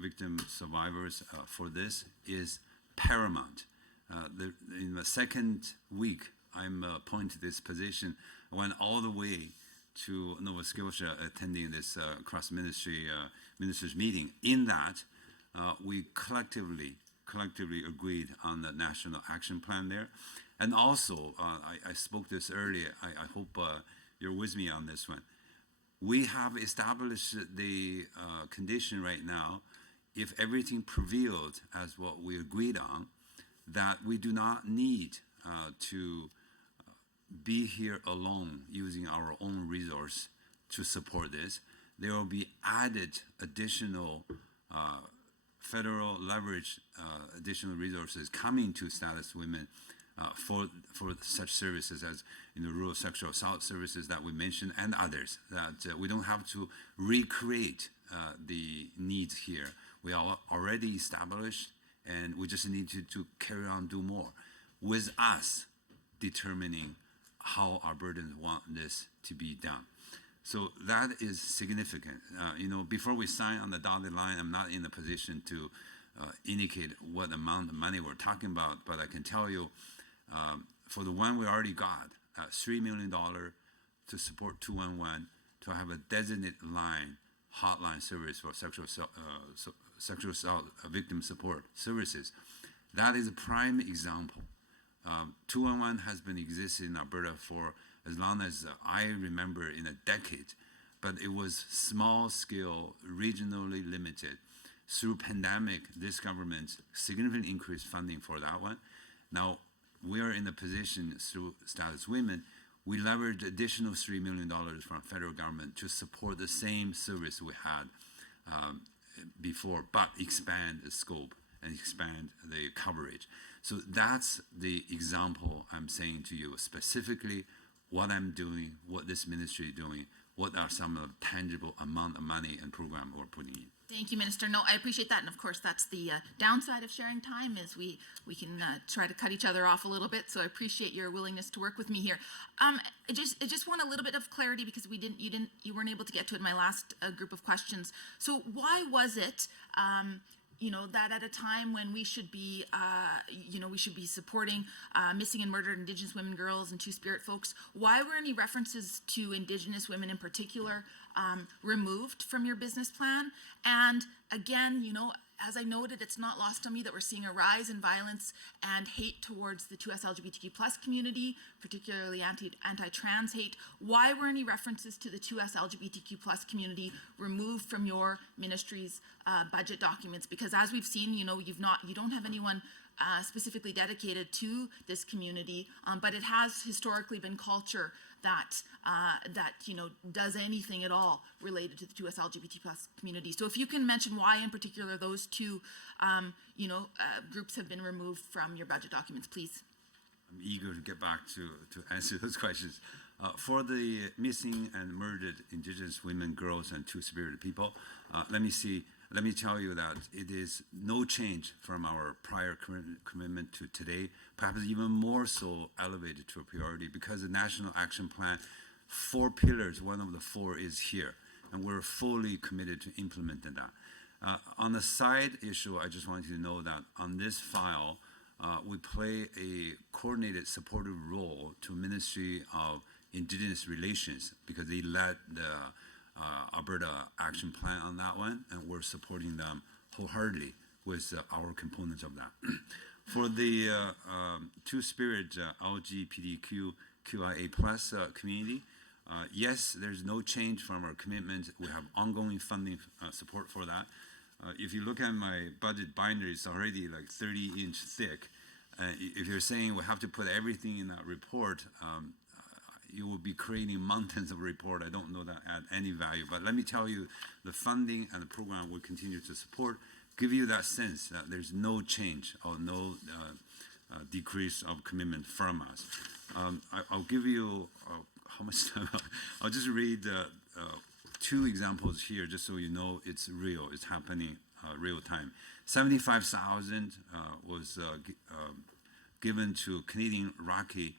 victim survivors for this is paramount. In the second week I'm appointed this position, I went all the way to Nova Scotia attending this cross-ministry ministers meeting. In that, we collectively agreed on the national action plan there. And also, I spoke this earlier, I hope you're with me on this one. We have established the condition right now, if everything prevailed as what we agreed on, that we do not need to be here alone using our own resource to support this. There will be added additional federal leverage, additional resources coming to status women for such services as rural sexual assault services that we mentioned and others, that we don't have to recreate the needs here. We are already established, and we just need to carry on, do more, with us determining how Albertans want this to be done. So that is significant. Before we sign on the dotted line, I'm not in a position to indicate what amount of money we're talking about, but I can tell you for the one we already got, $3 million to support 211, to have a designated hotline service for sexual assault victim support services. That is a prime example. 211 has been existing in Alberta for as long as I remember, in a decade, but it was small scale, regionally limited. Through pandemic, this government significantly increased funding for that one. Now, we are in a position through Status Women, we leveraged additional $3 million from federal government to support the same service we had before, but expand the scope and expand the coverage. So that's the example I'm saying to you specifically what I'm doing, what this ministry is doing, what are some of the tangible amount of money and program we're putting in. Thank you, Minister. No, I appreciate that. And of course, that's the downside of sharing time is we can try to cut each other off a little bit. So I appreciate your willingness to work with me here. I just want a little bit of clarity because you weren't able to get to it in my last group of questions. So why was it, that at a time when we should be, supporting missing and murdered Indigenous women, girls, and Two-Spirit folks, why were any references to Indigenous women in particular removed from your business plan? And again, as I noted, it's not lost on me that we're seeing a rise in violence and hate towards the 2S LGBTQ+ community, particularly anti-trans hate. Why were any references to the 2S LGBTQ+ community removed from your ministry's budget documents? Because as we've seen, you don't have anyone specifically dedicated to this community, but it has historically been culture that does anything at all related to the 2S LGBT+ community. So if you can mention why in particular those two groups have been removed from your budget documents, please. I'm eager to get back to answer those questions. For the missing and murdered Indigenous women, girls, and Two-Spirit people, let me tell you that it is no change from our prior commitment to today, perhaps even more so elevated to a priority because the National Action Plan, 4 pillars, one of the 4 is here, and we're fully committed to implementing that. On the side issue, I just want you to know that on this file, we play a coordinated supportive role to Ministry of Indigenous Relations because they led the Alberta Action Plan on that one, and we're supporting them wholeheartedly with our components of that. For the Two-Spirit LGBTQIA+ community, yes, there's no change from our commitment. We have ongoing funding support for that. If you look at my budget binder, it's already like 30-inch thick. If you're saying we have to put everything in that report, you will be creating mountains of report. I don't know that add any value, but let me tell you, the funding and the program will continue to support, give you that sense that there's no change or no decrease of commitment from us. I'll give you, how much time? I'll just read 2 examples here just so you know it's real, it's happening real time. 75,000 was given to Canadian Rocky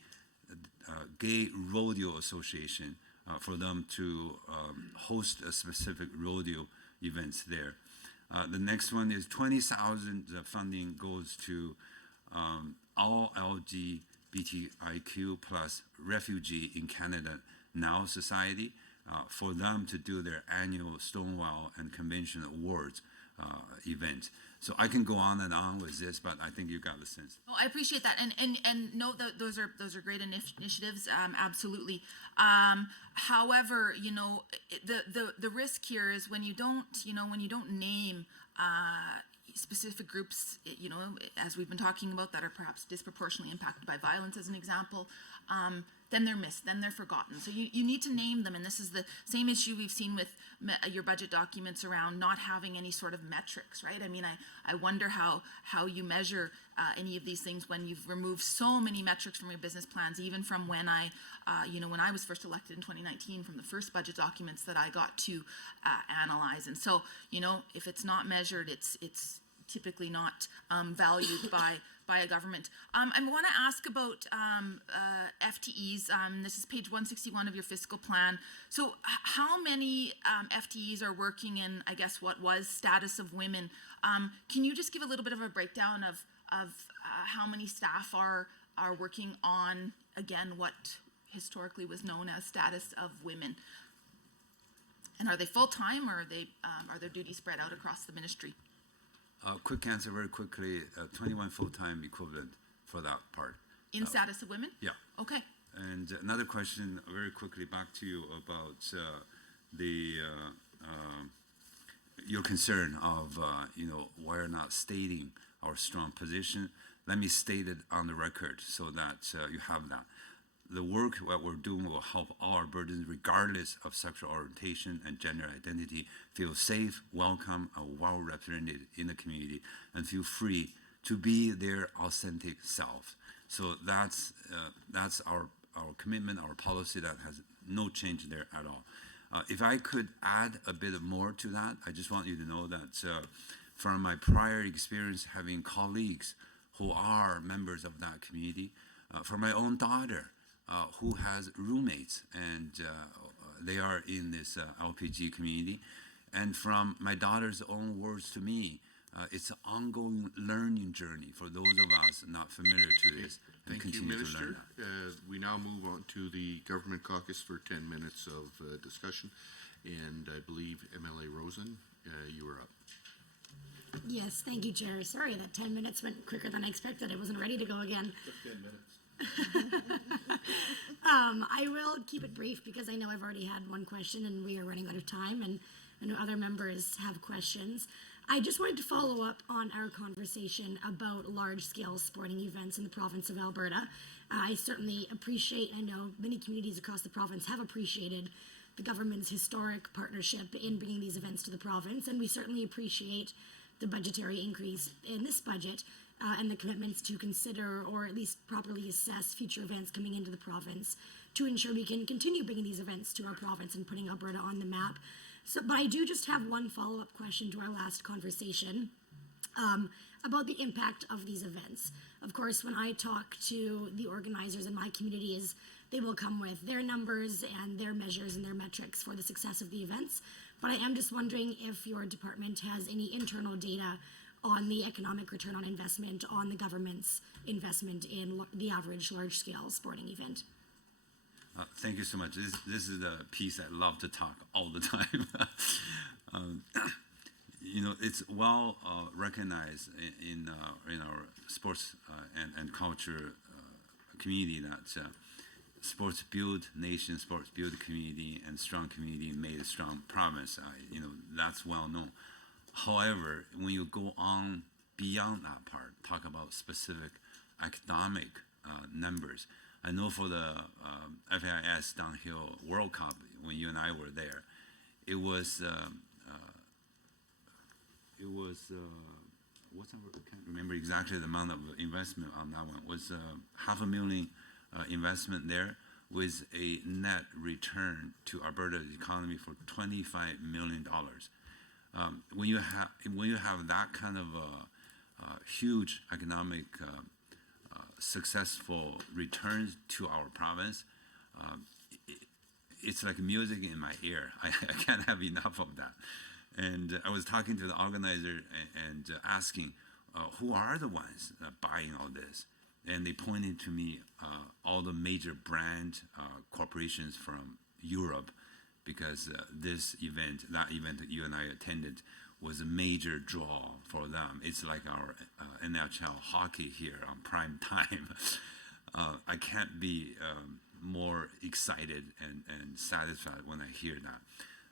Gay Rodeo Association for them to host a specific rodeo events there. The next one is 20,000 funding goes to all LGBTIQ+ refugee in Canada Now Society for them to do their annual Stonewall and Convention Awards event. So I can go on and on with this, but I think you got the sense. Oh, I appreciate that, and no, those are great initiatives, absolutely. However, the risk here is when you don't name specific groups, as we've been talking about, that are perhaps disproportionately impacted by violence, as an example. Then they're missed, then they're forgotten. So you need to name them, and this is the same issue we've seen with your budget documents around not having any sort of metrics, right? I mean, I wonder how you measure any of these things when you've removed so many metrics from your business plans, even from when I was first elected in 2019, from the first budget documents that I got to analyze. And so, if it's not measured, it's typically not valued by a government. I want to ask about FTEs. This is page 161 of your fiscal plan. So how many FTEs are working in, I guess, what was status of women? Can you just give a little bit of a breakdown of how many staff are working on, again, what historically was known as status of women? And are they full-time, or are their duties spread out across the ministry? Quick answer very quickly, 21 full-time equivalent for that part. In status of women? Yeah. Okay. And another question very quickly back to you about your concern of, why are not stating our strong position. Let me state it on the record so that you have that. the work that we're doing will help all Albertans, regardless of sexual orientation and gender identity, feel safe, welcome, and well represented in the community, and feel free to be their authentic self. So that's our commitment, our policy that has no change there at all. If I could add a bit more to that, I just want you to know that from my prior experience having colleagues who are members of that community, for my own daughter, who has roommates and they are in this LPG community, and from my daughter's own words to me, it's an ongoing learning journey for those of us not familiar to this. And Thank you, continue to learn Minister. We now move on to the Government Caucus for 10 minutes of discussion. And I believe MLA Rosen, you are up. Yes, thank you, Chair. Sorry that 10 minutes went quicker than I expected. I wasn't ready to go again. 10 minutes. I will keep it brief because I know I've already had one question and we are running out of time, and I know other members have questions. I just wanted to follow up on our conversation about large-scale sporting events in the province of Alberta. I certainly appreciate, I know many communities across the province have appreciated the government's historic partnership in bringing these events to the province, and we certainly appreciate the budgetary increase in this budget and the commitments to consider or at least properly assess future events coming into the province to ensure we can continue bringing these events to our province and putting Alberta on the map. So, but I do just have one follow-up question to our last conversation about the impact of these events. Of course, when I talk to the organizers in my communities, they will come with their numbers and their measures and their metrics for the success of the events. But I am just wondering if your department has any internal data on the economic return on investment on the government's investment in the average large-scale sporting event. Thank you so much. This is the piece I love to talk all the time. You know, it's well recognized in our sports and culture community that sports build nation, sports build community, and strong community made a strong province. You know, that's well known. However, when you go on beyond that part, talk about specific economic numbers. I know for the FIS Downhill World Cup, when you and I were there, it was what's the word? I can't remember exactly the amount of investment on that one. It was $500,000 investment there with a net return to Alberta's economy for $25 million. When you have that kind of huge economic successful returns to our province, it's like music in my ear. I can't have enough of that. And I was talking to the organizer and asking, who are the ones buying all this? And they pointed to me all the major brand corporations from Europe, because this event, that event that you and I attended, was a major draw for them. It's like our NHL hockey here on prime time. I can't be more excited and satisfied when I hear that.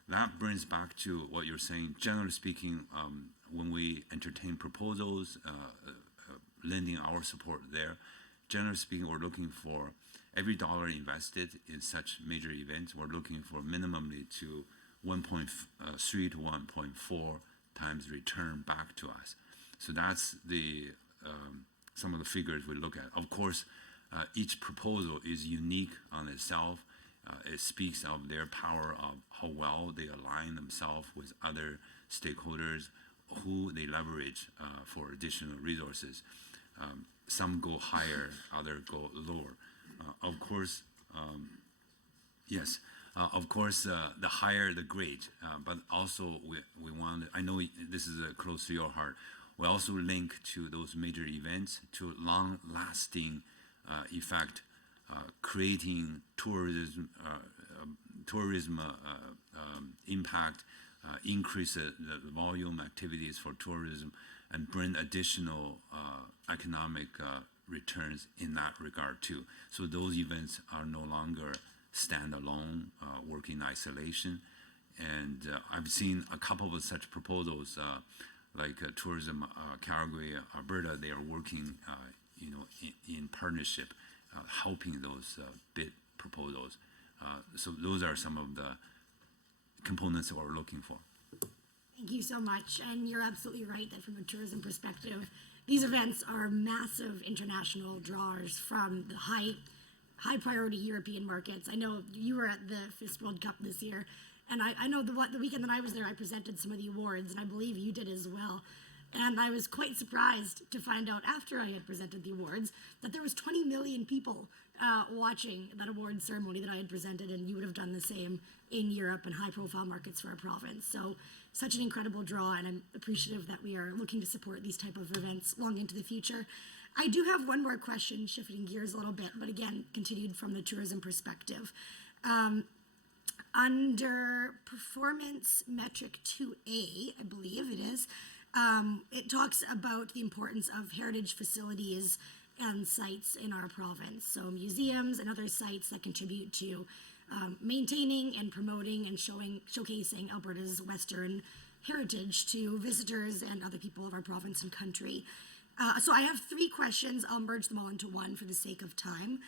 That brings back to what you're saying. Generally speaking, when we entertain proposals, lending our support there, generally speaking, we're looking for every dollar invested in such major events, we're looking for minimally to 1.3 to 1.4 times return back to us. So that's the some of the figures we look at. Of course, each proposal is unique on itself. It speaks of their power, of how well they align themselves with other stakeholders, who they leverage for additional resources. Some go higher, others go lower. Of course, yes. Of course, the higher the great, but also we want, I know this is close to your heart, we also link to those major events to long-lasting effect, creating tourism impact, increase the volume activities for tourism, and bring additional economic returns in that regard too. So those events are no longer standalone, work in isolation. And I've seen a couple of such proposals, like Tourism Calgary, Alberta. They are working, in partnership helping those bid proposals. So those are some of the components that we're looking for. Thank you so much. And you're absolutely right that from a tourism perspective, these events are massive international drawers from the high priority European markets. I know you were at the FIS World Cup this year, and I know the weekend that I was there, I presented some of the awards, and I believe you did as well. And I was quite surprised to find out after I had presented the awards that there was 20 million people watching that awards ceremony that I had presented, and you would have done the same in Europe and high-profile markets for our province. So such an incredible draw, and I'm appreciative that we are looking to support these type of events long into the future. I do have one more question, shifting gears a little bit, but again, continued from the tourism perspective. Under performance metric 2A, I believe it is, it talks about the importance of heritage facilities and sites in our province. So museums and other sites that contribute to maintaining and promoting and showcasing Alberta's Western heritage to visitors and other people of our province and country. So I have 3 questions. I'll merge them all into one for the sake of time.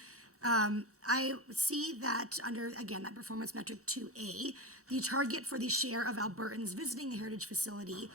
I see that under, again, that performance metric 2A, the target for the share of Albertans visiting a heritage facility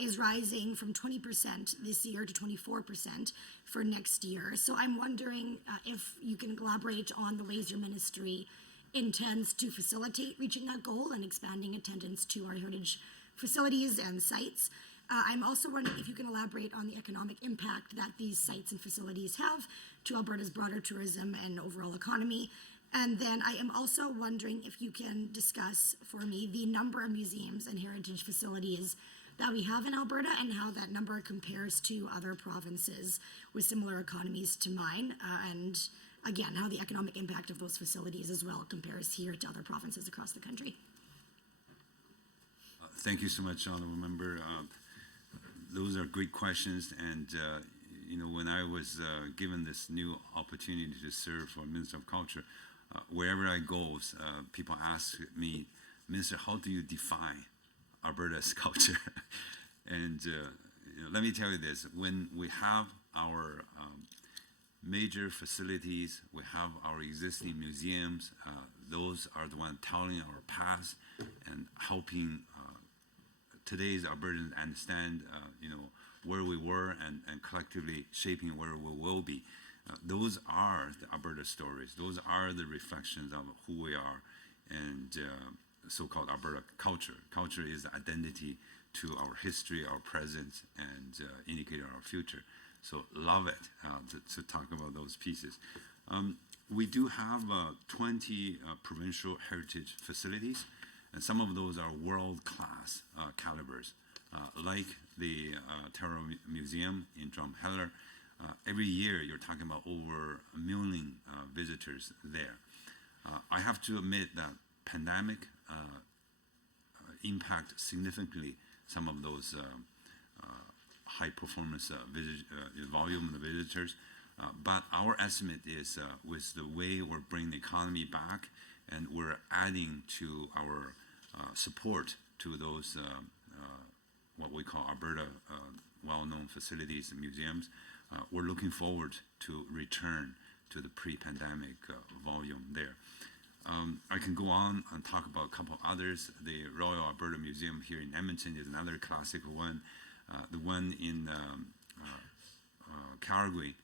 is rising from 20% this year to 24% for next year. So I'm wondering if you can elaborate on the ways your ministry intends to facilitate reaching that goal and expanding attendance to our heritage facilities and sites. I'm also wondering if you can elaborate on the economic impact that these sites and facilities have to Alberta's broader tourism and overall economy. And then I am also wondering if you can discuss for me the number of museums and heritage facilities that we have in Alberta and how that number compares to other provinces with similar economies to mine. And again, how the economic impact of those facilities as well compares here to other provinces across the country. Thank you so much, Honorable Member. Those are great questions, and when I was given this new opportunity to serve for Minister of Culture, wherever I go, people ask me, Minister, how do you define Alberta's culture? And let me tell you this: when we have our major facilities, we have our existing museums. Those are the ones telling our past and helping today's Albertans understand, where we were and collectively shaping where we will be. Those are the Alberta stories. Those are the reflections of who we are and so-called Alberta culture. Culture is the identity to our history, our present, and indicator our future. So love it to talk about those pieces. We do have 20 provincial heritage facilities, and some of those are world-class calibers, like the Terror Museum in Drumheller. Every year, you're talking about over 1 million visitors there. I have to admit that pandemic impact significantly some of those high-performance volume of visitors. But our estimate is with the way we're bringing the economy back and we're adding to our support to those what we call Alberta well-known facilities and museums, we're looking forward to return to the pre-pandemic volume there. I can go on and talk about a couple others. The Royal Alberta Museum here in Edmonton is another classic one. The one in Calgary,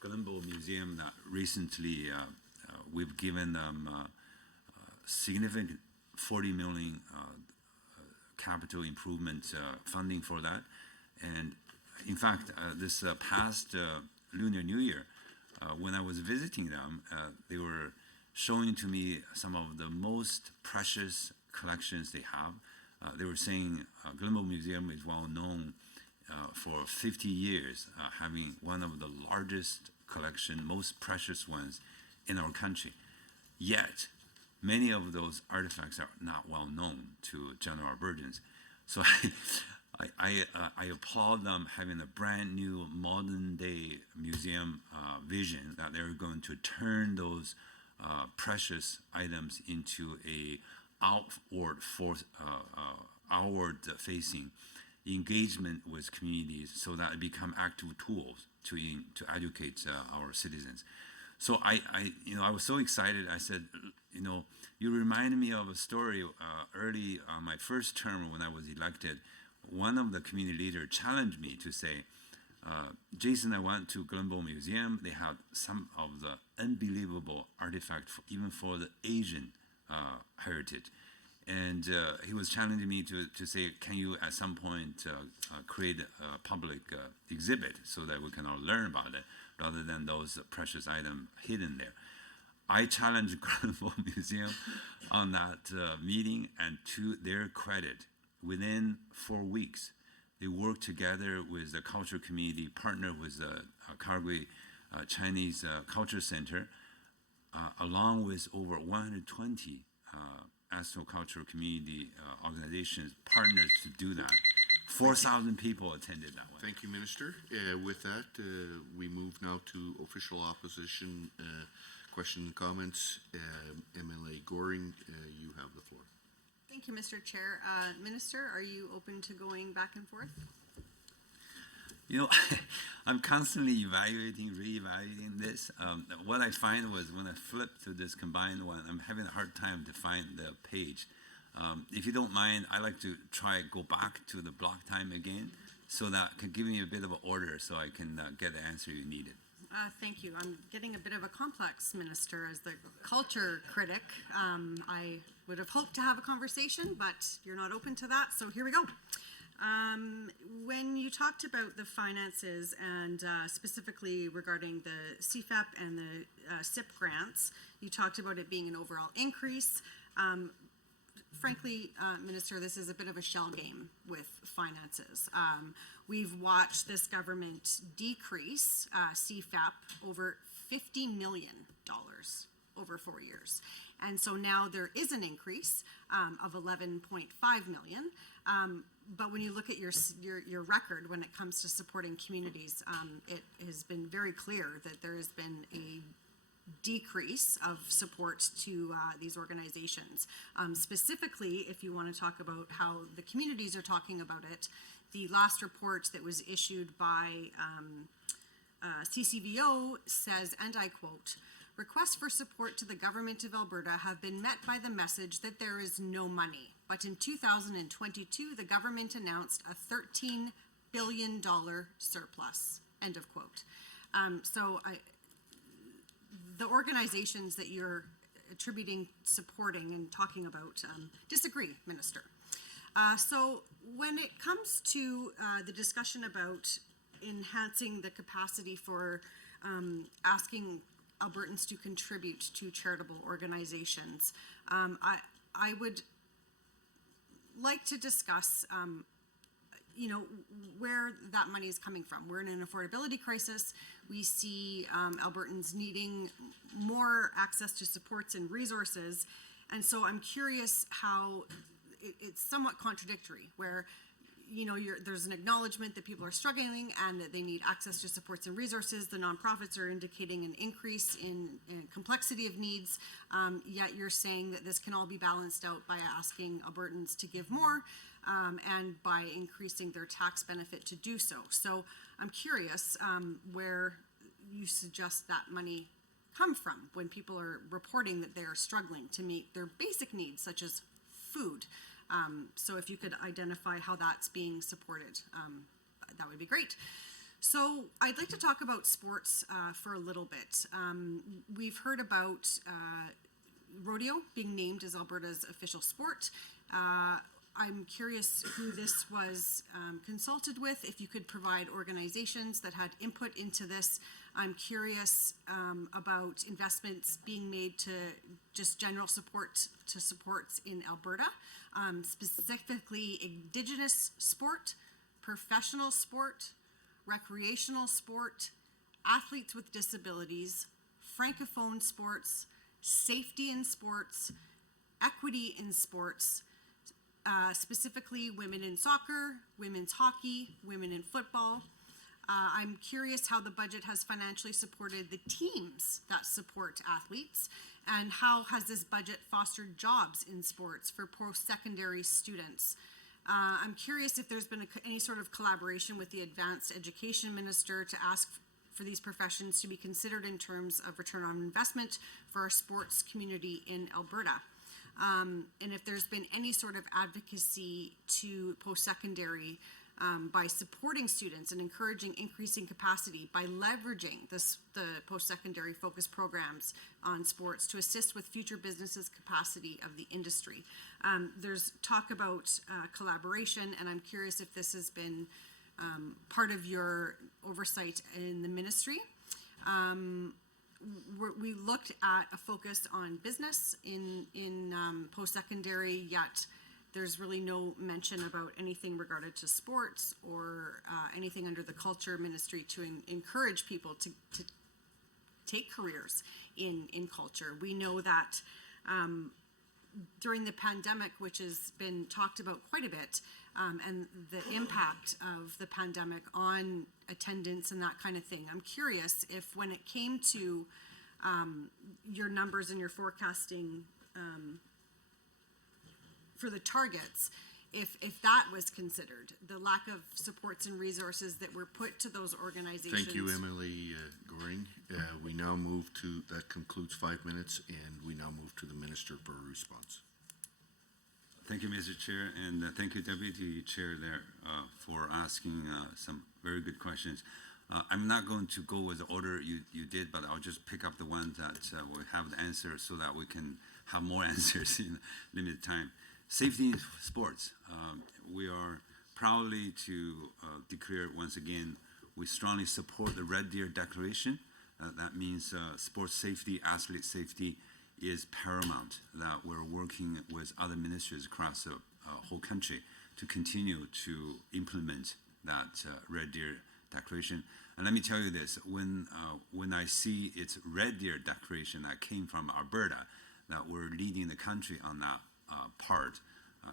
Glenbow Museum, that recently we've given them significant 40 million capital improvement funding for that. And in fact, this past Lunar New Year, when I was visiting them, they were showing to me some of the most precious collections they have. They were saying Glenbow Museum is well known for 50 years, having one of the largest collection, most precious ones in our country. Yet, many of those artifacts are not well known to general Albertans. So I applaud them having a brand new modern day museum vision that they're going to turn those precious items into a outward facing engagement with communities so that it become active tools to educate our citizens. So I was so excited. I said, you reminded me of a story early on my first term when I was elected. One of the community leaders challenged me to say, Jason, I went to Glenbow Museum. They have some of the unbelievable artifacts, even for the Asian heritage. And he was challenging me to say, can you at some point create a public exhibit so that we can all learn about it, rather than those precious items hidden there. I challenged Glenbow Museum on that meeting, and to their credit, within 4 weeks, they worked together with the culture community, partnered with the Calgary Chinese Culture Center, along with over 120 astrocultural community organizations, partners to do that. 4,000 people attended that one. Thank you, Minister. With that, we move now to official opposition questions and comments. MLA Goring, you have the floor. Thank you, Mr. Chair. Minister, are you open to going back and forth? I'm constantly reevaluating this. What I find was when I flip to this combined one, I'm having a hard time to find the page. If you don't mind, I like to go back to the block time again, so that can give me a bit of an order so I can get the answer you needed. Thank you. I'm getting a bit of a complex, Minister, as the culture critic. I would have hoped to have a conversation, but you're not open to that, so here we go. When you talked about the finances and specifically regarding the CFAP and the SIP grants, you talked about it being an overall increase. Frankly, Minister, this is a bit of a shell game with finances. We've watched this government decrease CFAP over $50 million over 4 years. And so now there is an increase of 11.5 million. But when you look at your record when it comes to supporting communities, it has been very clear that there has been a decrease of support to these organizations. Specifically, if you want to talk about how the communities are talking about it, the last report that was issued by CCVO says, and I quote, "Requests for support to the government of Alberta have been met by the message that there is no money. But in 2022, the government announced a $13 billion surplus," end of quote. The organizations that you're attributing, supporting, and talking about disagree, Minister. So when it comes to the discussion about enhancing the capacity for asking Albertans to contribute to charitable organizations, I would like to discuss where that money is coming from. We're in an affordability crisis. We see Albertans needing more access to supports and resources. And so I'm curious how it's somewhat contradictory, where there's an acknowledgement that people are struggling and that they need access to supports and resources. The nonprofits are indicating an increase in complexity of needs, yet you're saying that this can all be balanced out by asking Albertans to give more and by increasing their tax benefit to do so. So I'm curious where you suggest that money come from when people are reporting that they are struggling to meet their basic needs, such as food. So if you could identify how that's being supported, that would be great. So I'd like to talk about sports for a little bit. We've heard about rodeo being named as Alberta's official sport. I'm curious who this was consulted with, if you could provide organizations that had input into this. I'm curious about investments being made to just general support to sports in Alberta, specifically Indigenous sport, professional sport, recreational sport, athletes with disabilities, Francophone sports, safety in sports, equity in sports, specifically women in soccer, women's hockey, women in football. I'm curious how the budget has financially supported the teams that support athletes, and how has this budget fostered jobs in sports for post-secondary students. I'm curious if there's been any sort of collaboration with the Advanced Education Minister to ask for these professions to be considered in terms of return on investment for our sports community in Alberta. And if there's been any sort of advocacy to post-secondary by supporting students and encouraging increasing capacity by leveraging the post-secondary focus programs on sports to assist with future businesses' capacity of the industry. There's talk about collaboration, and I'm curious if this has been part of your oversight in the ministry. We looked at a focus on business in post-secondary, yet there's really no mention about anything regarded to sports or anything under the culture ministry to encourage people to take careers in culture. We know that during the pandemic, which has been talked about quite a bit, and the impact of the pandemic on attendance and that kind of thing, I'm curious if when it came to your numbers and your forecasting for the targets, if that was considered, the lack of supports and resources that were put to those organizations. Thank you, Emily Goring. We now move to, that concludes 5 minutes, and we now move to the Minister for a response. Thank you, Mr. Chair, and thank you, Deputy Chair there, for asking some very good questions. I'm not going to go with the order you did, but I'll just pick up the ones that will have the answer so that we can have more answers in limited time. Safety in sports. We are proudly to declare once again, we strongly support the Red Deer Declaration. That means sports safety, athlete safety is paramount, that we're working with other ministries across the whole country to continue to implement that Red Deer Declaration. And let me tell you this, when I see it's Red Deer Declaration that came from Alberta, that we're leading the country on that part,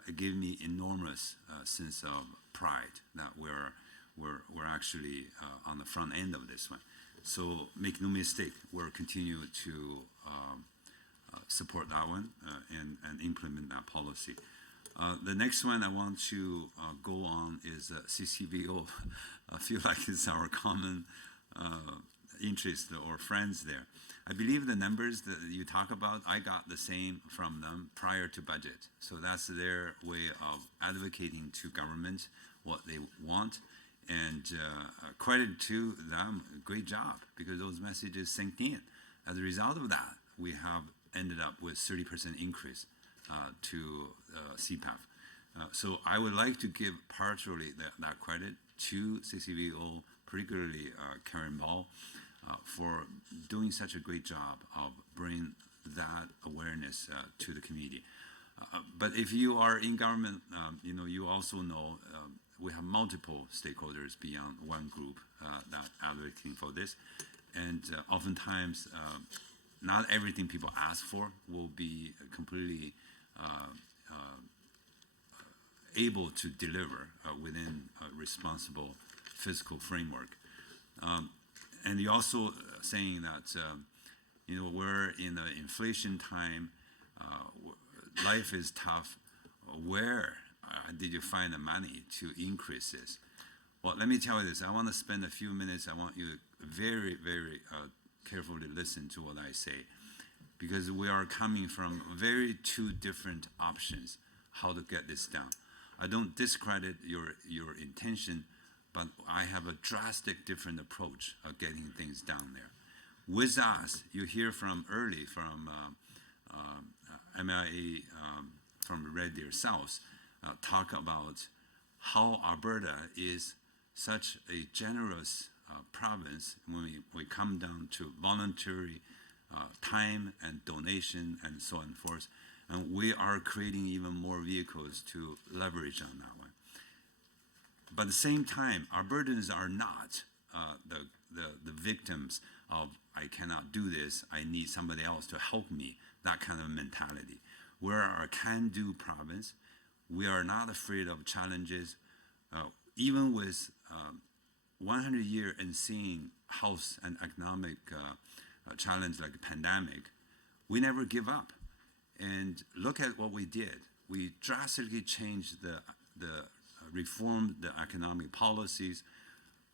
it gave me enormous sense of pride that we're actually on the front end of this one. So make no mistake, we're continuing to support that one and implement that policy. The next one I want to go on is CCVO. I feel like it's our common interest or friends there. I believe the numbers that you talk about, I got the same from them prior to budget. So that's their way of advocating to government what they want. And credit to them, great job, because those messages sank in. As a result of that, we have ended up with 30% increase to CPAF. So I would like to give partially that credit to CCVO, particularly Karen Ball, for doing such a great job of bringing that awareness to the community. But if you are in government, you also know we have multiple stakeholders beyond one group that advocating for this. And oftentimes, not everything people ask for will be completely able to deliver within a responsible fiscal framework. And you're also saying that, we're in an inflation time, life is tough. Where did you find the money to increase this? Well, let me tell you this. I want to spend a few minutes. I want you to very, very carefully listen to what I say, because we are coming from very two different options how to get this done. I don't discredit your intention, but I have a drastic different approach of getting things done there. With us, you hear from early from MIA, from Red Deer South, talk about how Alberta is such a generous province when we come down to voluntary time and donation and so on and forth. And we are creating even more vehicles to leverage on that one. But at the same time, Albertans are not the victims of, I cannot do this, I need somebody else to help me, that kind of mentality. We're a can-do province. We are not afraid of challenges. Even with 100 year insane health and economic challenge like a pandemic, we never give up. And look at what we did. We drastically changed reformed the economic policies.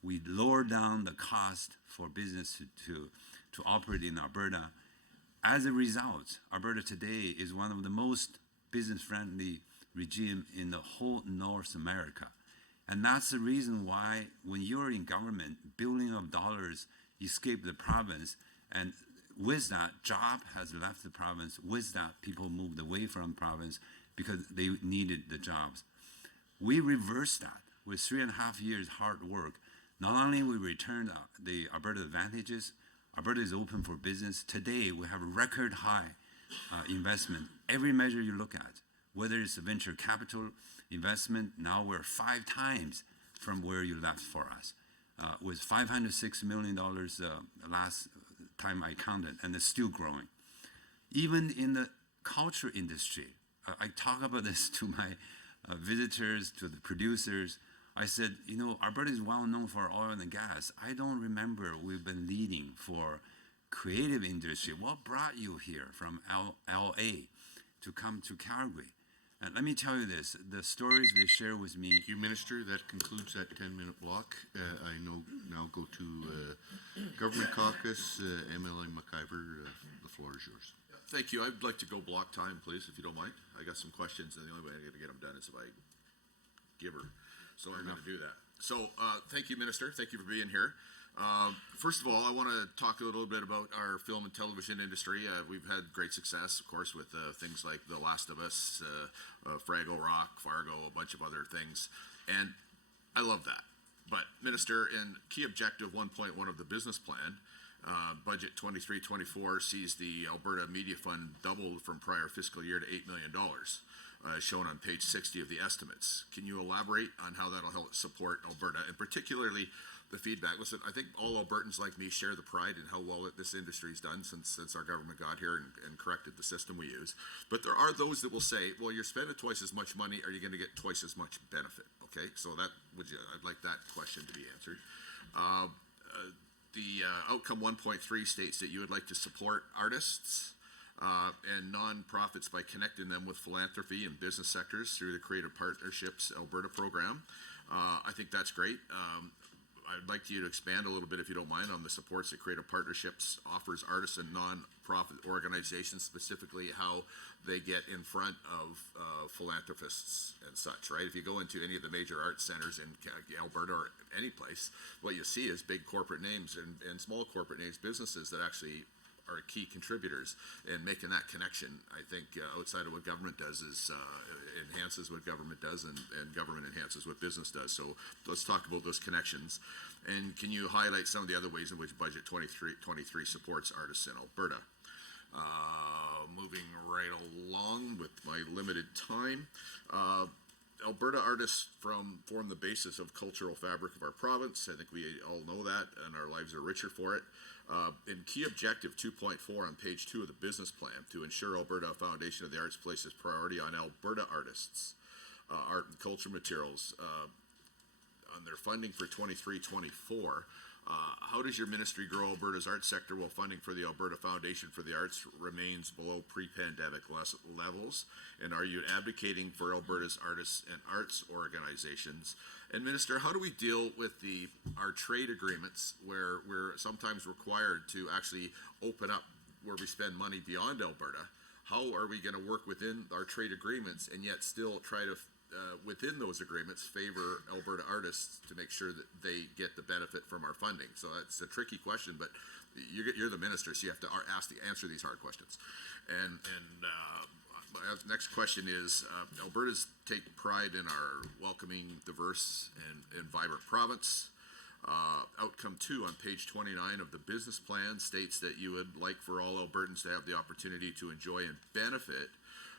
We lower down the cost for business to operate in Alberta. As a result, Alberta today is one of the most business-friendly regime in the whole North America. And that's the reason why when you're in government, billions of dollars escape the province, and with that, job has left the province. With that, people moved away from the province because they needed the jobs. We reversed that with 3.5 years hard work. Not only we returned the Alberta advantages, Alberta is open for business. Today, we have a record high investment. Every measure you look at, whether it's venture capital investment, now we're 5 times from where you left for us. With $506 million last time I counted, and it's still growing. Even in the culture industry, I talk about this to my visitors, to the producers. I said, you know, Alberta is well known for oil and gas. I don't remember we've been leading for creative industry. What brought you here from LA to come to Calgary? And let me tell you this, the stories they share with me. Thank you, Minister. That concludes that 10-minute block. I now go to Government Caucus. MLA McIver, the floor is yours. Thank you. I'd like to go block time, please, if you don't mind. I got some questions, and the only way I'm going to get them done is if I give her. So I'm going to do that. So thank you, Minister. Thank you for being here. First of all, I want to talk a little bit about our film and television industry. We've had great success, of course, with things like The Last of Us, Fraggle Rock, Fargo, a bunch of other things. And I love that. But, Minister, in key objective 1.1 of the business plan, budget 23-24 sees the Alberta Media Fund doubled from prior fiscal year to $8 million, shown on page 60 of the estimates. Can you elaborate on how that'll help support Alberta, and particularly the feedback? Listen, I think all Albertans like me share the pride in how well this industry's done since our government got here and corrected the system we use. But there are those that will say, well, you're spending twice as much money, are you going to get twice as much benefit? Okay, so I'd like that question to be answered. The outcome 1.3 states that you would like to support artists and non-profits by connecting them with philanthropy and business sectors through the Creative Partnerships Alberta program. I think that's great. I'd like you to expand a little bit, if you don't mind, on the supports that Creative Partnerships offers artists and non-profit organizations, specifically how they get in front of philanthropists and such, right? If you go into any of the major arts centers in Alberta or any place, what you see is big corporate names and small corporate names, businesses that actually are key contributors, and making that connection, I think, outside of what government does is enhances what government does, and government enhances what business does. So let's talk about those connections. And can you highlight some of the other ways in which Budget 23 supports artists in Alberta? Moving right along with my limited time. Alberta artists form the basis of cultural fabric of our province. I think we all know that, and our lives are richer for it. In key objective 2.4 on page 2 of the business plan, to ensure Alberta Foundation of the Arts places priority on Alberta artists, art and culture materials, on their funding for 23-24. How does your ministry grow Alberta's arts sector while funding for the Alberta Foundation for the Arts remains below pre-pandemic levels? And are you advocating for Alberta's artists and arts organizations? And Minister, how do we deal with our trade agreements where we're sometimes required to actually open up where we spend money beyond Alberta? How are we going to work within our trade agreements and yet still try to within those agreements favor Alberta artists to make sure that they get the benefit from our funding? So it's a tricky question, but you're the minister, so you have to answer these hard questions. And my next question is, Albertans take pride in our welcoming, diverse, and vibrant province. Outcome 2 on page 29 of the business plan states that you would like for all Albertans to have the opportunity to enjoy and benefit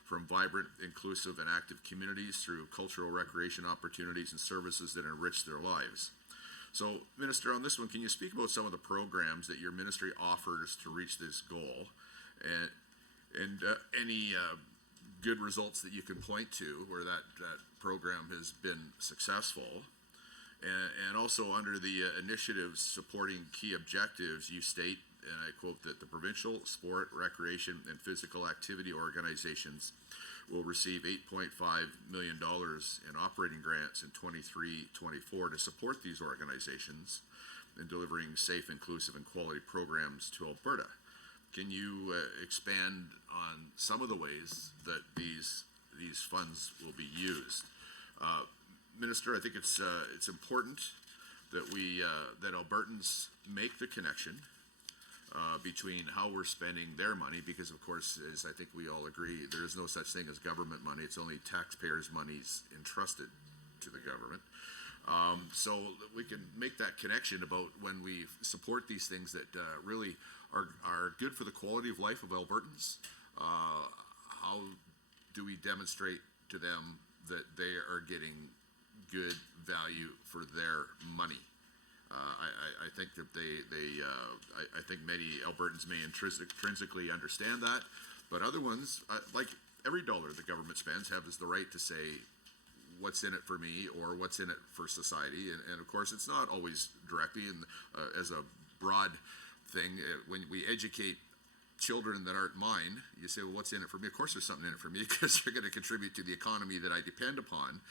from vibrant, inclusive, and active communities through cultural recreation opportunities and services that enrich their lives. So, Minister, on this one, can you speak about some of the programs that your ministry offers to reach this goal, and any good results that you can point to where that program has been successful? And also under the initiatives supporting key objectives, you state, and I quote, that the provincial sport, recreation, and physical activity organizations will receive $8.5 million in operating grants in 23-24 to support these organizations in delivering safe, inclusive, and quality programs to Alberta. Can you expand on some of the ways that these funds will be used? Minister, I think it's important that that Albertans make the connection between how we're spending their money, because of course, as I think we all agree, there is no such thing as government money. It's only taxpayers' monies entrusted to the government. So we can make that connection about when we support these things that really are good for the quality of life of Albertans. How do we demonstrate to them that they are getting good value for their money? I think that I think many Albertans may intrinsically understand that, but other ones, like every dollar the government spends, have the right to say what's in it for me or what's in it for society. And of course, it's not always directly, and as a broad thing, when we educate children that aren't mine, you say, well, what's in it for me? Of course there's something in it for me, because they're going to contribute to the economy that I depend upon.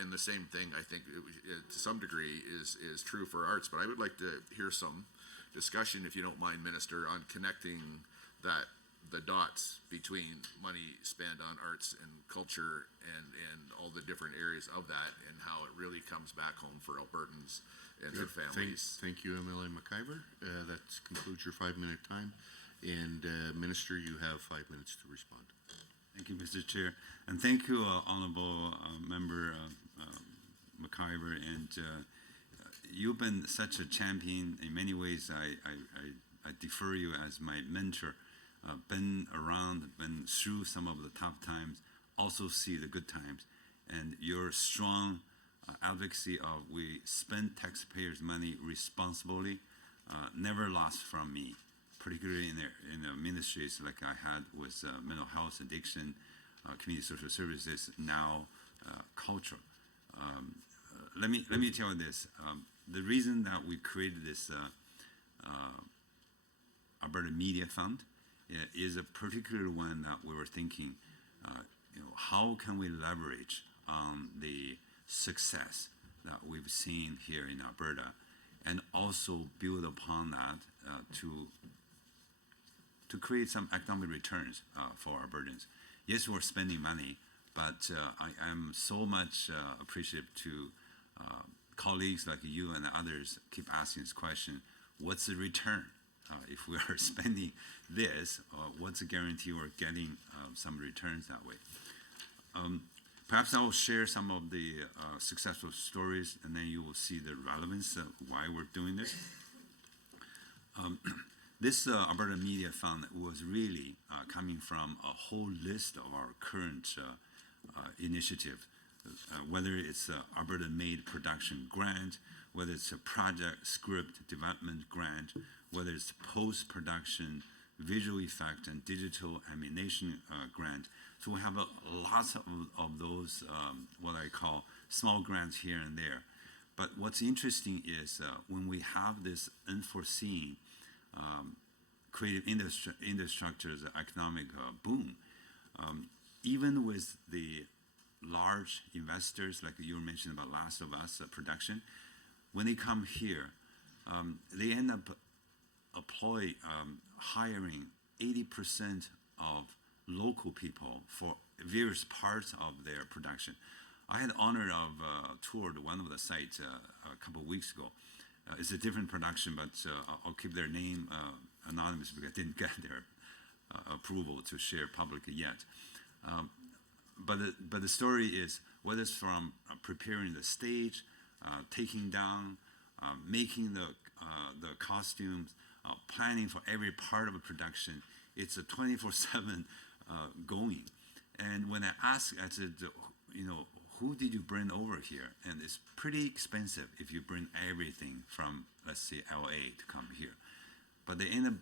And the same thing, I think, to some degree is true for arts. But I would like to hear some discussion, if you don't mind, Minister, on connecting the dots between money spent on arts and culture and all the different areas of that, and how it really comes back home for Albertans and their families. Thank you, MLA McIver. That concludes your 5-minute time. And Minister, you have 5 minutes to respond. Thank you, Mr. Chair, and thank you, Honorable Member McIver. And you've been such a champion. In many ways, I defer you as my mentor. Been around, been through some of the tough times, also see the good times, and your strong advocacy of we spend taxpayers' money responsibly never lost from me. Particularly in the ministries like I had with mental health, addiction, community social services, now culture. Let me tell you this. The reason that we created this Alberta Media Fund is a particular one that we were thinking, how can we leverage on the success that we've seen here in Alberta, and also build upon that to create some economic returns for Albertans. Yes, we're spending money, but I am so much appreciative to colleagues like you and others keep asking this question, what's the return? If we are spending this, what's the guarantee we're getting some returns that way? Perhaps I will share some of the successful stories, and then you will see the relevance of why we're doing this. This Alberta Media Fund was really coming from a whole list of our current initiatives, whether it's Alberta Made Production Grant, whether it's a project script development grant, whether it's post-production visual effect and digital animation grant. So we have lots of those, what I call small grants here and there. But what's interesting is when we have this unforeseen creative infrastructure's economic boom, even with the large investors, like you were mentioning about Last of Us production, when they come here, they end up hiring 80% of local people for various parts of their production. I had the honor of toured one of the sites a couple of weeks ago. It's a different production, but I'll keep their name anonymous because I didn't get their approval to share publicly yet. But the story is, whether it's from preparing the stage, taking down, making the costumes, planning for every part of a production, it's a 24/7 going. And when I asked, I said, who did you bring over here? And it's pretty expensive if you bring everything from, let's say, LA to come here. But they end up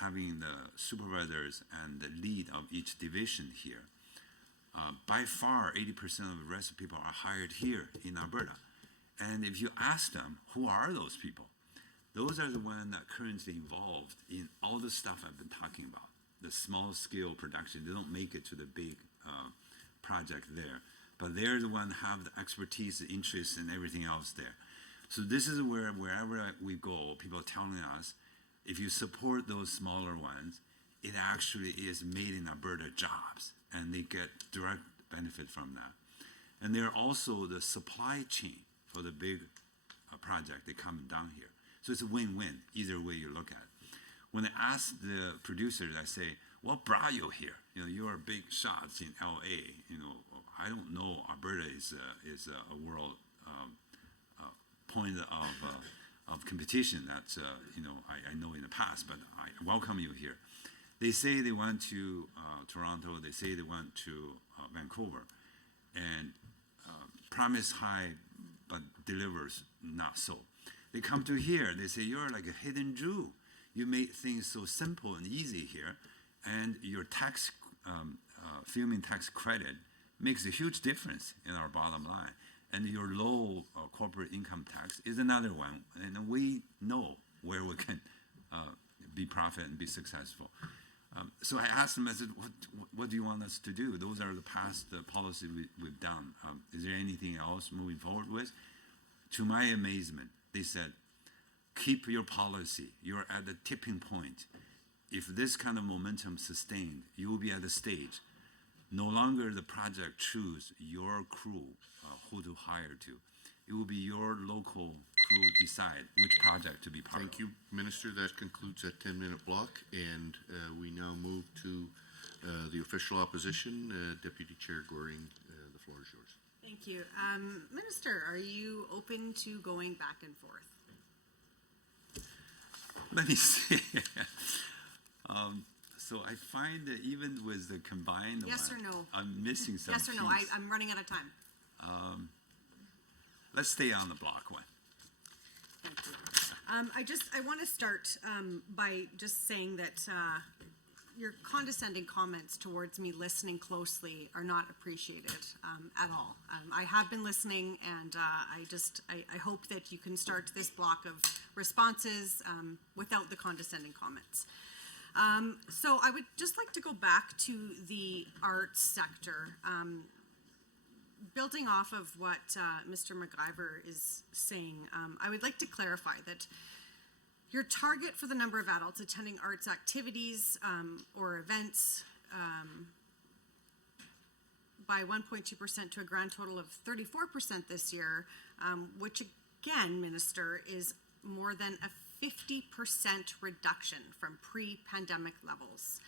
having the supervisors and the lead of each division here. By far, 80% of the rest of the people are hired here in Alberta. And if you ask them, who are those people? Those are the ones that currently involved in all the stuff I've been talking about. The small scale production, they don't make it to the big project there. But they're the one have the expertise, the interest, and everything else there. So this is where wherever we go, people are telling us, if you support those smaller ones, it actually is made in Alberta jobs, and they get direct benefit from that. And they're also the supply chain for the big project they come down here. So it's a win-win, either way you look at it. When I ask the producers, I say, what brought you here? You know, you're big shots in LA. You know, I don't know Alberta is a world point of competition that, you know, I know in the past, but I welcome you here. They say they went to Toronto, they say they went to Vancouver, and promise high, but delivers not so. They come to here, they say, you're like a hidden Jew. You made things so simple and easy here, and your tax, filming tax credit makes a huge difference in our bottom line. And your low corporate income tax is another one, and we know where we can be profit and be successful. So I asked them, I said, what do you want us to do? Those are the past policy we've done. Is there anything else moving forward with? To my amazement, they said, keep your policy. You're at the tipping point. If this kind of momentum sustained, you will be at the stage. No longer the project choose your crew who to hire to. It will be your local crew decide which project to be part of. Thank you, Minister. That concludes that 10-minute block, and we now move to the official opposition. Deputy Chair Goring, the floor is yours. Thank you. Minister, are you open to going back and forth? Let me see. So I find that even with the combined Yes one, or no? I'm missing some Yes or no? piece. I'm running out of time. Let's stay on the block one. Thank you. I want to start by just saying that your condescending comments towards me listening closely are not appreciated at all. I have been listening, and I hope that you can start this block of responses without the condescending comments. So I would just like to go back to the arts sector. Building off of what Mr. McIver is saying, I would like to clarify that your target for the number of adults attending arts activities or events by 1.2% to a grand total of 34% this year, which again, Minister, is more than a 50% reduction from pre-pandemic levels.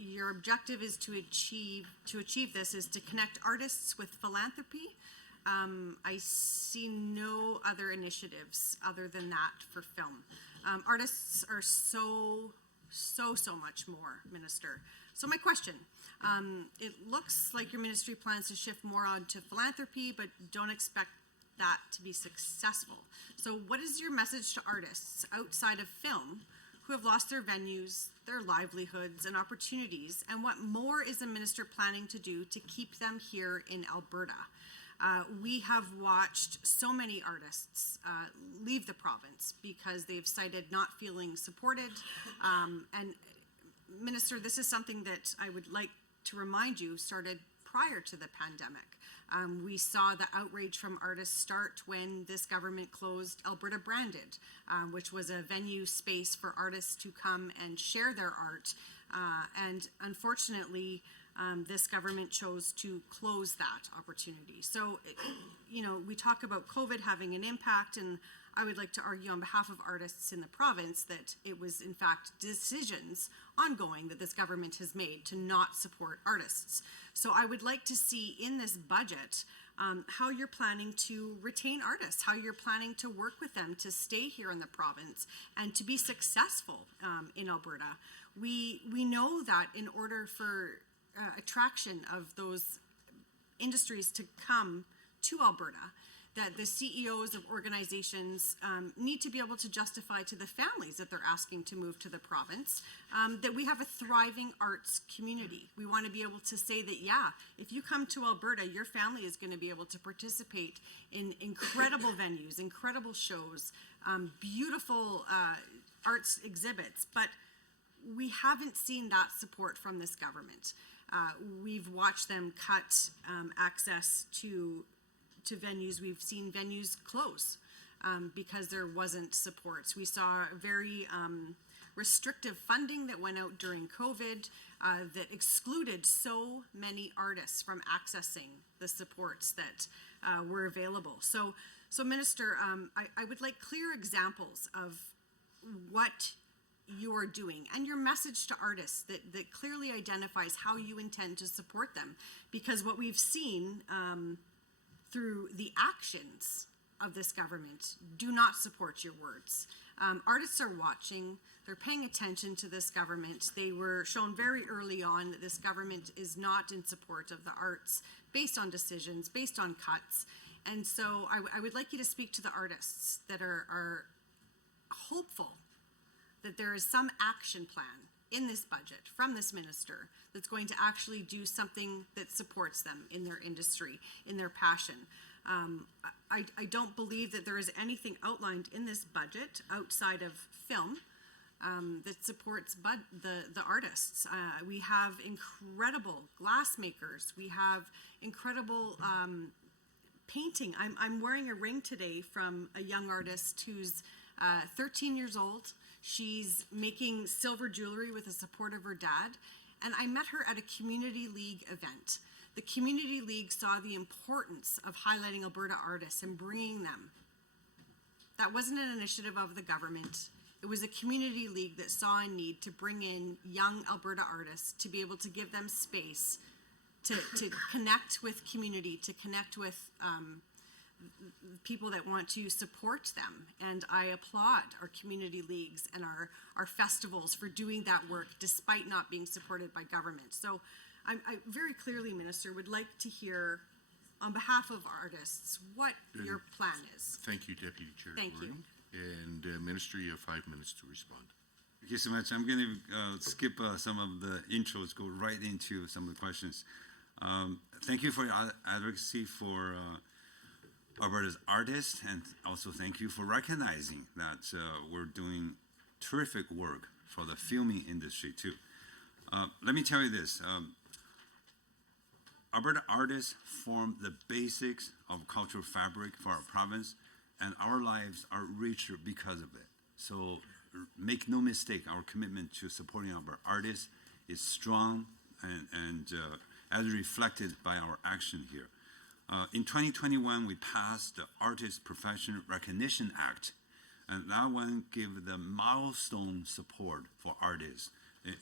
Your objective is to achieve this is to connect artists with philanthropy. I see no other initiatives other than that for film. Artists are so much more, Minister. So my question, it looks like your ministry plans to shift more onto philanthropy, but don't expect that to be successful. So what is your message to artists outside of film who have lost their venues, their livelihoods and opportunities, and what more is the minister planning to do to keep them here in Alberta? We have watched so many artists leave the province because they've cited not feeling supported. And Minister, this is something that I would like to remind you started prior to the pandemic. We saw the outrage from artists start when this government closed Alberta Branded, which was a venue space for artists to come and share their art. And unfortunately, this government chose to close that opportunity. So, you know, we talk about COVID having an impact, and I would like to argue on behalf of artists in the province that it was in fact decisions ongoing that this government has made to not support artists. So I would like to see in this budget how you're planning to retain artists, how you're planning to work with them to stay here in the province and to be successful in Alberta. We know that in order for attraction of those industries to come to Alberta, that the CEOs of organizations need to be able to justify to the families that they're asking to move to the province that we have a thriving arts community. We want to be able to say that, yeah, if you come to Alberta, your family is going to be able to participate in incredible venues, incredible shows, beautiful arts exhibits, but we haven't seen that support from this government. We've watched them cut access to venues. We've seen venues close because there wasn't supports. We saw very restrictive funding that went out during COVID that excluded so many artists from accessing the supports that were available. So Minister, I would like clear examples of what you are doing and your message to artists that clearly identifies how you intend to support them. Because what we've seen through the actions of this government do not support your words. Artists are watching, they're paying attention to this government. They were shown very early on that this government is not in support of the arts based on decisions, based on cuts. And so I would like you to speak to the artists that are hopeful that there is some action plan in this budget from this minister that's going to actually do something that supports them in their industry, in their passion. I don't believe that there is anything outlined in this budget outside of film that supports the artists. We have incredible glassmakers. We have incredible painting. I'm wearing a ring today from a young artist who's 13 years old. She's making silver jewelry with the support of her dad. And I met her at a Community League event. The Community League saw the importance of highlighting Alberta artists and bringing them. That wasn't an initiative of the government. It was a Community League that saw a need to bring in young Alberta artists to be able to give them space to connect with community, to connect with people that want to support them. And I applaud our community leagues and our festivals for doing that work despite not being supported by government. So I very clearly, Minister, would like to hear on behalf of artists what your plan is. Thank you, Deputy Chair. Thank you. And Minister, you have 5 minutes to respond. Thank you so much. I'm going to skip some of the intros, go right into some of the questions. Thank you for your advocacy for Alberta's artists, and also thank you for recognizing that we're doing terrific work for the filming industry too. Let me tell you this. Alberta artists form the basics of cultural fabric for our province, and our lives are richer because of it. So make no mistake, our commitment to supporting our artists is strong and as reflected by our action here. In 2021, we passed the Artist Profession Recognition Act, and that one gave the milestone support for artists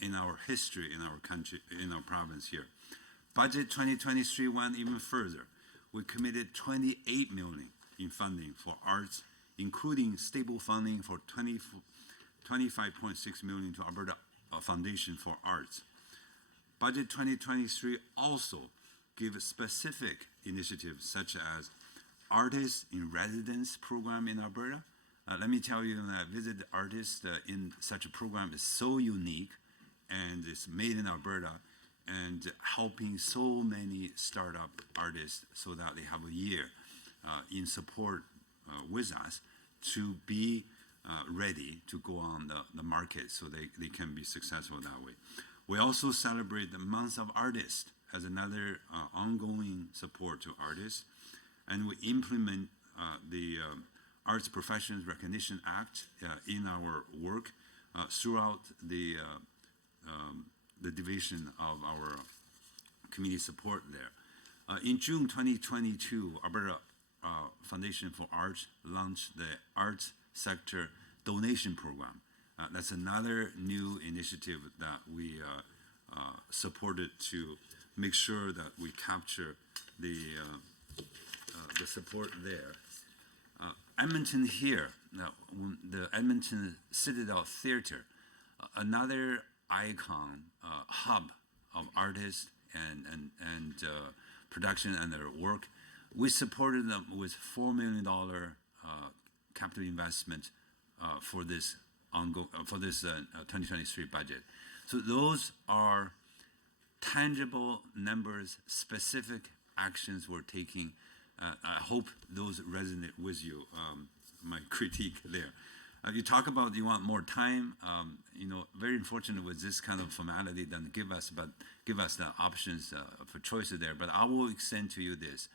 in our history, in our country, in our province here. Budget 2023 went even further. We committed $28 million in funding for arts, including stable funding for $25.6 million to Alberta Foundation for Arts. Budget 2023 also gave specific initiatives such as Artists in Residence program in Alberta. Let me tell you that Visit Artists in such a program is so unique, and it's made in Alberta and helping so many startup artists so that they have a year in support with us to be ready to go on the market so they can be successful that way. We also celebrate the Month of Artists as another ongoing support to artists, and we implement the Arts Professions Recognition Act in our work throughout the division of our community support there. In June 2022, Alberta Foundation for Arts launched the Arts Sector Donation Program. That's another new initiative that we supported to make sure that we capture the support there. Edmonton here, the Edmonton Citadel Theatre, another icon, hub of artists and production and their work. We supported them with $4 million capital investment for this 2023 budget. So those are tangible numbers, specific actions we're taking. I hope those resonate with you, my critique there. You talk about you want more time. Very unfortunate with this kind of formality doesn't give us the options for choices there. But I will extend to you this: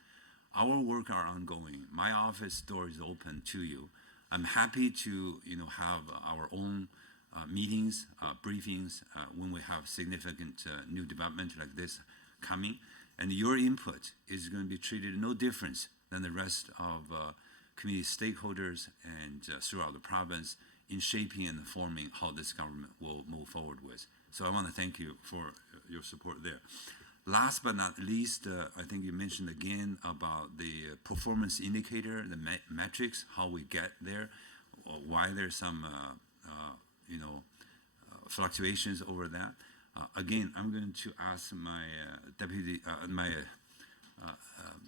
our work are ongoing. My office door is open to you. I'm happy to have our own meetings, briefings when we have significant new development like this coming, and your input is going to be treated no different than the rest of community stakeholders and throughout the province in shaping and forming how this government will move forward with. So I want to thank you for your support there. Last but not least, I think you mentioned again about the performance indicator, the metrics, how we get there, why there's some fluctuations over that. Again, I'm going to ask my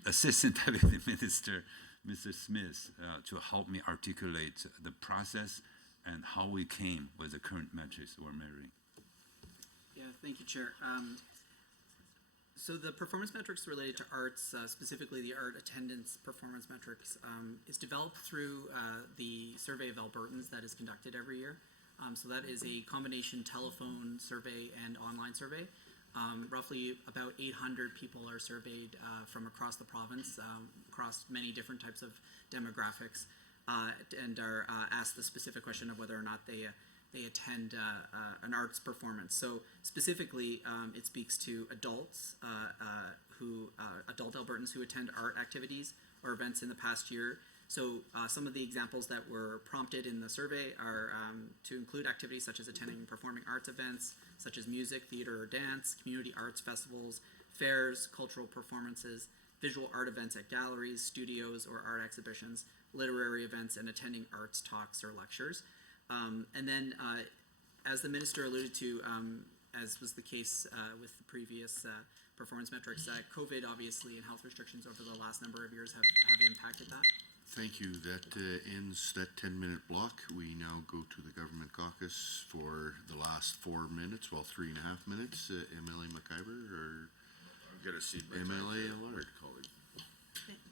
assistant deputy minister, Mr. Smith, to help me articulate the process and how we came with the current metrics we're measuring. Yeah, thank you, Chair. So the performance metrics related to arts, specifically the art attendance performance metrics, is developed through the Survey of Albertans that is conducted every year. So that is a combination telephone survey and online survey. Roughly about 800 people are surveyed from across the province, across many different types of demographics, and are asked the specific question of whether or not they attend an arts performance. So specifically, it speaks to adults adult Albertans who attend art activities or events in the past year. So some of the examples that were prompted in the survey are to include activities such as attending performing arts events, such as music, theater, or dance, community arts festivals, fairs, cultural performances, visual art events at galleries, studios, or art exhibitions, literary events, and attending arts talks or lectures. And then, as the minister alluded to, as was the case with the previous performance metrics, COVID obviously and health restrictions over the last number of years have impacted that. Thank you. That ends that 10-minute block. We now go to the government caucus for the last 4 minutes, well, 3.5 minutes. MLA McIver or I'm going to cede my MLA time to Allard. colleague.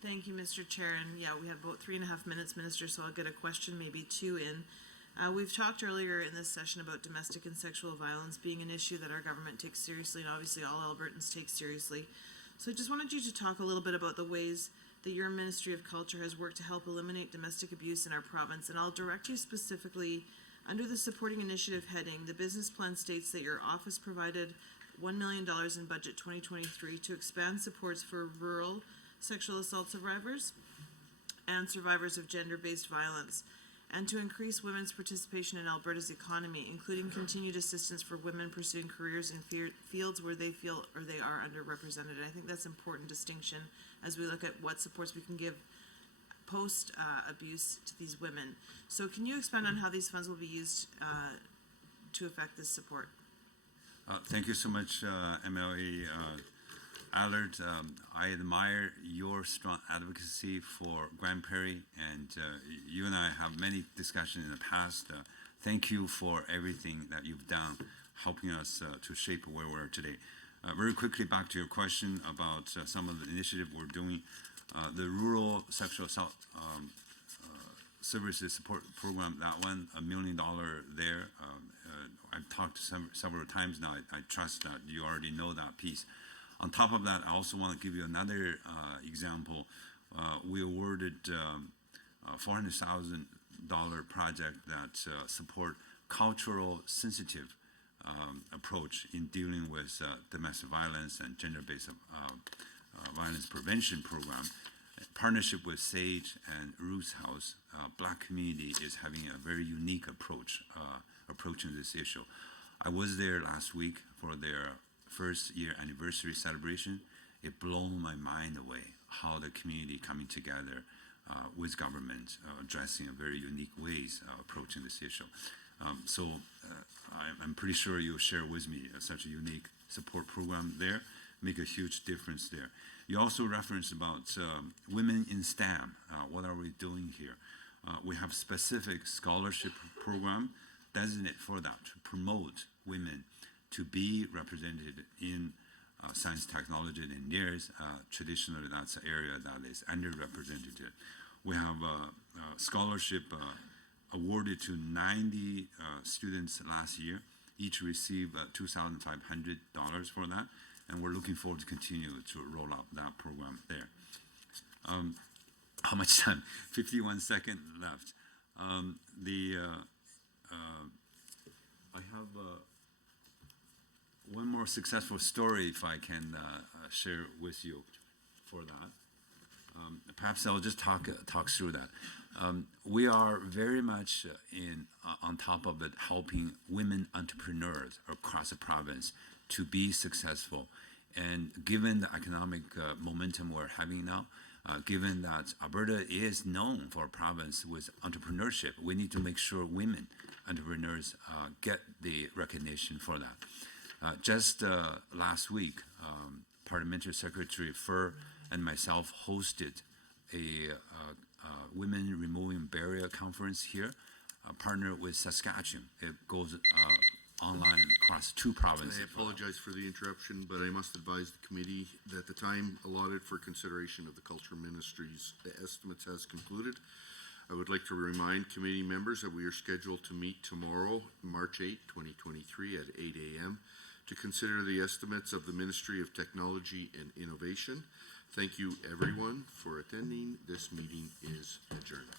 Thank you, Mr. Chair. And yeah, we have about 3.5 minutes, Minister, so I'll get a question, maybe two in. We've talked earlier in this session about domestic and sexual violence being an issue that our government takes seriously, and obviously all Albertans take seriously. So I just wanted you to talk a little bit about the ways that your Ministry of Culture has worked to help eliminate domestic abuse in our province. And I'll direct you specifically under the supporting initiative heading. The business plan states that your office provided $1 million in budget 2023 to expand supports for rural sexual assault survivors and survivors of gender-based violence, and to increase women's participation in Alberta's economy, including continued assistance for women pursuing careers in fields where they feel or they are underrepresented. And I think that's an important distinction as we look at what supports we can give post abuse to these women. So can you expand on how these funds will be used to affect this support? Thank you so much, MLA Allard. I admire your strong advocacy for Grand Prairie, and you and I have many discussions in the past. Thank you for everything that you've done, helping us to shape where we are today. Very quickly, back to your question about some of the initiative we're doing. The Rural Sexual Assault Services Support Program, that one, $1 million there. I've talked several times now. I trust that you already know that piece. On top of that, I also want to give you another example. We awarded $400,000 project that support cultural sensitive approach in dealing with domestic violence and gender-based violence prevention program. Partnership with SAGE and Roots House, Black community is having a very unique approach approaching this issue. I was there last week for their first year anniversary celebration. It blew my mind away how the community coming together with government addressing a very unique ways approaching this issue. So I'm pretty sure you'll share with me such a unique support program there, make a huge difference there. You also referenced about women in STEM. What are we doing here? We have specific scholarship program designated for that, to promote women to be represented in science, technology, and engineers. Traditionally, that's an area that is underrepresented. We have a scholarship awarded to 90 students last year. Each received $2,500 for that, and we're looking forward to continue to roll out that program there. How much time? 51 seconds left. I have one more successful story, if I can share with you for that. Perhaps I'll just talk through that. We are very much on top of it, helping women entrepreneurs across the province to be successful. And given the economic momentum we're having now, given that Alberta is known for a province with entrepreneurship, we need to make sure women entrepreneurs get the recognition for that. Just last week, Parliamentary Secretary Fur and myself hosted a Women Removing Barrier Conference here, partnered with Saskatchewan. It goes online across 2 provinces. I apologize for the interruption, but I must advise the committee that the time allotted for consideration of the Culture Ministry's estimates has concluded. I would like to remind committee members that we are scheduled to meet tomorrow, March 8, 2023 at 8 a.m. to consider the estimates of the Ministry of Technology and Innovation. Thank you, everyone, for attending. This meeting is adjourned.